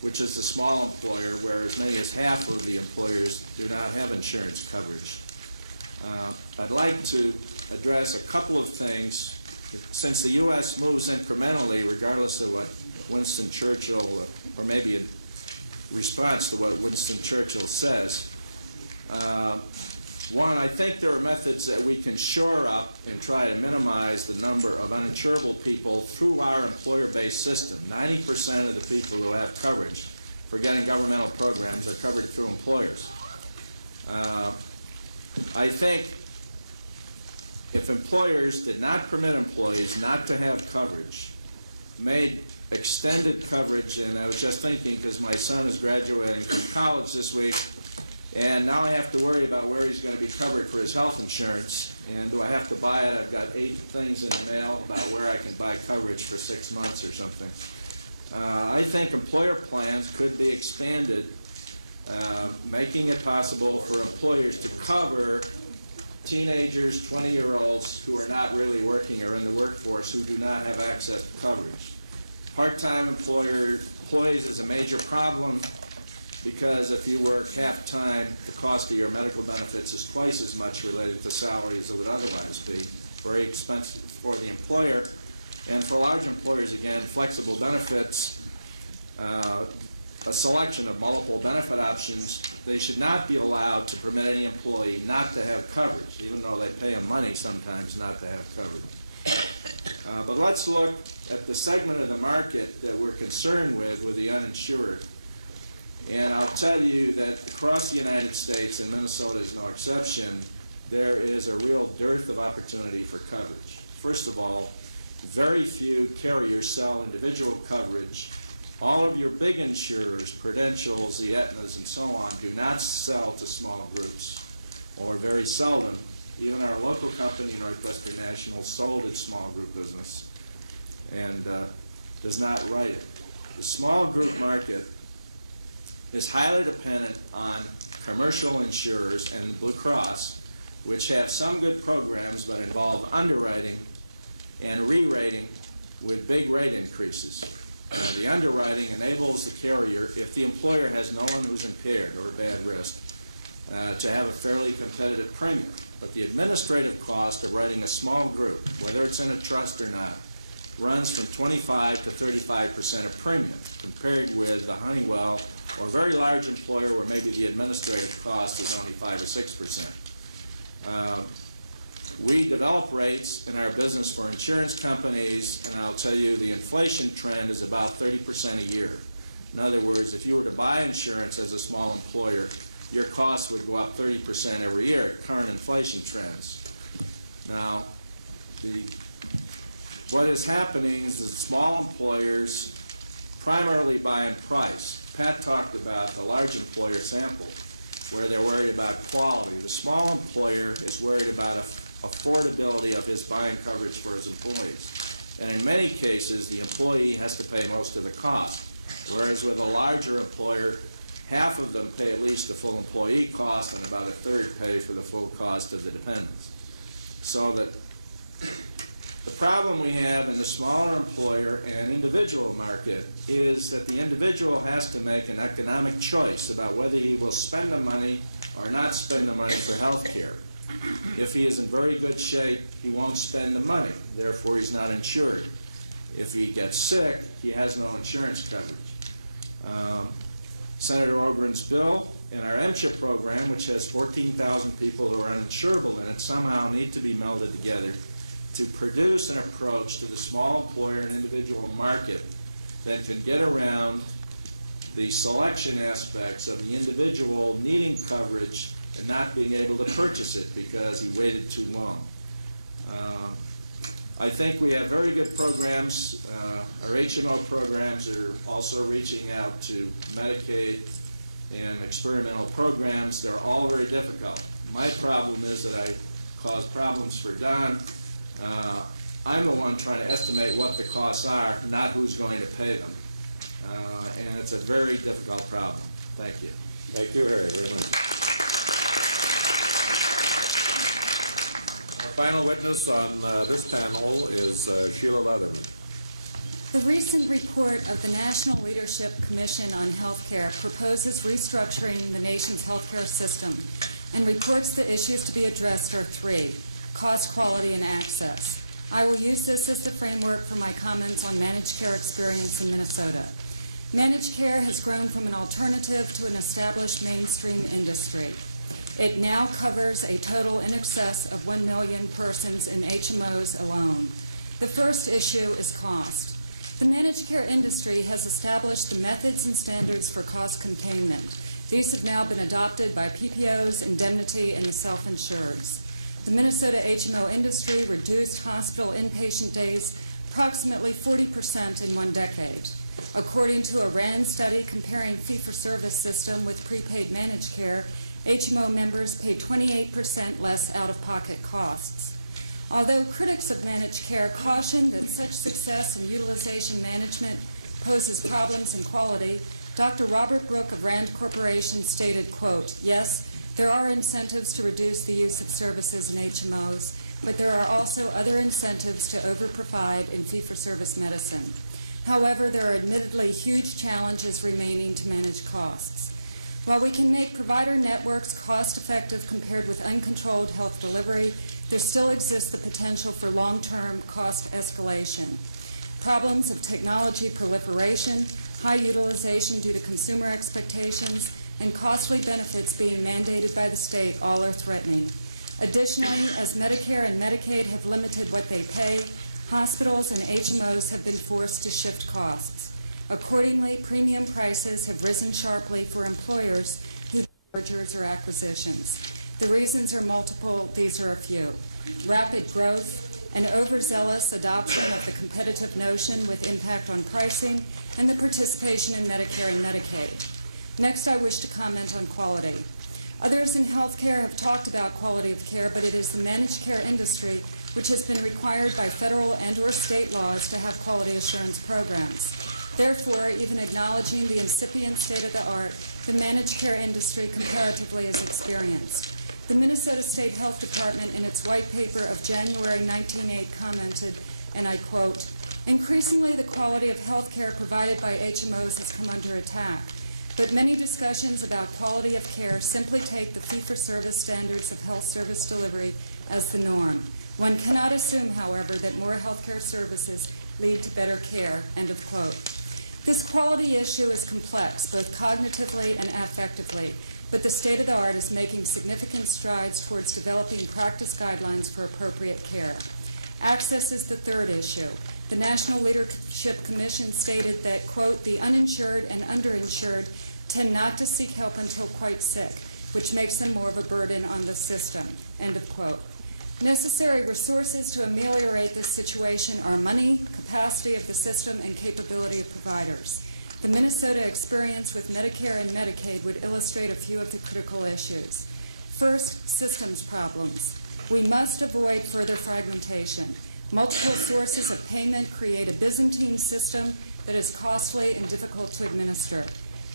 which is the small employer, where as many as half of the employers do not have insurance coverage. I'd like to address a couple of things. Since the U.S. moves incrementally, regardless of what Winston Churchill, or maybe in response to what Winston Churchill says, one, I think there are methods that we can shore up and try to minimize the number of uninsurable people through our employer-based system. 90% of the people who have coverage for getting governmental programs are covered through employers. I think if employers did not permit employees not to have coverage, made extended coverage, and I was just thinking because my son is graduating from college this week, and now I have to worry about where he's going to be covered for his health insurance, and do I have to buy it? I've got 8 things in the mail about where I can buy coverage for 6 months or something. I think employer plans could be expanded, making it possible for employers to cover teenagers, 20-year-olds who are not really working or in the workforce who do not have access to coverage. Part-time employees is a major problem because if you work half-time, the cost of your medical benefits is twice as much related to salaries as it would otherwise be. Very expensive for the employer. And for large employers, again, flexible benefits, a selection of multiple benefit options. They should not be allowed to permit any employee not to have coverage, even though they pay them money sometimes not to have coverage. But let's look at the segment of the market that we're concerned with the uninsured. And I'll tell you that across the United States, and Minnesota is no exception, there is a real dearth of opportunity for coverage. First of all, very few carriers sell individual coverage. All of your big insurers, Prudentials, the Aetnas, and so on, do not sell to small groups, or very seldom. Even our local company, Northwestern National, sold its small group business and does not write it. The small group market is highly dependent on commercial insurers and Blue Cross, which have some good programs but involve underwriting and re-rating with big rate increases. The underwriting enables the carrier, if the employer has no one who's impaired or a bad risk, to have a fairly competitive premium. But the administrative cost of running a small group, whether it's in a trust or not, runs from 25 to 35% of premium, compared with the Honeywell or very large employer where maybe the administrative cost is only 5 or 6%. We develop rates in our business for insurance companies, and I'll tell you the inflation trend is about 30% a year. In other words, if you were to buy insurance as a small employer, your costs would go up 30% every year at current inflation trends. Now, what is happening is that small employers primarily buy in price. Pat talked about the large employer sample, where they're worried about quality. The small employer is worried about affordability of his buying coverage for his employees. And in many cases, the employee has to pay most of the cost, whereas with a larger employer, half of them pay at least the full employee cost and about a third pay for the full cost of the dependents. So that the problem we have in the smaller employer and individual market is that the individual has to make an economic choice about whether he will spend the money or not spend the money for health care. If he is in very good shape, he won't spend the money, therefore he's not insured. If he gets sick, he has no insurance coverage. Senator Ogren's bill in our MCHIP program, which has 14,000 people who are uninsurable in it, somehow need to be melded together to produce an approach to the small employer and individual market that can get around the selection aspects of the individual needing coverage and not being able to purchase it because he waited too long. I think we have very good programs. Our HMO programs are also reaching out to Medicaid and experimental programs. They're all very difficult. My problem is that I cause problems for Don. I'm the one trying to estimate what the costs are, not who's going to pay them. And it's a very difficult problem. Thank you. Thank you, Harry, very much. Our final witness on this panel is Sheila Leatherman. The recent report of the National Leadership Commission on Healthcare proposes restructuring the nation's healthcare system and reports the issues to be addressed are three: cost, quality, and access. I will use this as the framework for my comments on managed care experience in Minnesota. Managed care has grown from an alternative to an established mainstream industry. It now covers a total in excess of 1 million persons in HMOs alone. The first issue is cost. The managed care industry has established the methods and standards for cost containment. These have now been adopted by PPOs, indemnity, and the self-insureds. The Minnesota HMO industry reduced hospital inpatient days approximately 40% in 1 decade. According to a RAND study comparing fee-for-service system with prepaid managed care, HMO members pay 28% less out-of-pocket costs. Although critics of managed care caution that such success in utilization management poses problems in quality, Dr. Robert Brook of RAND Corporation stated, quote, "Yes, there are incentives to reduce the use of services in HMOs, but there are also other incentives to over-provide in fee-for-service medicine. However, there are admittedly huge challenges remaining to manage costs. While we can make provider networks cost-effective compared with uncontrolled health delivery, there still exists the potential for long-term cost escalation. Problems of technology proliferation, high utilization due to consumer expectations, and costly benefits being mandated by the state all are threatening. Additionally, as Medicare and Medicaid have limited what they pay, hospitals and HMOs have been forced to shift costs. Accordingly, premium prices have risen sharply for employers who do mergers or acquisitions. The reasons are multiple. These are a few: rapid growth, an overzealous adoption of the competitive notion with impact on pricing, and the participation in Medicare and Medicaid. Next, I wish to comment on quality. Others in healthcare have talked about quality of care, but it is the managed care industry which has been required by federal and/or state laws to have quality assurance programs. Therefore, even acknowledging the incipient state of the art, the managed care industry comparatively is experienced. The Minnesota State Health Department, in its white paper of January 1908, commented, and I quote, "Increasingly, the quality of health care provided by HMOs has come under attack. but many discussions about quality of care simply take the fee-for-service standards of health service delivery as the norm. One cannot assume, however, that more healthcare services lead to better care, end of quote. This quality issue is complex, both cognitively and affectively, but the state of the art is making significant strides towards developing practice guidelines for appropriate care. Access is the third issue. The National Leadership Commission stated that, quote, the uninsured and underinsured tend not to seek help until quite sick, which makes them more of a burden on the system, end of quote. Necessary resources to ameliorate this situation are money, capacity of the system, and capability of providers. The Minnesota experience with Medicare and Medicaid would illustrate a few of the critical issues. First, systems problems. We must avoid further fragmentation. Multiple sources of payment create a Byzantine system that is costly and difficult to administer.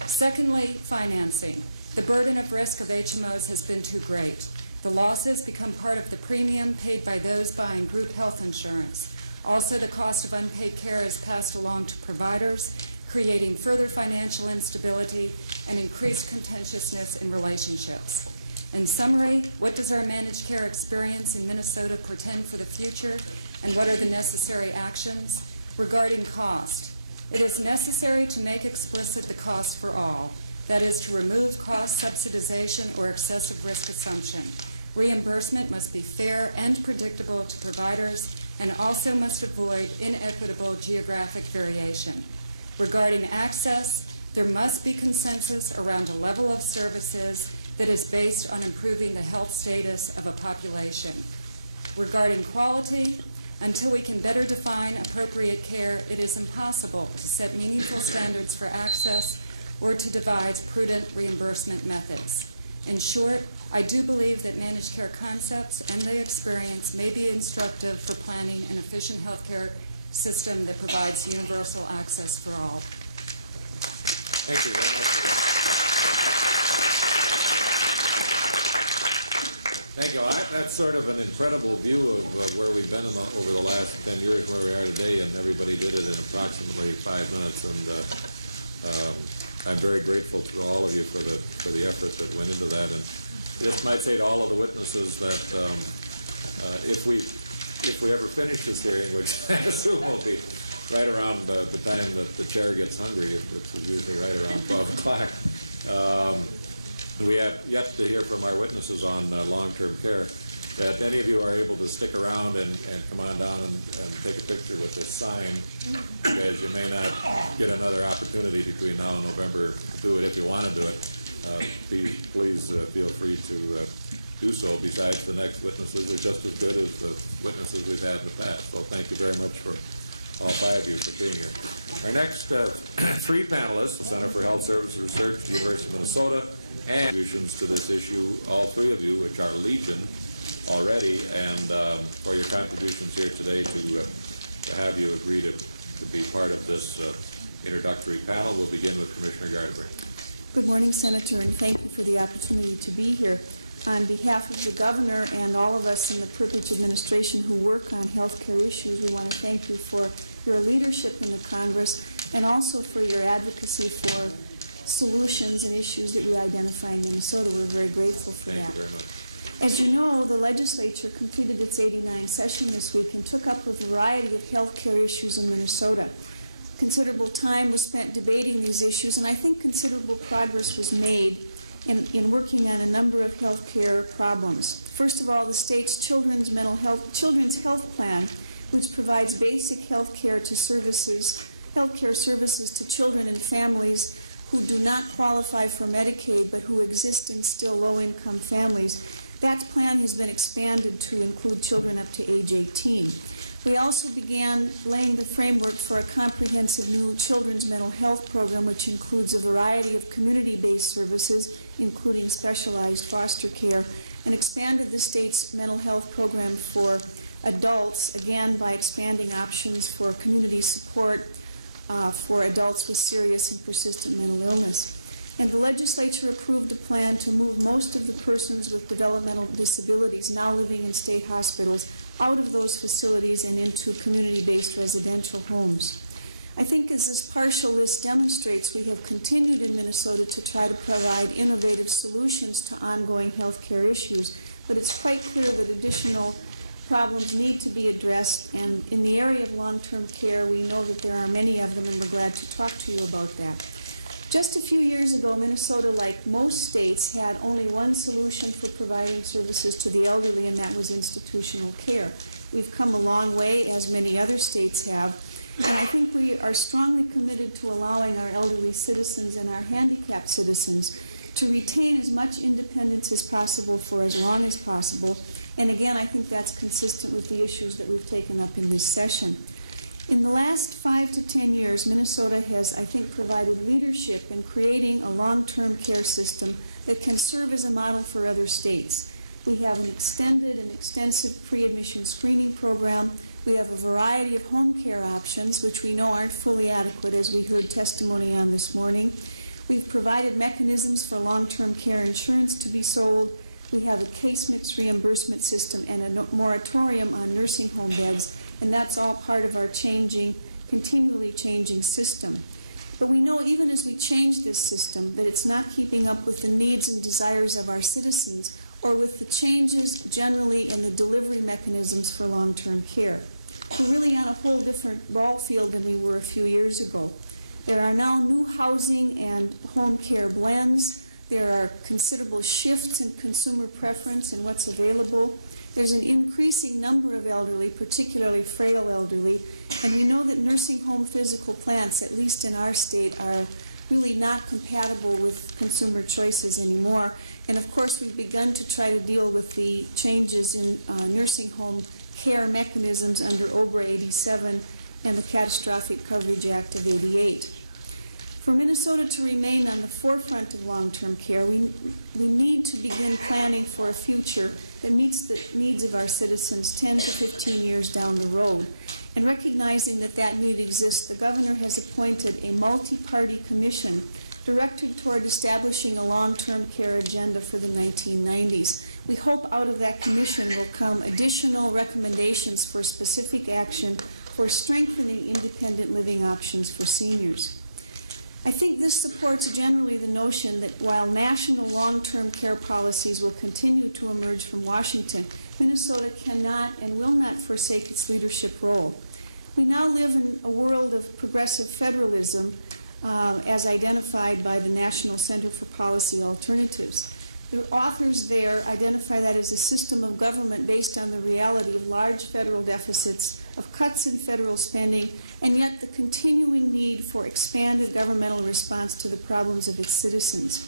Secondly, financing. The burden of risk of HMOs has been too great. The losses become part of the premium paid by those buying group health insurance. Also, the cost of unpaid care is passed along to providers, creating further financial instability and increased contentiousness in relationships. In summary, what does our managed care experience in Minnesota portend for the future, and what are the necessary actions? Regarding cost, it is necessary to make explicit the cost for all. That is, to remove cost subsidization or excessive risk assumption. Reimbursement must be fair and predictable to providers and also must avoid inequitable geographic variation. Regarding access, there must be consensus around a level of services that is based on improving the health status of a population. Regarding quality, until we can better define appropriate care, it is impossible to set meaningful standards for access or to devise prudent reimbursement methods. In short, I do believe that managed care concepts and the experience may be instructive for planning an efficient healthcare system that provides universal access for all. Thank you very much for that. Thank you. That's sort of an incredible view of where we've been over the last 10 years, where we are today, and everybody did it in approximately 5 minutes. And I'm very grateful to all of you for the effort that went into that. And I just might say to all of the witnesses that if we ever finish this hearing, which I assume will be right around the time that the chair gets hungry, which is usually right around 12 o'clock, we have yet to hear from our witnesses on long-term care, that any of you are able to stick around and come on down and take a picture with this sign, because you may not get another opportunity between now and November to do it. If you want to do it, please feel free to do so. Besides, the next witnesses are just as good as the witnesses we've had in the past. So thank you very much for all 5 of you for being here. Our next 3 panelists, the Center for Health Services Research, the University of Minnesota, and contributions to this issue, all 3 of you, which are legion already, and for your contributions here today to have you agree to be part of this introductory panel. We'll begin with Commissioner Gardner. Good morning, Senator, and thank you for the opportunity to be here. On behalf of the governor and all of us in the privileged administration who work on health care issues, we want to thank you for your leadership in the Congress and also for your advocacy for solutions and issues that we identify in Minnesota. We're very grateful for that. Thank you very much. As you know, the legislature completed its 89th session this week and took up a variety of health care issues in Minnesota. Considerable time was spent debating these issues, and I think considerable progress was made in working on a number of health care problems. First of all, the state's children's health plan, which provides basic health care services to children and families who do not qualify for Medicaid but who exist in still low-income families. That plan has been expanded to include children up to age 18. We also began laying the framework for a comprehensive new children's mental health program, which includes a variety of community-based services, including specialized foster care, and expanded the state's mental health program for adults, again by expanding options for community support for adults with serious and persistent mental illness. And the legislature approved a plan to move most of the persons with developmental disabilities now living in state hospitals out of those facilities and into community-based residential homes. I think as this partial list demonstrates, we have continued in Minnesota to try to provide innovative solutions to ongoing health care issues, but it's quite clear that additional problems need to be addressed, and in the area of long-term care, we know that there are many of them, and we're glad to talk to you about that. Just a few years ago, Minnesota, like most states, had only one solution for providing services to the elderly, and that was institutional care. We've come a long way, as many other states have, and I think we are strongly committed to allowing our elderly citizens and our handicapped citizens to retain as much independence as possible for as long as possible. And again, I think that's consistent with the issues that we've taken up in this session. In the last 5 to 10 years, Minnesota has, I think, provided leadership in creating a long-term care system that can serve as a model for other states. We have an extended and extensive pre-admission screening program. We have a variety of home care options, which we know aren't fully adequate, as we heard testimony on this morning. We've provided mechanisms for long-term care insurance to be sold. We have a case mix reimbursement system and a moratorium on nursing home beds, and that's all part of our continually changing system. But we know even as we change this system that it's not keeping up with the needs and desires of our citizens or with the changes generally in the delivery mechanisms for long-term care. We're really on a whole different ball field than we were a few years ago. There are now new housing and home care blends. There are considerable shifts in consumer preference and what's available. There's an increasing number of elderly, particularly frail elderly, and we know that nursing home physical plants, at least in our state, are really not compatible with consumer choices anymore. And of course, we've begun to try to deal with the changes in nursing home care mechanisms under OBRA 87 and the Catastrophic Coverage Act of 88. For Minnesota to remain on the forefront of long-term care, we need to begin planning for a future that meets the needs of our citizens 10 to 15 years down the road. And recognizing that that need exists, the governor has appointed a multi-party commission directed toward establishing a long-term care agenda for the 1990s. We hope out of that commission will come additional recommendations for specific action for strengthening independent living options for seniors. I think this supports generally the notion that while national long-term care policies will continue to emerge from Washington, Minnesota cannot and will not forsake its leadership role. We now live in a world of progressive federalism as identified by the National Center for Policy Alternatives. The authors there identify that as a system of government based on the reality of large federal deficits, of cuts in federal spending, and yet the continuing need for expanded governmental response to the problems of its citizens.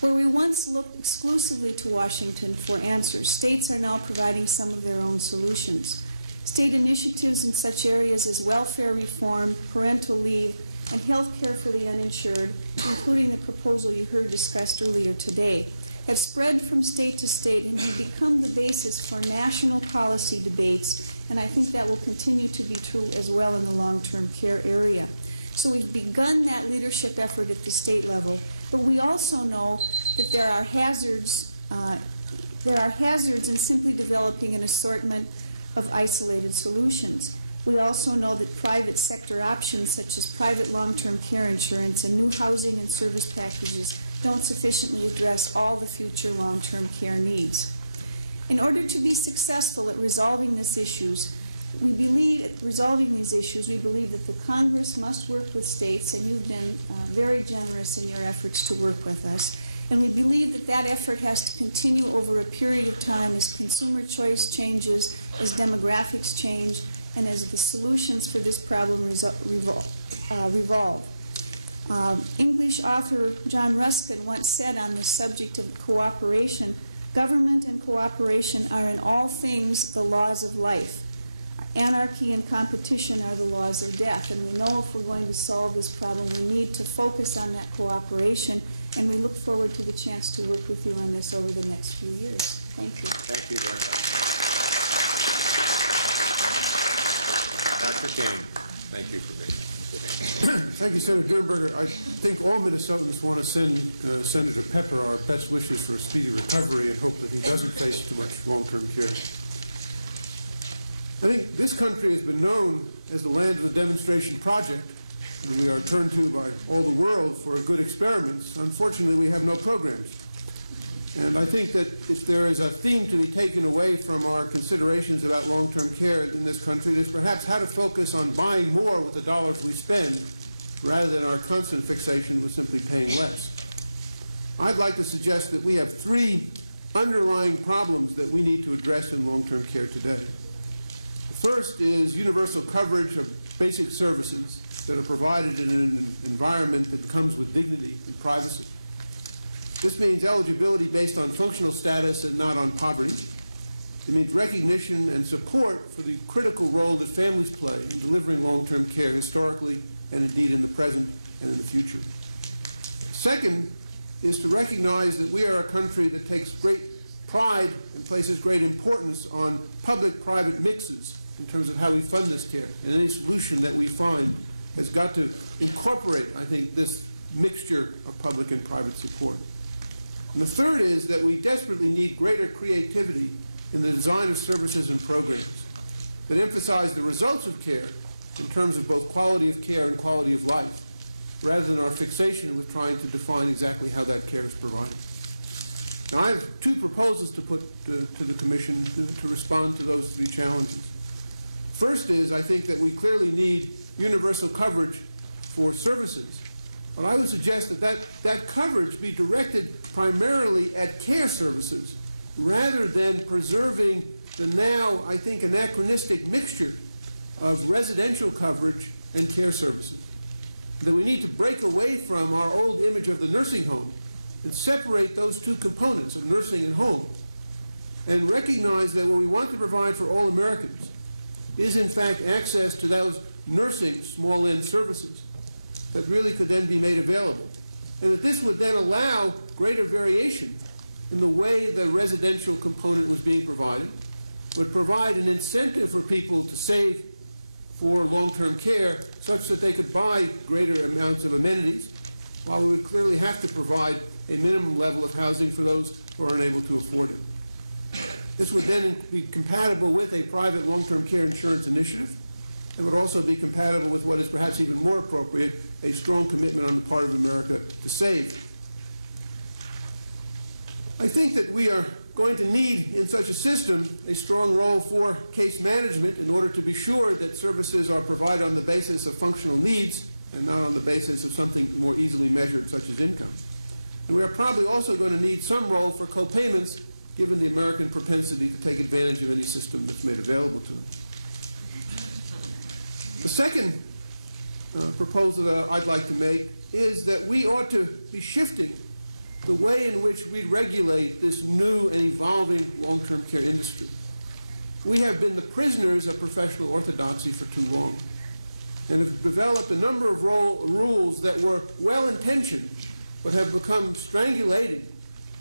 Where we once looked exclusively to Washington for answers, states are now providing some of their own solutions. State initiatives in such areas as welfare reform, parental leave, and health care for the uninsured, including the proposal you heard discussed earlier today, have spread from state to state and have become the basis for national policy debates, and I think that will continue to be true as well in the long-term care area. So we've begun that leadership effort at the state level, but we also know that there are hazards in simply developing an assortment of isolated solutions. We also know that private sector options such as private long-term care insurance and new housing and service packages don't sufficiently address all the future long-term care needs. In order to be successful at resolving these issues, we believe that the Congress must work with states, and you've been very generous in your efforts to work with us. And we believe that that effort has to continue over a period of time as consumer choice changes, as demographics change, and as the solutions for this problem revolve. English author John Ruskin once said on the subject of cooperation, "Government and cooperation are in all things the laws of life. Anarchy and competition are the laws of death." And we know if we're going to solve this problem, we need to focus on that cooperation, and we look forward to the chance to work with you on this over the next few years. Thank you. Thank you very much. Dr. King, thank you for being here. Thank you, Senator Durenberger. I think all Minnesotans want to send Senator Pepper our best wishes for a speedy recovery and hope that he doesn't face too much long-term care. I think this country has been known as the land of the demonstration project, We are turned to by all the world for good experiments. Unfortunately, we have no programs. And I think that if there is a theme to be taken away from our considerations about long-term care in this country, it is perhaps how to focus on buying more with the dollars we spend rather than our constant fixation with simply paying less. I'd like to suggest that we have three underlying problems that we need to address in long-term care today. The first is universal coverage of basic services that are provided in an environment that comes with dignity and privacy. This means eligibility based on functional status and not on poverty. It means recognition and support for the critical role that families play in delivering long-term care historically and indeed in the present and in the future. Second is to recognize that we are a country that takes great pride and places great importance on public-private mixes in terms of how we fund this care. And any solution that we find has got to incorporate, I think, this mixture of public and private support. And the third is that we desperately need greater creativity in the design of services and programs that emphasize the results of care in terms of both quality of care and quality of life, rather than our fixation with trying to define exactly how that care is provided. Now, I have two proposals to put to the Commission to respond to those three challenges. First is, I think that we clearly need universal coverage for services. But I would suggest that coverage be directed primarily at care services rather than preserving the now, I think, anachronistic mixture of residential coverage and care services. That we need to break away from our old image of the nursing home and separate those two components of nursing and home and recognize that what we want to provide for all Americans is in fact access to those nursing small-end services that really could then be made available. And that this would then allow greater variation in the way the residential component was being provided, would provide an incentive for people to save for long-term care such that they could buy greater amounts of amenities, while we would clearly have to provide a minimum level of housing for those who are unable to afford it. This would then be compatible with a private long-term care insurance initiative. It would also be compatible with what is perhaps even more appropriate, a strong commitment on the part of America to save. I think that we are going to need, in such a system, a strong role for case management in order to be sure that services are provided on the basis of functional needs and not on the basis of something more easily measured, such as income. And we are probably also going to need some role for co-payments, given the American propensity to take advantage of any system that's made available to them. The second proposal that I'd like to make is that we ought to be shifting the way in which we regulate this new and evolving long-term care industry. We have been the prisoners of professional orthodoxy for too long and have developed a number of rules that were well-intentioned but have become strangulated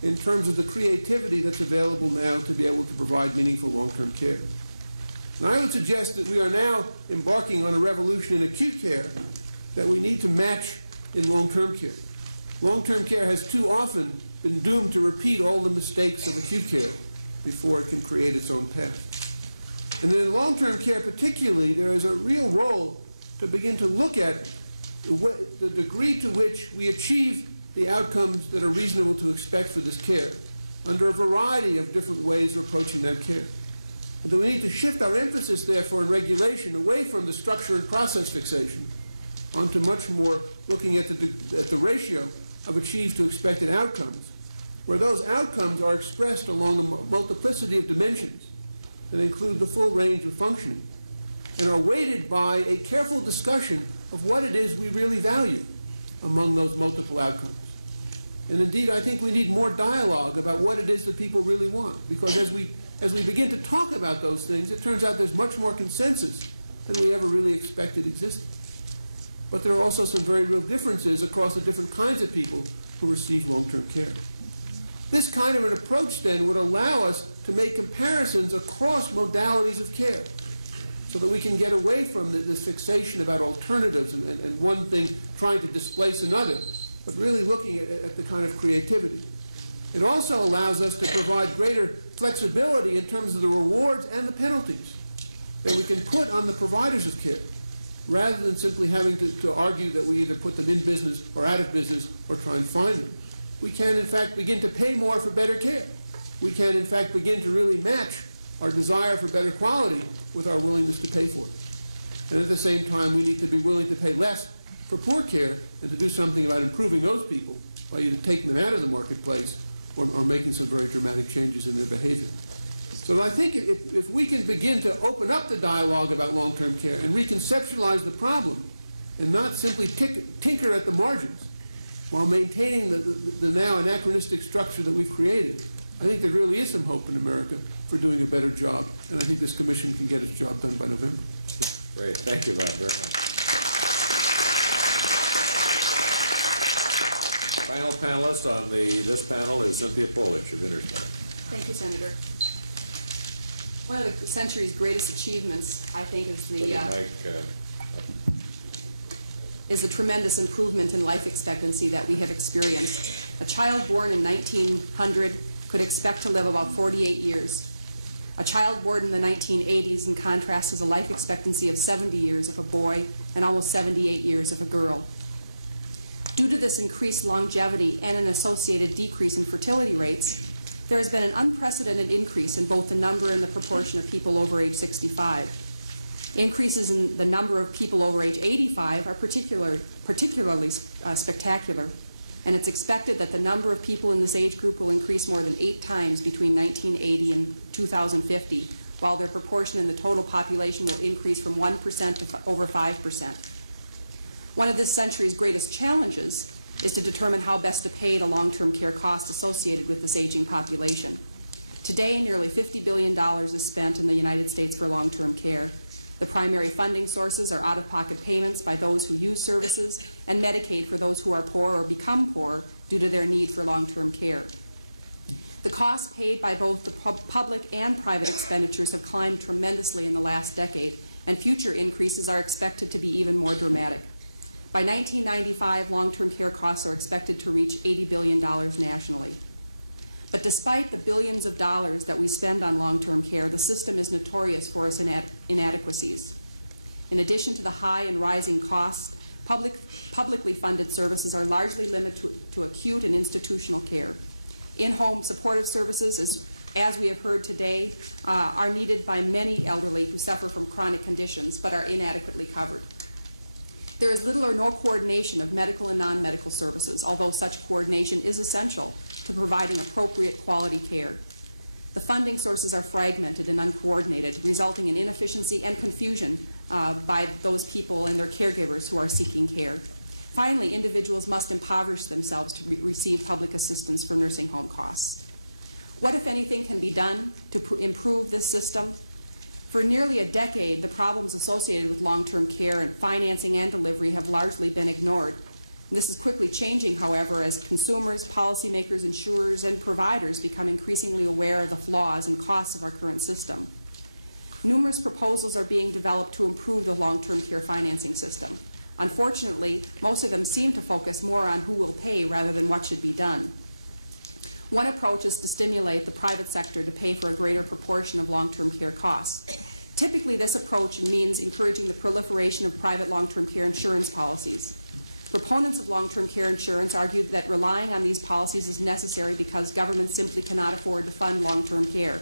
in terms of the creativity that's available now to be able to provide meaningful long-term care. And I would suggest that we are now embarking on a revolution in acute care that we need to match in long-term care. Long-term care has too often been doomed to repeat all the mistakes of acute care before it can create its own path. And in long-term care particularly, there is a real role to begin to look at the degree to which we achieve the outcomes that are reasonable to expect for this care under a variety of different ways of approaching that care. And that we need to shift our emphasis, therefore, in regulation away from the structure and process fixation onto much more looking at the ratio of achieved to expected outcomes, where those outcomes are expressed along a multiplicity of dimensions that include the full range of functioning and are weighted by a careful discussion of what it is we really value among those multiple outcomes. And indeed, I think we need more dialogue about what it is that people really want, because as we begin to talk about those things, it turns out there's much more consensus than we ever really expected existed. But there are also some very real differences across the different kinds of people who receive long-term care. This kind of an approach then would allow us to make comparisons across modalities of care so that we can get away from this fixation about alternatives and one thing trying to displace another, but really looking at the kind of creativity. It also allows us to provide greater flexibility in terms of the rewards and the penalties that we can put on the providers of care rather than simply having to argue that we either put them in business or out of business or try and find them. We can, in fact, begin to pay more for better care. We can, in fact, begin to really match our desire for better quality with our willingness to pay for it. And at the same time, we need to be willing to pay less for poor care and to do something about improving those people by either taking them out of the marketplace or making some very dramatic changes in their behavior. So I think if we can begin to open up the dialogue about long-term care and reconceptualize the problem and not simply tinker at the margins while maintaining the now anachronistic structure that we've created, I think there really is some hope in America for doing a better job, and I think this commission can get its job done by November. Great. Thank you, Bob, very much. Final panelist on this panel is Cynthia Polich of Interstate. Thank you, Senator. One of the century's greatest achievements, I think, is the tremendous improvement in life expectancy that we have experienced. A child born in 1900 could expect to live about 48 years. A child born in the 1980s, in contrast, has a life expectancy of 70 years if a boy and almost 78 years if a girl. Due to this increased longevity and an associated decrease in fertility rates, there has been an unprecedented increase in both the number and the proportion of people over age 65. Increases in the number of people over age 85 are particularly spectacular, and it's expected that the number of people in this age group will increase more than 8 times between 1980 and 2050, while their proportion in the total population will increase from 1% to over 5%. One of this century's greatest challenges is to determine how best to pay the long-term care costs associated with this aging population. Today, nearly $50 billion is spent in the United States for long-term care. The primary funding sources are out-of-pocket payments by those who use services and Medicaid for those who are poor or become poor due to their need for long-term care. The costs paid by both the public and private expenditures have climbed tremendously in the last decade, and future increases are expected to be even more dramatic. By 1995, long-term care costs are expected to reach $80 billion nationally. But despite the billions of dollars that we spend on long-term care, the system is notorious for its inadequacies. In addition to the high and rising costs, publicly funded services are largely limited to acute and institutional care. In-home supportive services, as we have heard today, are needed by many elderly who suffer from chronic conditions but are inadequately covered. There is little or no coordination of medical and non-medical services, although such coordination is essential to providing appropriate quality care. The funding sources are fragmented and uncoordinated, resulting in inefficiency and confusion by those people and their caregivers who are seeking care. Finally, individuals must impoverish themselves to receive public assistance for nursing home costs. What, if anything, can be done to improve this system? For nearly a decade, the problems associated with long-term care and financing and delivery have largely been ignored. This is quickly changing, however, as consumers, policymakers, insurers, and providers become increasingly aware of the flaws and costs of our current system. Numerous proposals are being developed to improve the long-term care financing system. Unfortunately, most of them seem to focus more on who will pay rather than what should be done. One approach is to stimulate the private sector to pay for a greater proportion of long-term care costs. Typically, this approach means encouraging the proliferation of private long-term care insurance policies. Proponents of long-term care insurance argue that relying on these policies is necessary because governments simply cannot afford to fund long-term care.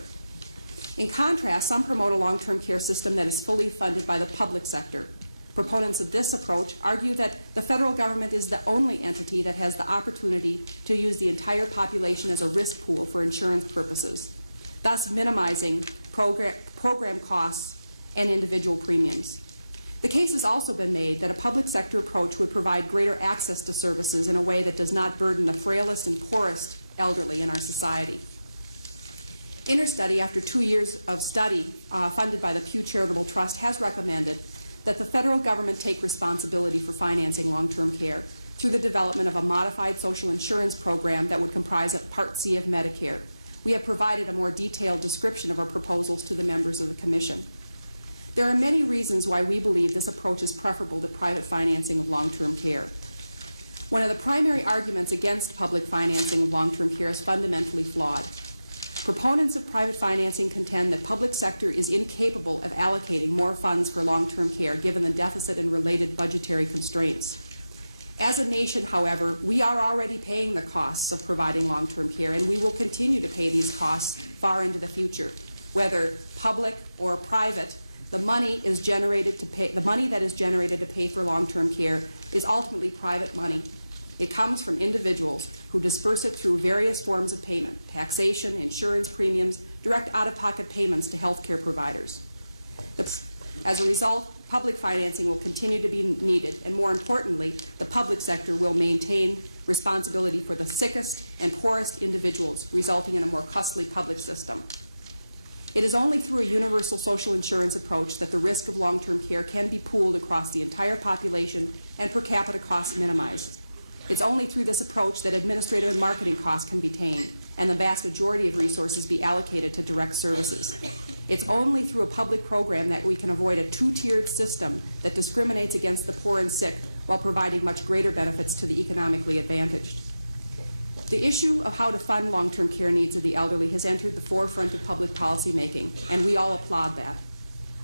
In contrast, some promote a long-term care system that is fully funded by the public sector. Proponents of this approach argue that the federal government is the only entity that has the opportunity to use the entire population as a risk pool for insurance purposes, thus minimizing program costs and individual premiums. The case has also been made that a public sector approach would provide greater access to services in a way that does not burden the frailest and poorest elderly in our society. Interstudy, after 2 years of study funded by the Pew Charitable Trust, has recommended that the federal government take responsibility for financing long-term care through the development of a modified social insurance program that would comprise of Part C of Medicare. We have provided a more detailed description of our proposals to the members of the Commission. There are many reasons why we believe this approach is preferable to private financing of long-term care. One of the primary arguments against public financing of long-term care is fundamentally flawed. Proponents of private financing contend that public sector is incapable of allocating more funds for long-term care given the deficit and related budgetary constraints. As a nation, however, we are already paying the costs of providing long-term care, and we will continue to pay these costs far into the future. Whether public or private, the money that is generated to pay for long-term care is ultimately private money. It comes from individuals who disperse it through various forms of payment: taxation, insurance premiums, direct out-of-pocket payments to health care providers. As a result, public financing will continue to be needed, and more importantly, the public sector will maintain responsibility for the sickest and poorest individuals, resulting in a more costly public system. It is only through a universal social insurance approach that the risk of long-term care can be pooled across the entire population and per capita costs minimized. It's only through this approach that administrative and marketing costs can be tamed and the vast majority of resources be allocated to direct services. It's only through a public program that we can avoid a two-tiered system that discriminates against the poor and sick while providing much greater benefits to the economically advantaged. The issue of how to fund long-term care needs of the elderly has entered the forefront of public policy making, and we all applaud that.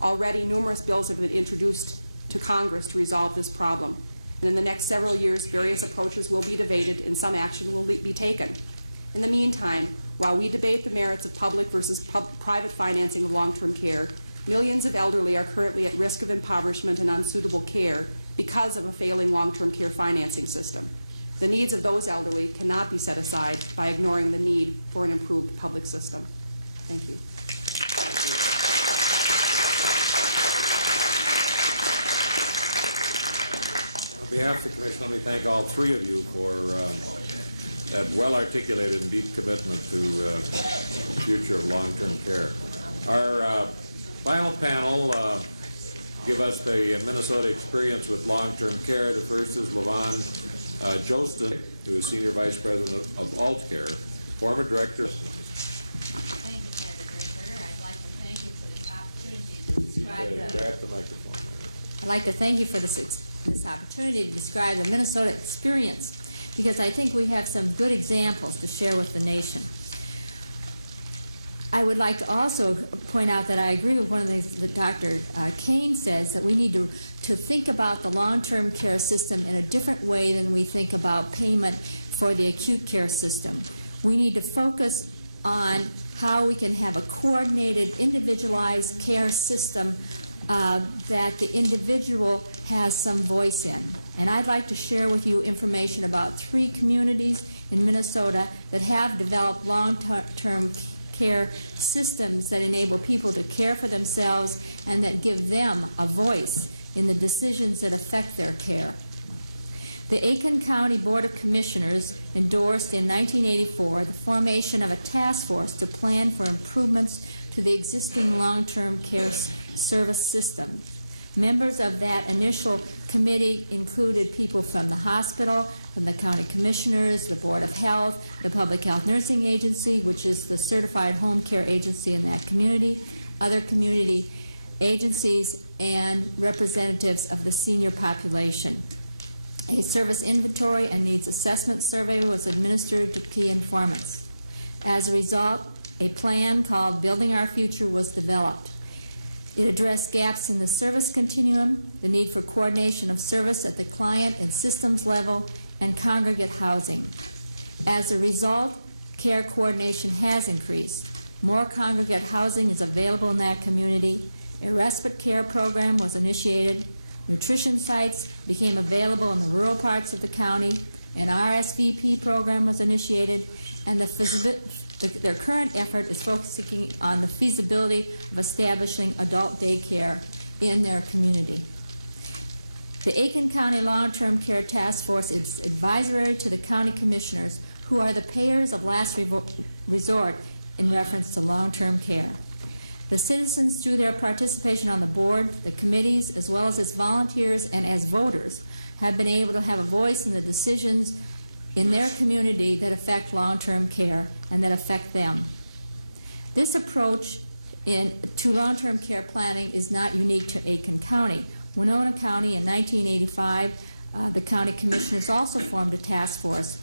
Already, numerous bills have been introduced to Congress to resolve this problem. And in the next several years, various approaches will be debated and some action will be taken. In the meantime, while we debate the merits of public versus private financing of long-term care, millions of elderly are currently at risk of impoverishment and unsuitable care because of a failing long-term care financing system. The needs of those elderly cannot be set aside by ignoring the need for an improved public system. Thank you. On behalf of the Commission, let me thank all three of you for that well-articulated and deep commitment to the future of long-term care. Our final panel give us the Minnesota experience with long-term care. The first is LaVon Jostin, who is Senior Vice President of AltCare, former Director. Thank you, Senator. I'd like to thank you for this opportunity to describe Grab the microphone. I'd like to thank you for this opportunity to describe the Minnesota experience, because I think we have some good examples to share with the nation. I would like to also point out that I agree with one of the things that Dr. Kane says, that we need to think about the long-term care system in a different way than we think about payment for the acute care system. We need to focus on how we can have a coordinated, individualized care system that the individual has some voice in. And I'd like to share with you information about 3 communities in Minnesota that have developed long-term care systems that enable people to care for themselves and that give them a voice in the decisions that affect their care. The Aiken County Board of Commissioners endorsed in 1984 the formation of a task force to plan for improvements to the existing long-term care service system. Members of that initial committee included people from the hospital, from the county commissioners, the Board of Health, the Public Health Nursing Agency, which is the certified home care agency in that community, other community agencies, and representatives of the senior population. A service inventory and needs assessment survey was administered to key informants. As a result, a plan called Building Our Future was developed. It addressed gaps in the service continuum, the need for coordination of service at the client and systems level, and congregate housing. As a result, care coordination has increased. More congregate housing is available in that community. A respite care program was initiated. Nutrition sites became available in the rural parts of the county. An RSVP program was initiated, and their current effort is focusing on the feasibility of establishing adult daycare in their community. The Aiken County Long-Term Care Task Force is advisory to the county commissioners, who are the payers of last resort in reference to long-term care. The citizens, through their participation on the board, the committees, as well as volunteers and as voters, have been able to have a voice in the decisions in their community that affect long-term care and that affect them. This approach to long-term care planning is not unique to Aiken County. Winona County in 1985, the county commissioners also formed a task force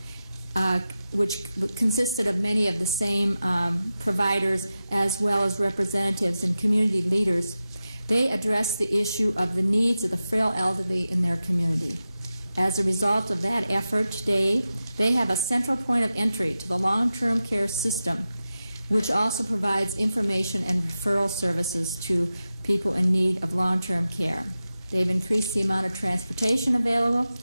which consisted of many of the same providers as well as representatives and community leaders. They addressed the issue of the needs of the frail elderly in their community. As a result of that effort today, they have a central point of entry to the long-term care system, which also provides information and referral services to people in need of long-term care. They've increased the amount of transportation available.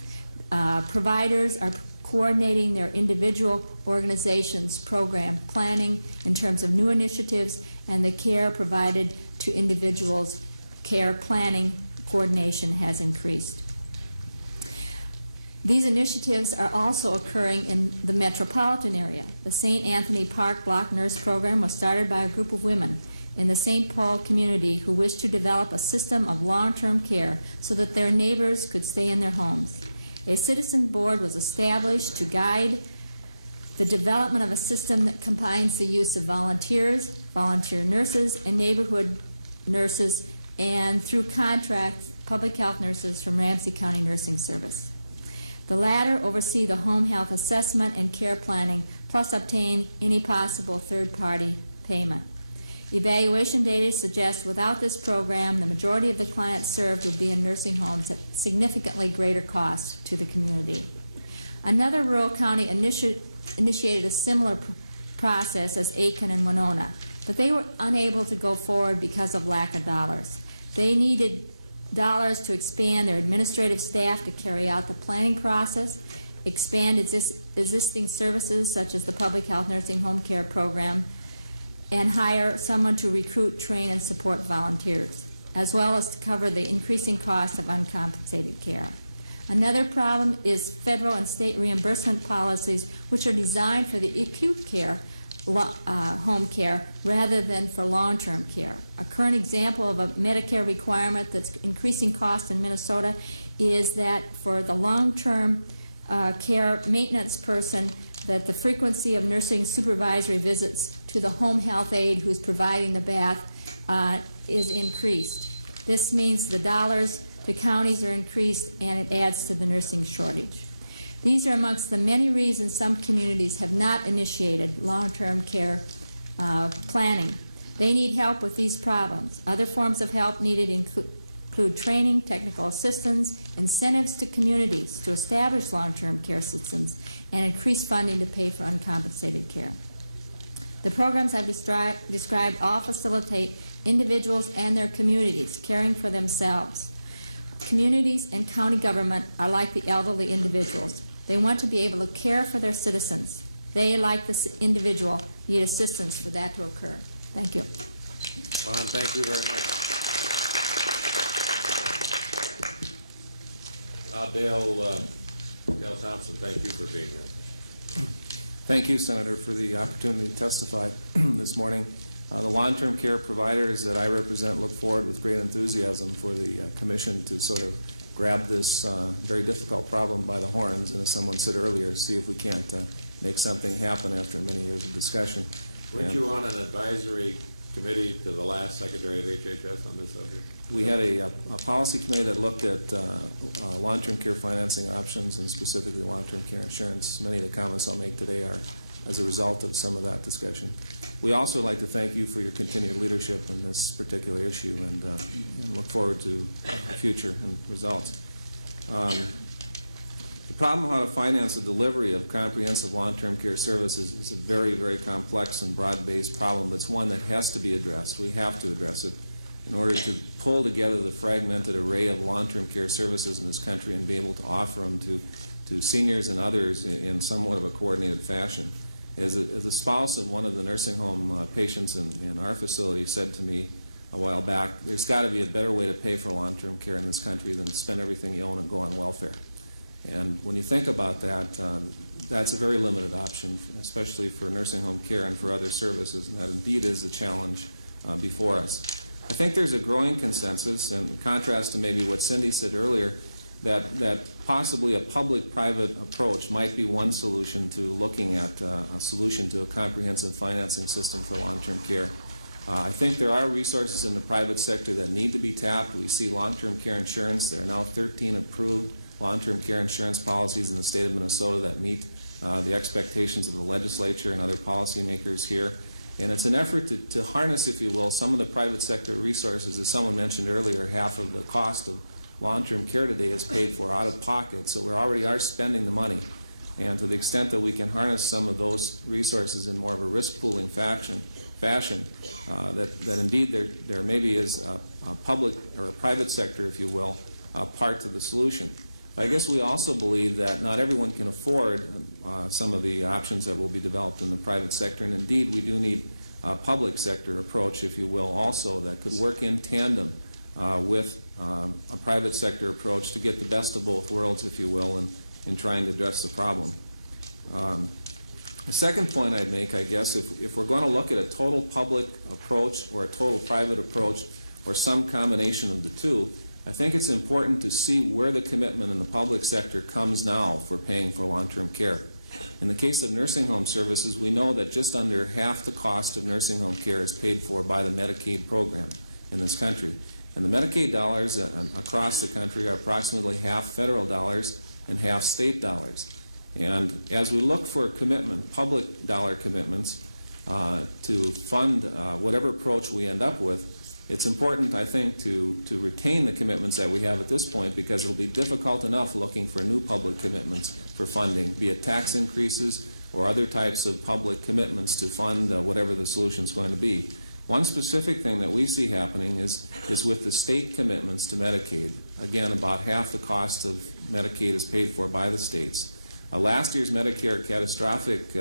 Providers are coordinating their individual organizations' program planning in terms of new initiatives, and the care provided to individuals' care planning coordination has increased. These initiatives are also occurring in the metropolitan area. The St. Anthony Park Block Nurse Program was started by a group of women in the St. Paul community who wished to develop a system of long-term care so that their neighbors could stay in their homes. A citizen board was established to guide the development of a system that combines the use of volunteers, volunteer nurses, and neighborhood nurses, and through contract, public health nurses from Ramsey County Nursing Service. The latter oversee the home health assessment and care planning, plus obtain any possible third-party payment. Evaluation data suggests without this program, the majority of the clients served would be in nursing homes at significantly greater cost to the community. Another rural county initiated a similar process as Aiken and Winona, but they were unable to go forward because of lack of dollars. They needed dollars to expand their administrative staff to carry out the planning process, expand existing services such as the public health nursing home care program, and hire someone to recruit, train, and support volunteers, as well as to cover the increasing cost of uncompensated care. Another problem is federal and state reimbursement policies, which are designed for the acute care, home care, rather than for long-term care. A current example of a Medicare requirement that's increasing cost in Minnesota is that for the long-term care maintenance person, that the frequency of nursing supervisory visits to the home health aide who's providing the bath is increased. This means the dollars to counties are increased, and it adds to the nursing shortage. These are amongst the many reasons some communities have not initiated long-term care planning. They need help with these problems. Other forms of help needed include training, technical assistance, incentives to communities to establish long-term care systems, and increase funding to pay for uncompensated care. The programs I've described all facilitate individuals and their communities caring for themselves. Communities and county government are like the elderly individuals. They want to be able to care for their citizens. They, like the individual, need assistance for that to occur. Thank you. Ron, thank you very much. Dale Thompson, thank you for being here. Thank you, Senator, for the opportunity to testify this morning. The long-term care providers that I represent look forward with great enthusiasm for the Commission to sort of grab this very difficult problem by the horns, and as someone said earlier, see if we can't make something happen after many years of discussion. Weren't you on an advisory committee to the last Secretary of HHS on this subject? We had a policy committee that looked at long-term care financing options and specifically long-term care insurance. Many of the comments I'll make today are as a result of some of that discussion. We also would like to thank you for your continued leadership in this particular issue and look forward to the future and results. The problem of how to finance the delivery of comprehensive long-term care services is a very, very complex and broad-based problem. It's one that has to be addressed. We have to address it in order to pull together the fragmented array of long-term care services in this country and be able to offer them to seniors and others in somewhat of a coordinated fashion. As a spouse of one of the nursing home patients in our facility said to me a while back, there's got to be a better way to pay for long-term care in this country than to spend everything you own and go on welfare. And when you think about that, that's a very limited option, especially for nursing home care and for other services, and that indeed is a challenge before us. I think there's a growing consensus, in contrast to maybe what Cindy said earlier, that possibly a public-private approach might be one solution to looking at a solution to a comprehensive financing system for long-term care. I think there are resources in the private sector that need to be tapped. We see long-term care insurance. There are now 13 approved long-term care insurance policies in the state of Minnesota that meet the expectations of the legislature and other policymakers here. And it's an effort to harness, if you will, some of the private sector resources. As someone mentioned earlier, half of the cost of long-term care today is paid for out of pocket, so we already are spending the money. And to the extent that we can harness some of those resources in more of a risk-pooling fashion, that indeed there maybe is a public or a private sector, if you will, part to the solution. I guess we also believe that not everyone can afford some of the options that will be developed in the private sector, and indeed we do need a public sector approach, if you will, also that could work in tandem with a private sector approach to get the best of both worlds, if you will, in trying to address the problem. The second point I'd make, I guess, if we're going to look at a total public approach or a total private approach or some combination of the two, I think it's important to see where the commitment in the public sector comes now for paying for long-term care. In the case of nursing home services, we know that just under half the cost of nursing home care is paid for by the Medicaid program in this country. And the Medicaid dollars across the country are approximately half federal dollars and half state dollars. And as we look for commitment, public dollar commitments to fund whatever approach we end up with, it's important, I think, to retain the commitments that we have at this point, because it'll be difficult enough looking for new public commitments for funding, be it tax increases or other types of public commitments to fund whatever the solution is going to be. One specific thing that we see happening is with the state commitments to Medicaid. Again, about half the cost of Medicaid is paid for by the states. Last year's Medicare catastrophic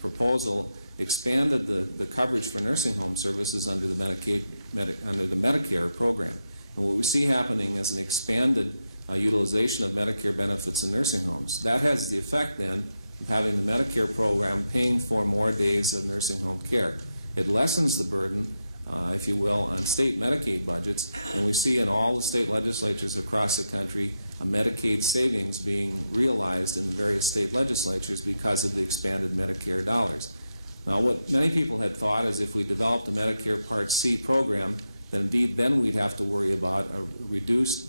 proposal expanded the coverage for nursing home services under the Medicare program. And what we see happening is an expanded utilization of Medicare benefits in nursing homes. That has the effect then of having the Medicare program paying for more days of nursing home care. It lessens the burden, if you will, on state Medicaid budgets, and we see in all the state legislatures across the country a Medicaid savings being realized in the various state legislatures because of the expanded Medicare dollars. Now, what many people had thought is if we developed a Medicare Part C program, then indeed then we'd have to worry about a reduced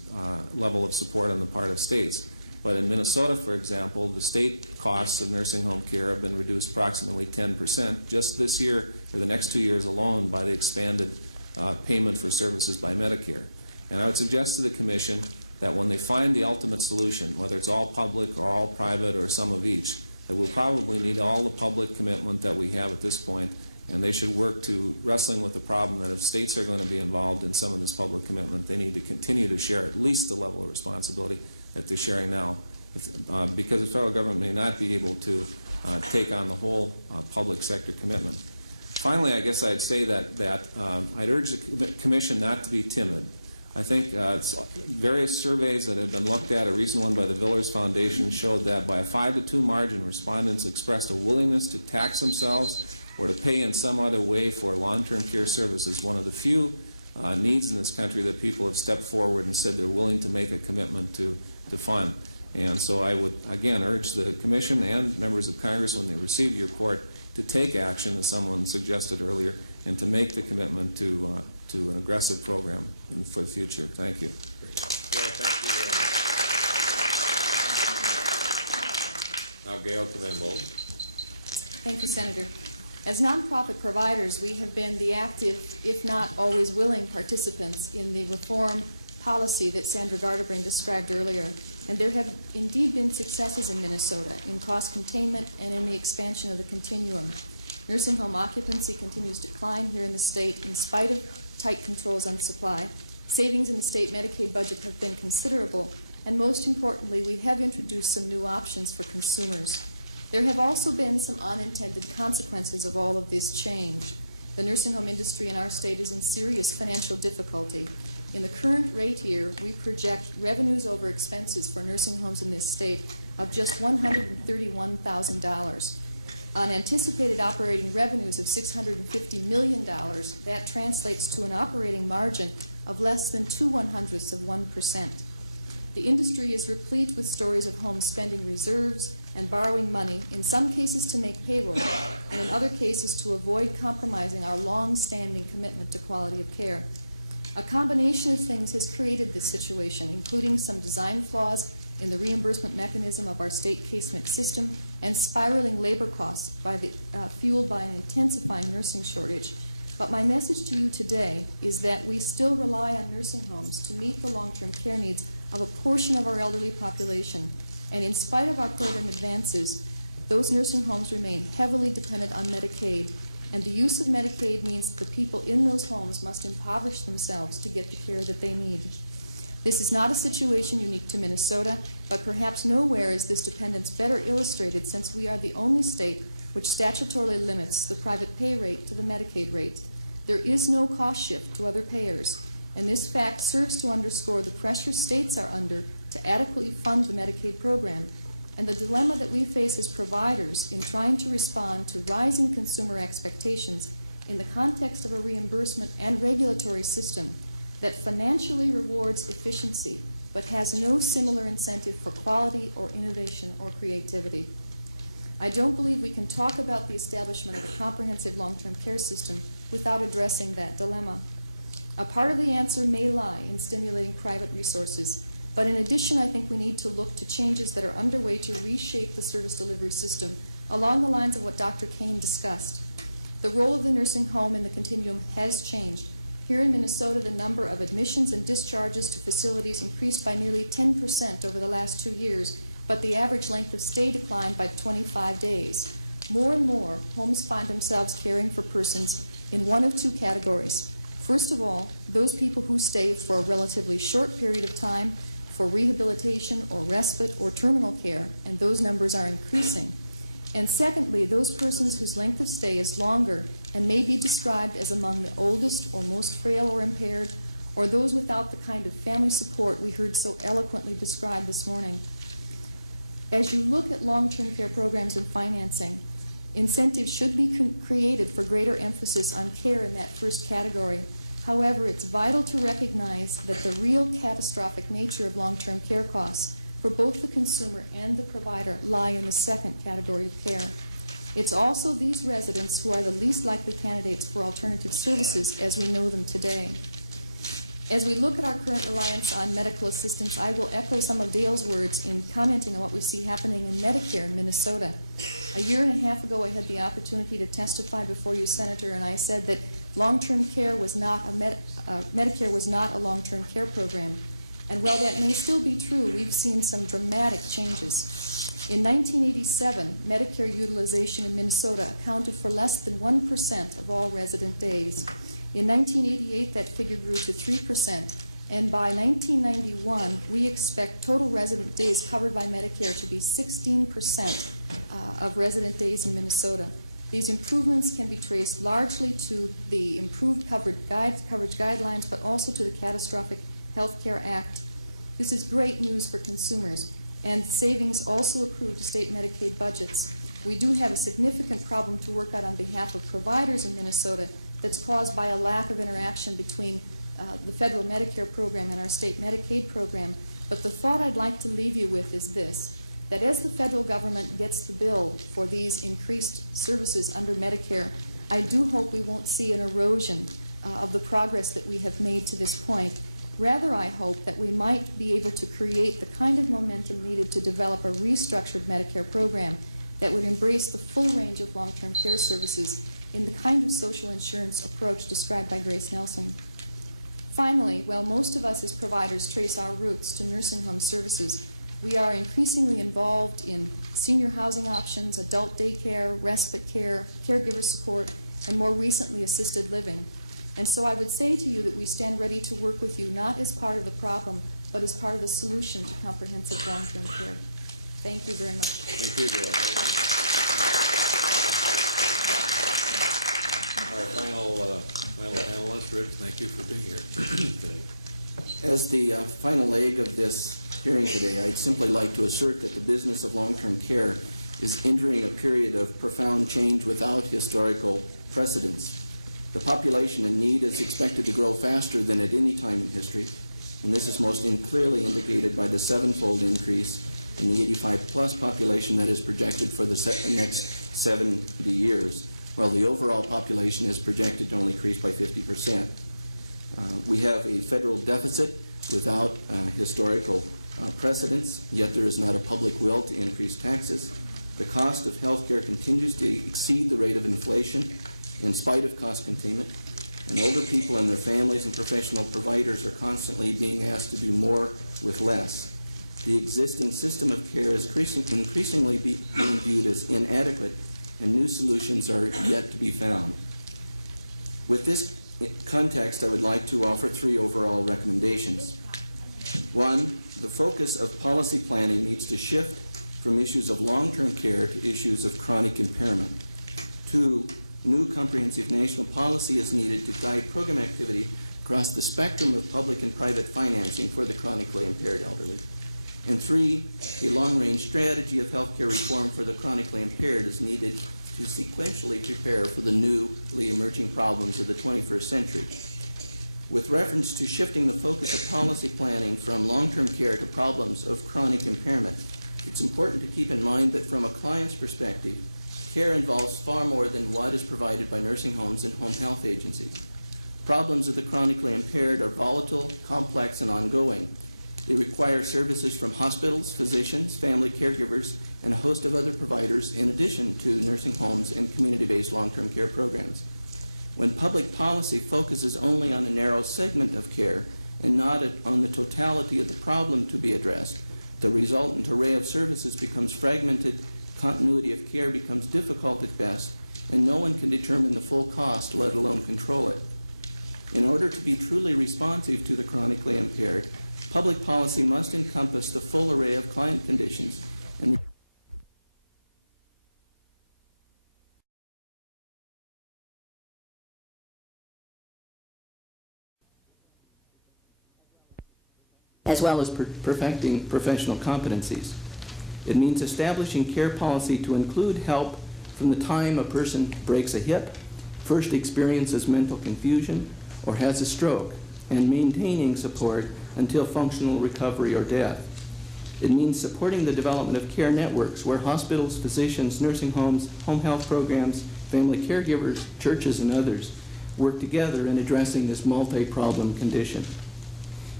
level of support on the part of states. But in Minnesota, for example, the state costs of nursing home care have been reduced approximately 10% just this year or the next 2 years alone by the expanded payment for services by Medicare. And I would suggest to the Commission that when they find the ultimate solution, whether it's all public or all private or some of each, that we'll probably need all the public commitment that we have at this point, and they should work to wrestling with the problem that if states are going to be involved in some of this public commitment, they need to continue to share at least the level of responsibility that they're sharing now, because the federal government may not be able to take on the whole public sector commitment. Finally, I guess I'd say that I'd urge the Commission not to be timid. I think various surveys that have been looked at, a recent one by the Villers Foundation showed that by a 5-2 margin, respondents expressed a willingness to tax themselves or to pay in some other way for long-term care services. One of the few needs in this country that people have stepped forward and said they're willing to make a commitment to fund. And so I would, again, urge the Commission and members of Congress, when they receive your report, to take action, as someone suggested earlier, and to make the commitment to an aggressive program for the future. Thank you. Now, Gail Commenbo. Thank you, Senator. As nonprofit providers, we have been the active, if not always willing, participants in the reform policy that Sandra Garterbrink described earlier. And there have indeed been successes in Minnesota in cost containment and in the expansion of the continuum. Nursing home occupancy continues to climb here in the state in spite of tight controls on supply. Savings in the state Medicaid budget have been considerable, and most importantly, we have introduced some new options for consumers. There have also been some unintended consequences of all of this change. The nursing home industry in our state is in serious financial difficulty. In the current rate year, we project revenues over expenses for nursing homes in this state of just $131,000. On anticipated operating revenues of $650 million, that translates to an operating margin of less than 0.02%. The industry is replete with stories of homes spending reserves and borrowing money, in some cases to make payroll, and in other cases to avoid compromising our long-standing commitment to quality of care. A combination of things has created this situation, including some design flaws in the reimbursement mechanism of our state case mix system, and spiraling labor costs fueled by an intensifying nursing shortage. But my message to you today is that we still rely on nursing homes to meet the long-term care needs of a portion of our elderly population. And in spite of our program advances, those nursing homes remain heavily dependent on Medicaid. And the use of Medicaid means that the people in those homes must impoverish themselves to get the care that they need. This is not a situation unique to Minnesota, but perhaps nowhere is this dependence better illustrated, since we are the only state which statutorily limits the private pay rate to the Medicaid rate. There is no cost shift to other payers, and this fact serves to underscore the pressure states are under to adequately fund the Medicaid program, and the dilemma that we face as providers in trying to respond to rising consumer expectations in the context of a reimbursement and regulatory system that financially rewards efficiency but has no similar incentive for quality or innovation or creativity. I don't believe we can talk about the establishment of a comprehensive long-term care system without addressing that dilemma. A part of the answer may lie in stimulating private resources, but in addition, I think we need to look to changes that are underway to reshape the service delivery system along the lines of what Dr. Kane discussed. The role of the nursing home in the continuum has changed. Here in Minnesota, the number of admissions and discharges to facilities increased by nearly 10% over the last 2 years, but the average length of stay declined by 25 days. More and more, homes find themselves caring for persons in one of two categories. First of all, those people who stay for a relatively short period of time for rehabilitation or respite or terminal care, and those numbers are increasing. And secondly, those persons whose length of stay is longer and may be described as among the oldest or most frail or impaired, or those without the kind of family support we heard so eloquently described this morning. As you look at long-term care programs and financing, incentives should be created for greater emphasis on care in that first category. However, it's vital to recognize that the real catastrophic nature of long-term care costs for both the consumer and the provider lie in the second category of care. It's also these residents who are the least likely candidates for alternative services as we know them today. As we look at our current reliance on medical assistance, I will echo some of Dale's words in commenting on what we see happening in Medicare in Minnesota. A year and a half ago, I had the opportunity to testify before you, Senator, and I said that long-term care was not Medicare was not a long-term care program. And while that may still be true, we've seen some dramatic changes. In 1987, Medicare utilization in Minnesota accounted for less than 1% of all resident days. In 1988, that figure grew to 3%, and by 1991, we expect total resident days covered by Medicare to be 16% of resident days in Minnesota. These improvements can be traced largely to the improved coverage guidelines, but also to the Catastrophic Health Care Act. This is great news for consumers, and savings also accrue to state Medicaid budgets. We do have a significant problem to work out on behalf of providers in Minnesota that's caused by a lack of interaction between the federal Medicare program and our state Medicaid program. But the thought I'd like to leave you with is this, that as the federal government gets the bill for these increased services under Medicare, I do hope we won't see an erosion of the progress that we have made to this point. Rather, I hope that we might be able to create the kind of momentum needed to develop a restructured Medicare program that would embrace the full range of long-term care services in the kind of social insurance approach described by Grace Nelson. Finally, while most of us as providers trace our roots to nursing home services, we are increasingly involved in senior housing options, adult daycare, respite care, caregiver support, and more recently assisted living. And so I would say to you that we stand ready to work with you not as part of the problem, but as part of the solution to comprehensive long-term care. Thank you very much. Thank you, Bill. Our final panelist, Rich, thank you for being here. As the final leg of this hearing today, I'd simply like to assert that the business of long-term care is entering a period of profound change without historical precedents. The population in need is expected to grow faster than at any time in history, and this is most clearly indicated by the sevenfold increase in the 85-plus population that is projected for the next 70 years, while the overall population is projected to only increase by 50%. We have a federal deficit without historical precedents, yet there is not a public will to increase taxes. The cost of health care continues to exceed the rate of inflation in spite of cost containment, and older people and their families and professional providers are constantly being asked to do more with less. The existing system of care is increasingly being viewed as inadequate, and new solutions are yet to be found. With this context, I would like to offer 3 overall recommendations. 1, the focus of policy planning needs to shift from issues of long-term care to issues of chronic impairment. 2, new comprehensive national policy is needed to guide program activity across the spectrum of public and private financing for the chronically impaired elderly. And 3, a long-range strategy of healthcare reform for the chronically impaired is needed to sequentially prepare for the newly emerging problems of the 21st century. With reference to shifting the focus of policy planning from long-term care to problems of chronic impairment, it's important to keep in mind that from a client's perspective, care involves far more than what is provided by nursing homes and home health agencies. Problems of the chronically impaired are volatile, complex, and ongoing. They require services from hospitals, physicians, family caregivers, and a host of other providers in addition to nursing homes and community-based long-term care programs. When public policy focuses only on a narrow segment of care and not on the totality of the problem to be addressed, the resultant array of services becomes fragmented, continuity of care becomes difficult at best, and no one can determine the full cost, let alone control it. In order to be truly responsive to the chronically impaired, public policy must encompass the full array of client conditions and as well as perfecting professional competencies. It means establishing care policy to include help from the time a person breaks a hip, first experiences mental confusion, or has a stroke, and maintaining support until functional recovery or death. It means supporting the development of care networks where hospitals, physicians, nursing homes, home health programs, family caregivers, churches, and others work together in addressing this multi-problem condition.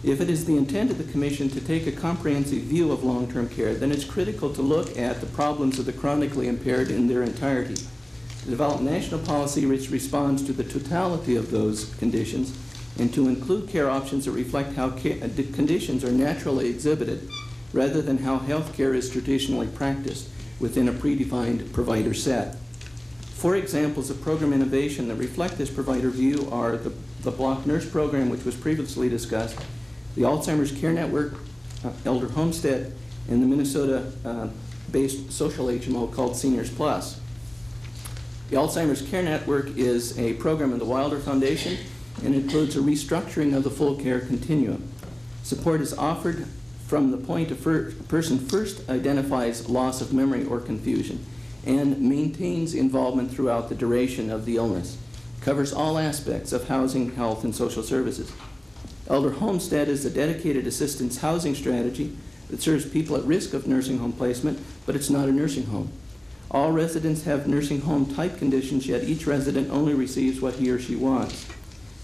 If it is the intent of the Commission to take a comprehensive view of long-term care, then it's critical to look at the problems of the chronically impaired in their entirety, to develop national policy which responds to the totality of those conditions, and to include care options that reflect how the conditions are naturally exhibited rather than how health care is traditionally practiced within a predefined provider set. 4 examples of program innovation that reflect this provider view are the Block Nurse Program, which was previously discussed, the Alzheimer's Care Network, Elder Homestead, and the Minnesota-based social HMO called Seniors Plus. The Alzheimer's Care Network is a program of the Wilder Foundation and includes a restructuring of the full care continuum. Support is offered from the point a person first identifies loss of memory or confusion and maintains involvement throughout the duration of the illness. Covers all aspects of housing, health, and social services. Elder Homestead is a dedicated assistance housing strategy that serves people at risk of nursing home placement, but it's not a nursing home. All residents have nursing home type conditions, yet each resident only receives what he or she wants.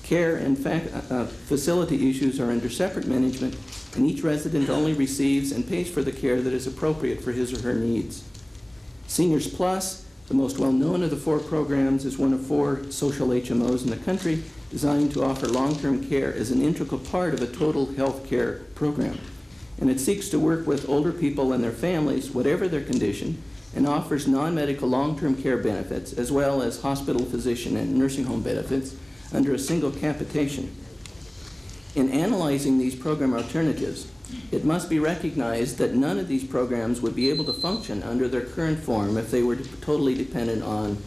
Care and facility issues are under separate management, and each resident only receives and pays for the care that is appropriate for his or her needs. Seniors Plus, the most well-known of the 4 programs, is one of 4 social HMOs in the country designed to offer long-term care as an integral part of a total health care program. And it seeks to work with older people and their families, whatever their condition, and offers non-medical long-term care benefits, as well as hospital, physician, and nursing home benefits under a single capitation. In analyzing these program alternatives, it must be recognized that none of these programs would be able to function under their current form if they were totally dependent on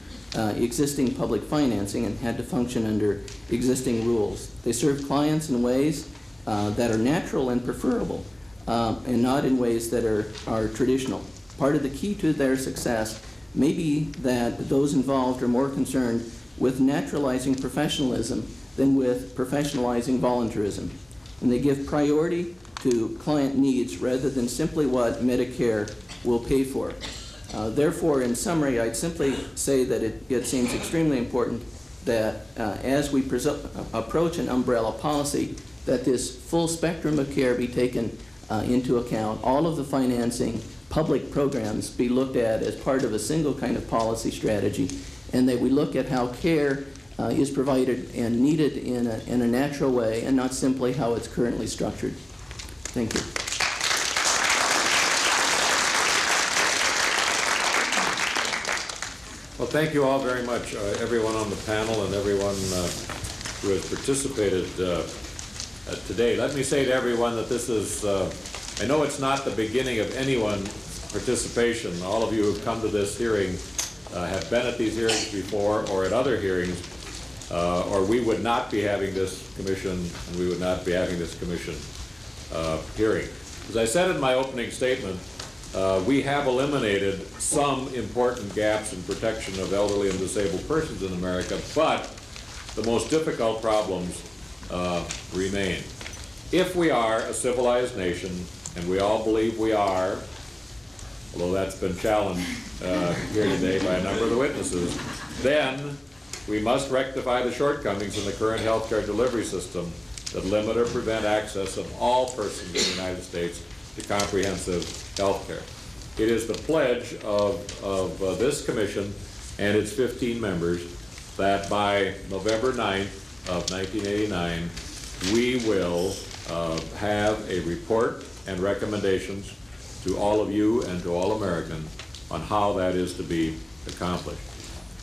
existing public financing and had to function under existing rules. They serve clients in ways that are natural and preferable, and not in ways that are traditional. Part of the key to their success may be that those involved are more concerned with naturalizing professionalism than with professionalizing voluntarism. And they give priority to client needs rather than simply what Medicare will pay for. Therefore, in summary, I'd simply say that it seems extremely important that as we approach an umbrella policy, that this full spectrum of care be taken into account, all of the financing public programs be looked at as part of a single kind of policy strategy, and that we look at how care is provided and needed in a natural way and not simply how it's currently structured. Thank you. Well, thank you all very much, everyone on the panel and everyone who has participated today. Let me say to everyone that this is, I know it's not the beginning of anyone's participation. All of you who have come to this hearing have been at these hearings before or at other hearings, or we would not be having this commission, and we would not be having this commission hearing. As I said in my opening statement, we have eliminated some important gaps in protection of elderly and disabled persons in America, but the most difficult problems remain. If we are a civilized nation, and we all believe we are, although that's been challenged here today by a number of the witnesses, then we must rectify the shortcomings in the current health care delivery system that limit or prevent access of all persons in the United States to comprehensive health care. It is the pledge of this commission and its 15 members that by November 9th of 1989, we will have a report and recommendations to all of you and to all Americans on how that is to be accomplished.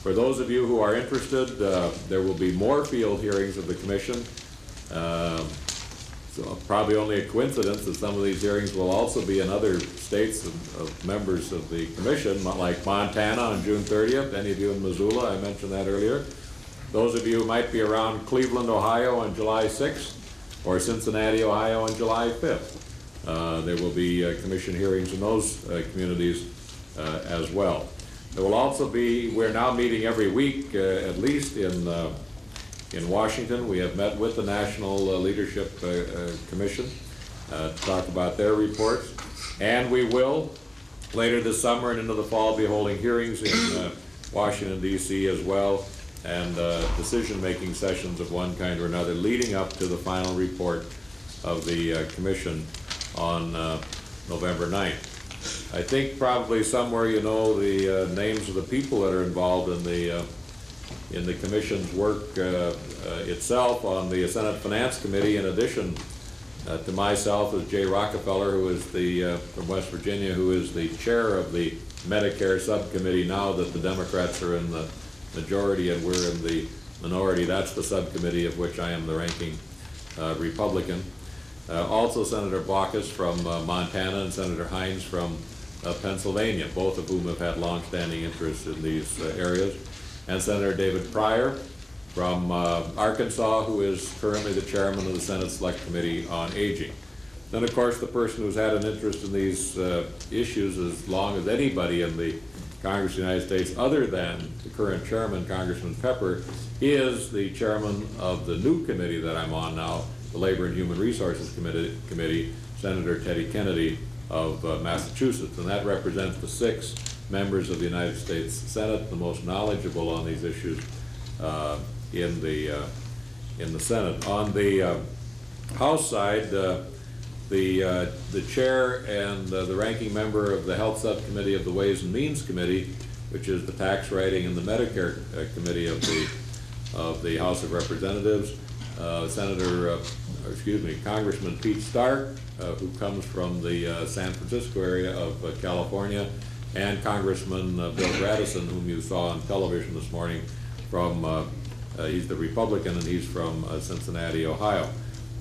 For those of you who are interested, there will be more field hearings of the Commission. So probably only a coincidence that some of these hearings will also be in other states of members of the Commission, like Montana on June 30th. Any of you in Missoula, I mentioned that earlier. Those of you who might be around Cleveland, Ohio on July 6th, or Cincinnati, Ohio on July 5th. There will be Commission hearings in those communities as well. There will also be, we're now meeting every week, at least in Washington. We have met with the National Leadership Commission to talk about their reports. And we will, later this summer and into the fall, be holding hearings in Washington, D.C. as well, and decision-making sessions of one kind or another leading up to the final report of the Commission on November 9th. I think probably somewhere you know the names of the people that are involved in the Commission's work itself. On the Senate Finance Committee, in addition to myself, is Jay Rockefeller, who is from West Virginia, who is the chair of the Medicare subcommittee now that the Democrats are in the majority and we're in the minority. That's the subcommittee of which I am the ranking Republican. Also Senator Baucus from Montana and Senator Hines from Pennsylvania, both of whom have had long-standing interests in these areas. And Senator David Pryor from Arkansas, who is currently the chairman of the Senate Select Committee on Aging. Then, of course, the person who's had an interest in these issues as long as anybody in the Congress of the United States, other than the current chairman, Congressman Pepper, is the chairman of the new committee that I'm on now, the Labor and Human Resources Committee, Senator Teddy Kennedy of Massachusetts. And that represents the 6 members of the United States Senate, the most knowledgeable on these issues in the Senate. On the House side, the chair and the ranking member of the Health Subcommittee of the Ways and Means Committee, which is the Tax Writing and the Medicare Committee of the House of Representatives, Congressman Pete Stark, who comes from the San Francisco area of California, and Congressman Bill Bradison, whom you saw on television this morning from, he's the Republican and he's from Cincinnati, Ohio.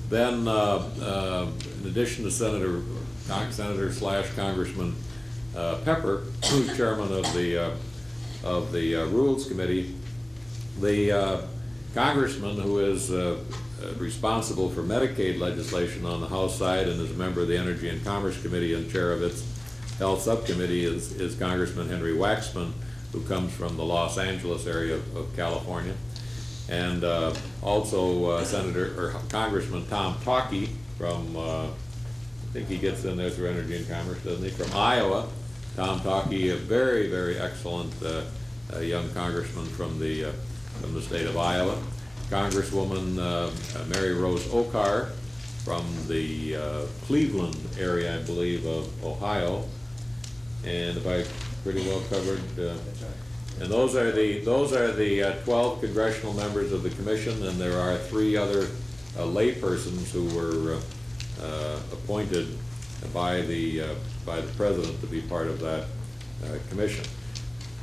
Then, in addition to Senator / Congressman Pepper, who's chairman of the Rules Committee, the congressman who is responsible for Medicaid legislation on the House side and is a member of the Energy and Commerce Committee and chair of its Health Subcommittee is Congressman Henry Waxman, who comes from the Los Angeles area of California. And also Congressman Tom Talkey from, I think he gets in there through Energy and Commerce, doesn't he, from Iowa. Tom Talkey, a very, very excellent young congressman from the state of Iowa. Congresswoman Mary Rose Okar from the Cleveland area, I believe, of Ohio. And if I pretty well covered, and those are the 12 congressional members of the commission, and there are 3 other laypersons who were appointed by the president to be part of that commission.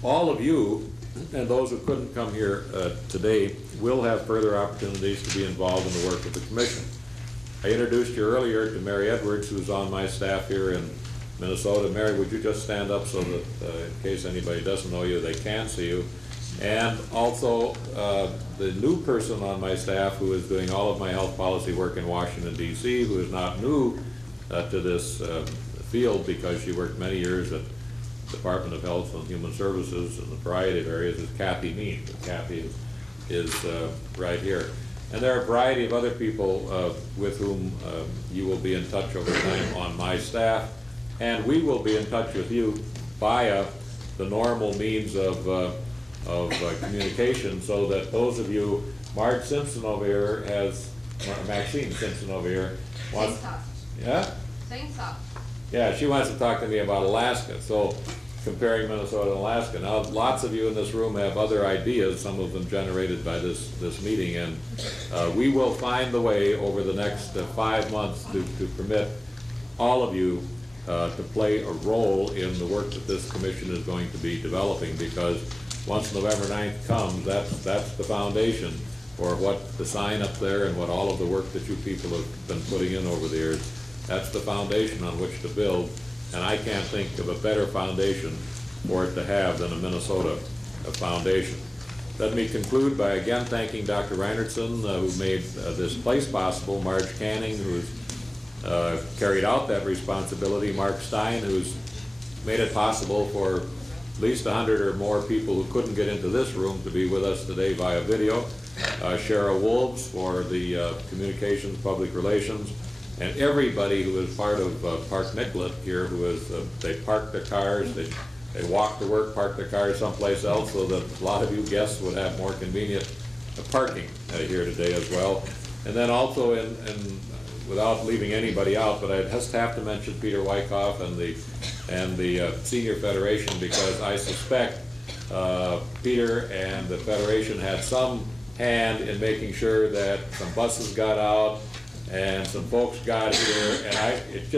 All of you, and those who couldn't come here today, will have further opportunities to be involved in the work of the commission. I introduced you earlier to Mary Edwards, who's on my staff here in Minnesota. Mary, would you just stand up so that in case anybody doesn't know you, they can see you? And also the new person on my staff who is doing all of my health policy work in Washington, D.C., who is not new to this field because she worked many years at the Department of Health and Human Services in a variety of areas, is Kathy Mean. Kathy is right here. And there are a variety of other people with whom you will be in touch over time on my staff. And we will be in touch with you via the normal means of communication, so that those of you, Marge Simpson over here has, Maxine Simpson over here wants, yeah? Same stuff. Yeah, she wants to talk to me about Alaska, so comparing Minnesota and Alaska. Now, lots of you in this room have other ideas, some of them generated by this meeting, and we will find the way over the next 5 months to permit all of you to play a role in the work that this commission is going to be developing, because once November 9th comes, that's the foundation for what the sign up there and what all of the work that you people have been putting in over the years. That's the foundation on which to build, and I can't think of a better foundation for it to have than a Minnesota foundation. Let me conclude by again thanking Dr. Reinertsen, who made this place possible, Marge Canning, who's carried out that responsibility, Mark Stein, who's made it possible for at least 100 or more people who couldn't get into this room to be with us today via video, Shara Wolves for the communications, public relations, and everybody who is part of Park Nicollet here, who is, they park their cars, they walk to work, park their cars someplace else, so that a lot of you guests would have more convenient parking here today as well. And then also without leaving anybody out, but I just have to mention Peter Wyckoff and the Senior Federation, because I suspect Peter and the Federation had some hand in making sure that some buses got out and some folks got here, and it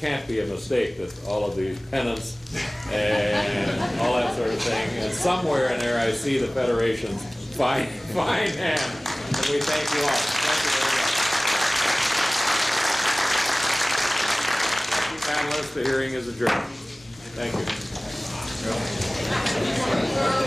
can't be a mistake that all of these pennants and all that sort of thing, and somewhere in there I see the Federation's fine hand, and we thank you all. Thank you very much. Panelists, the hearing is adjourned. Thank you.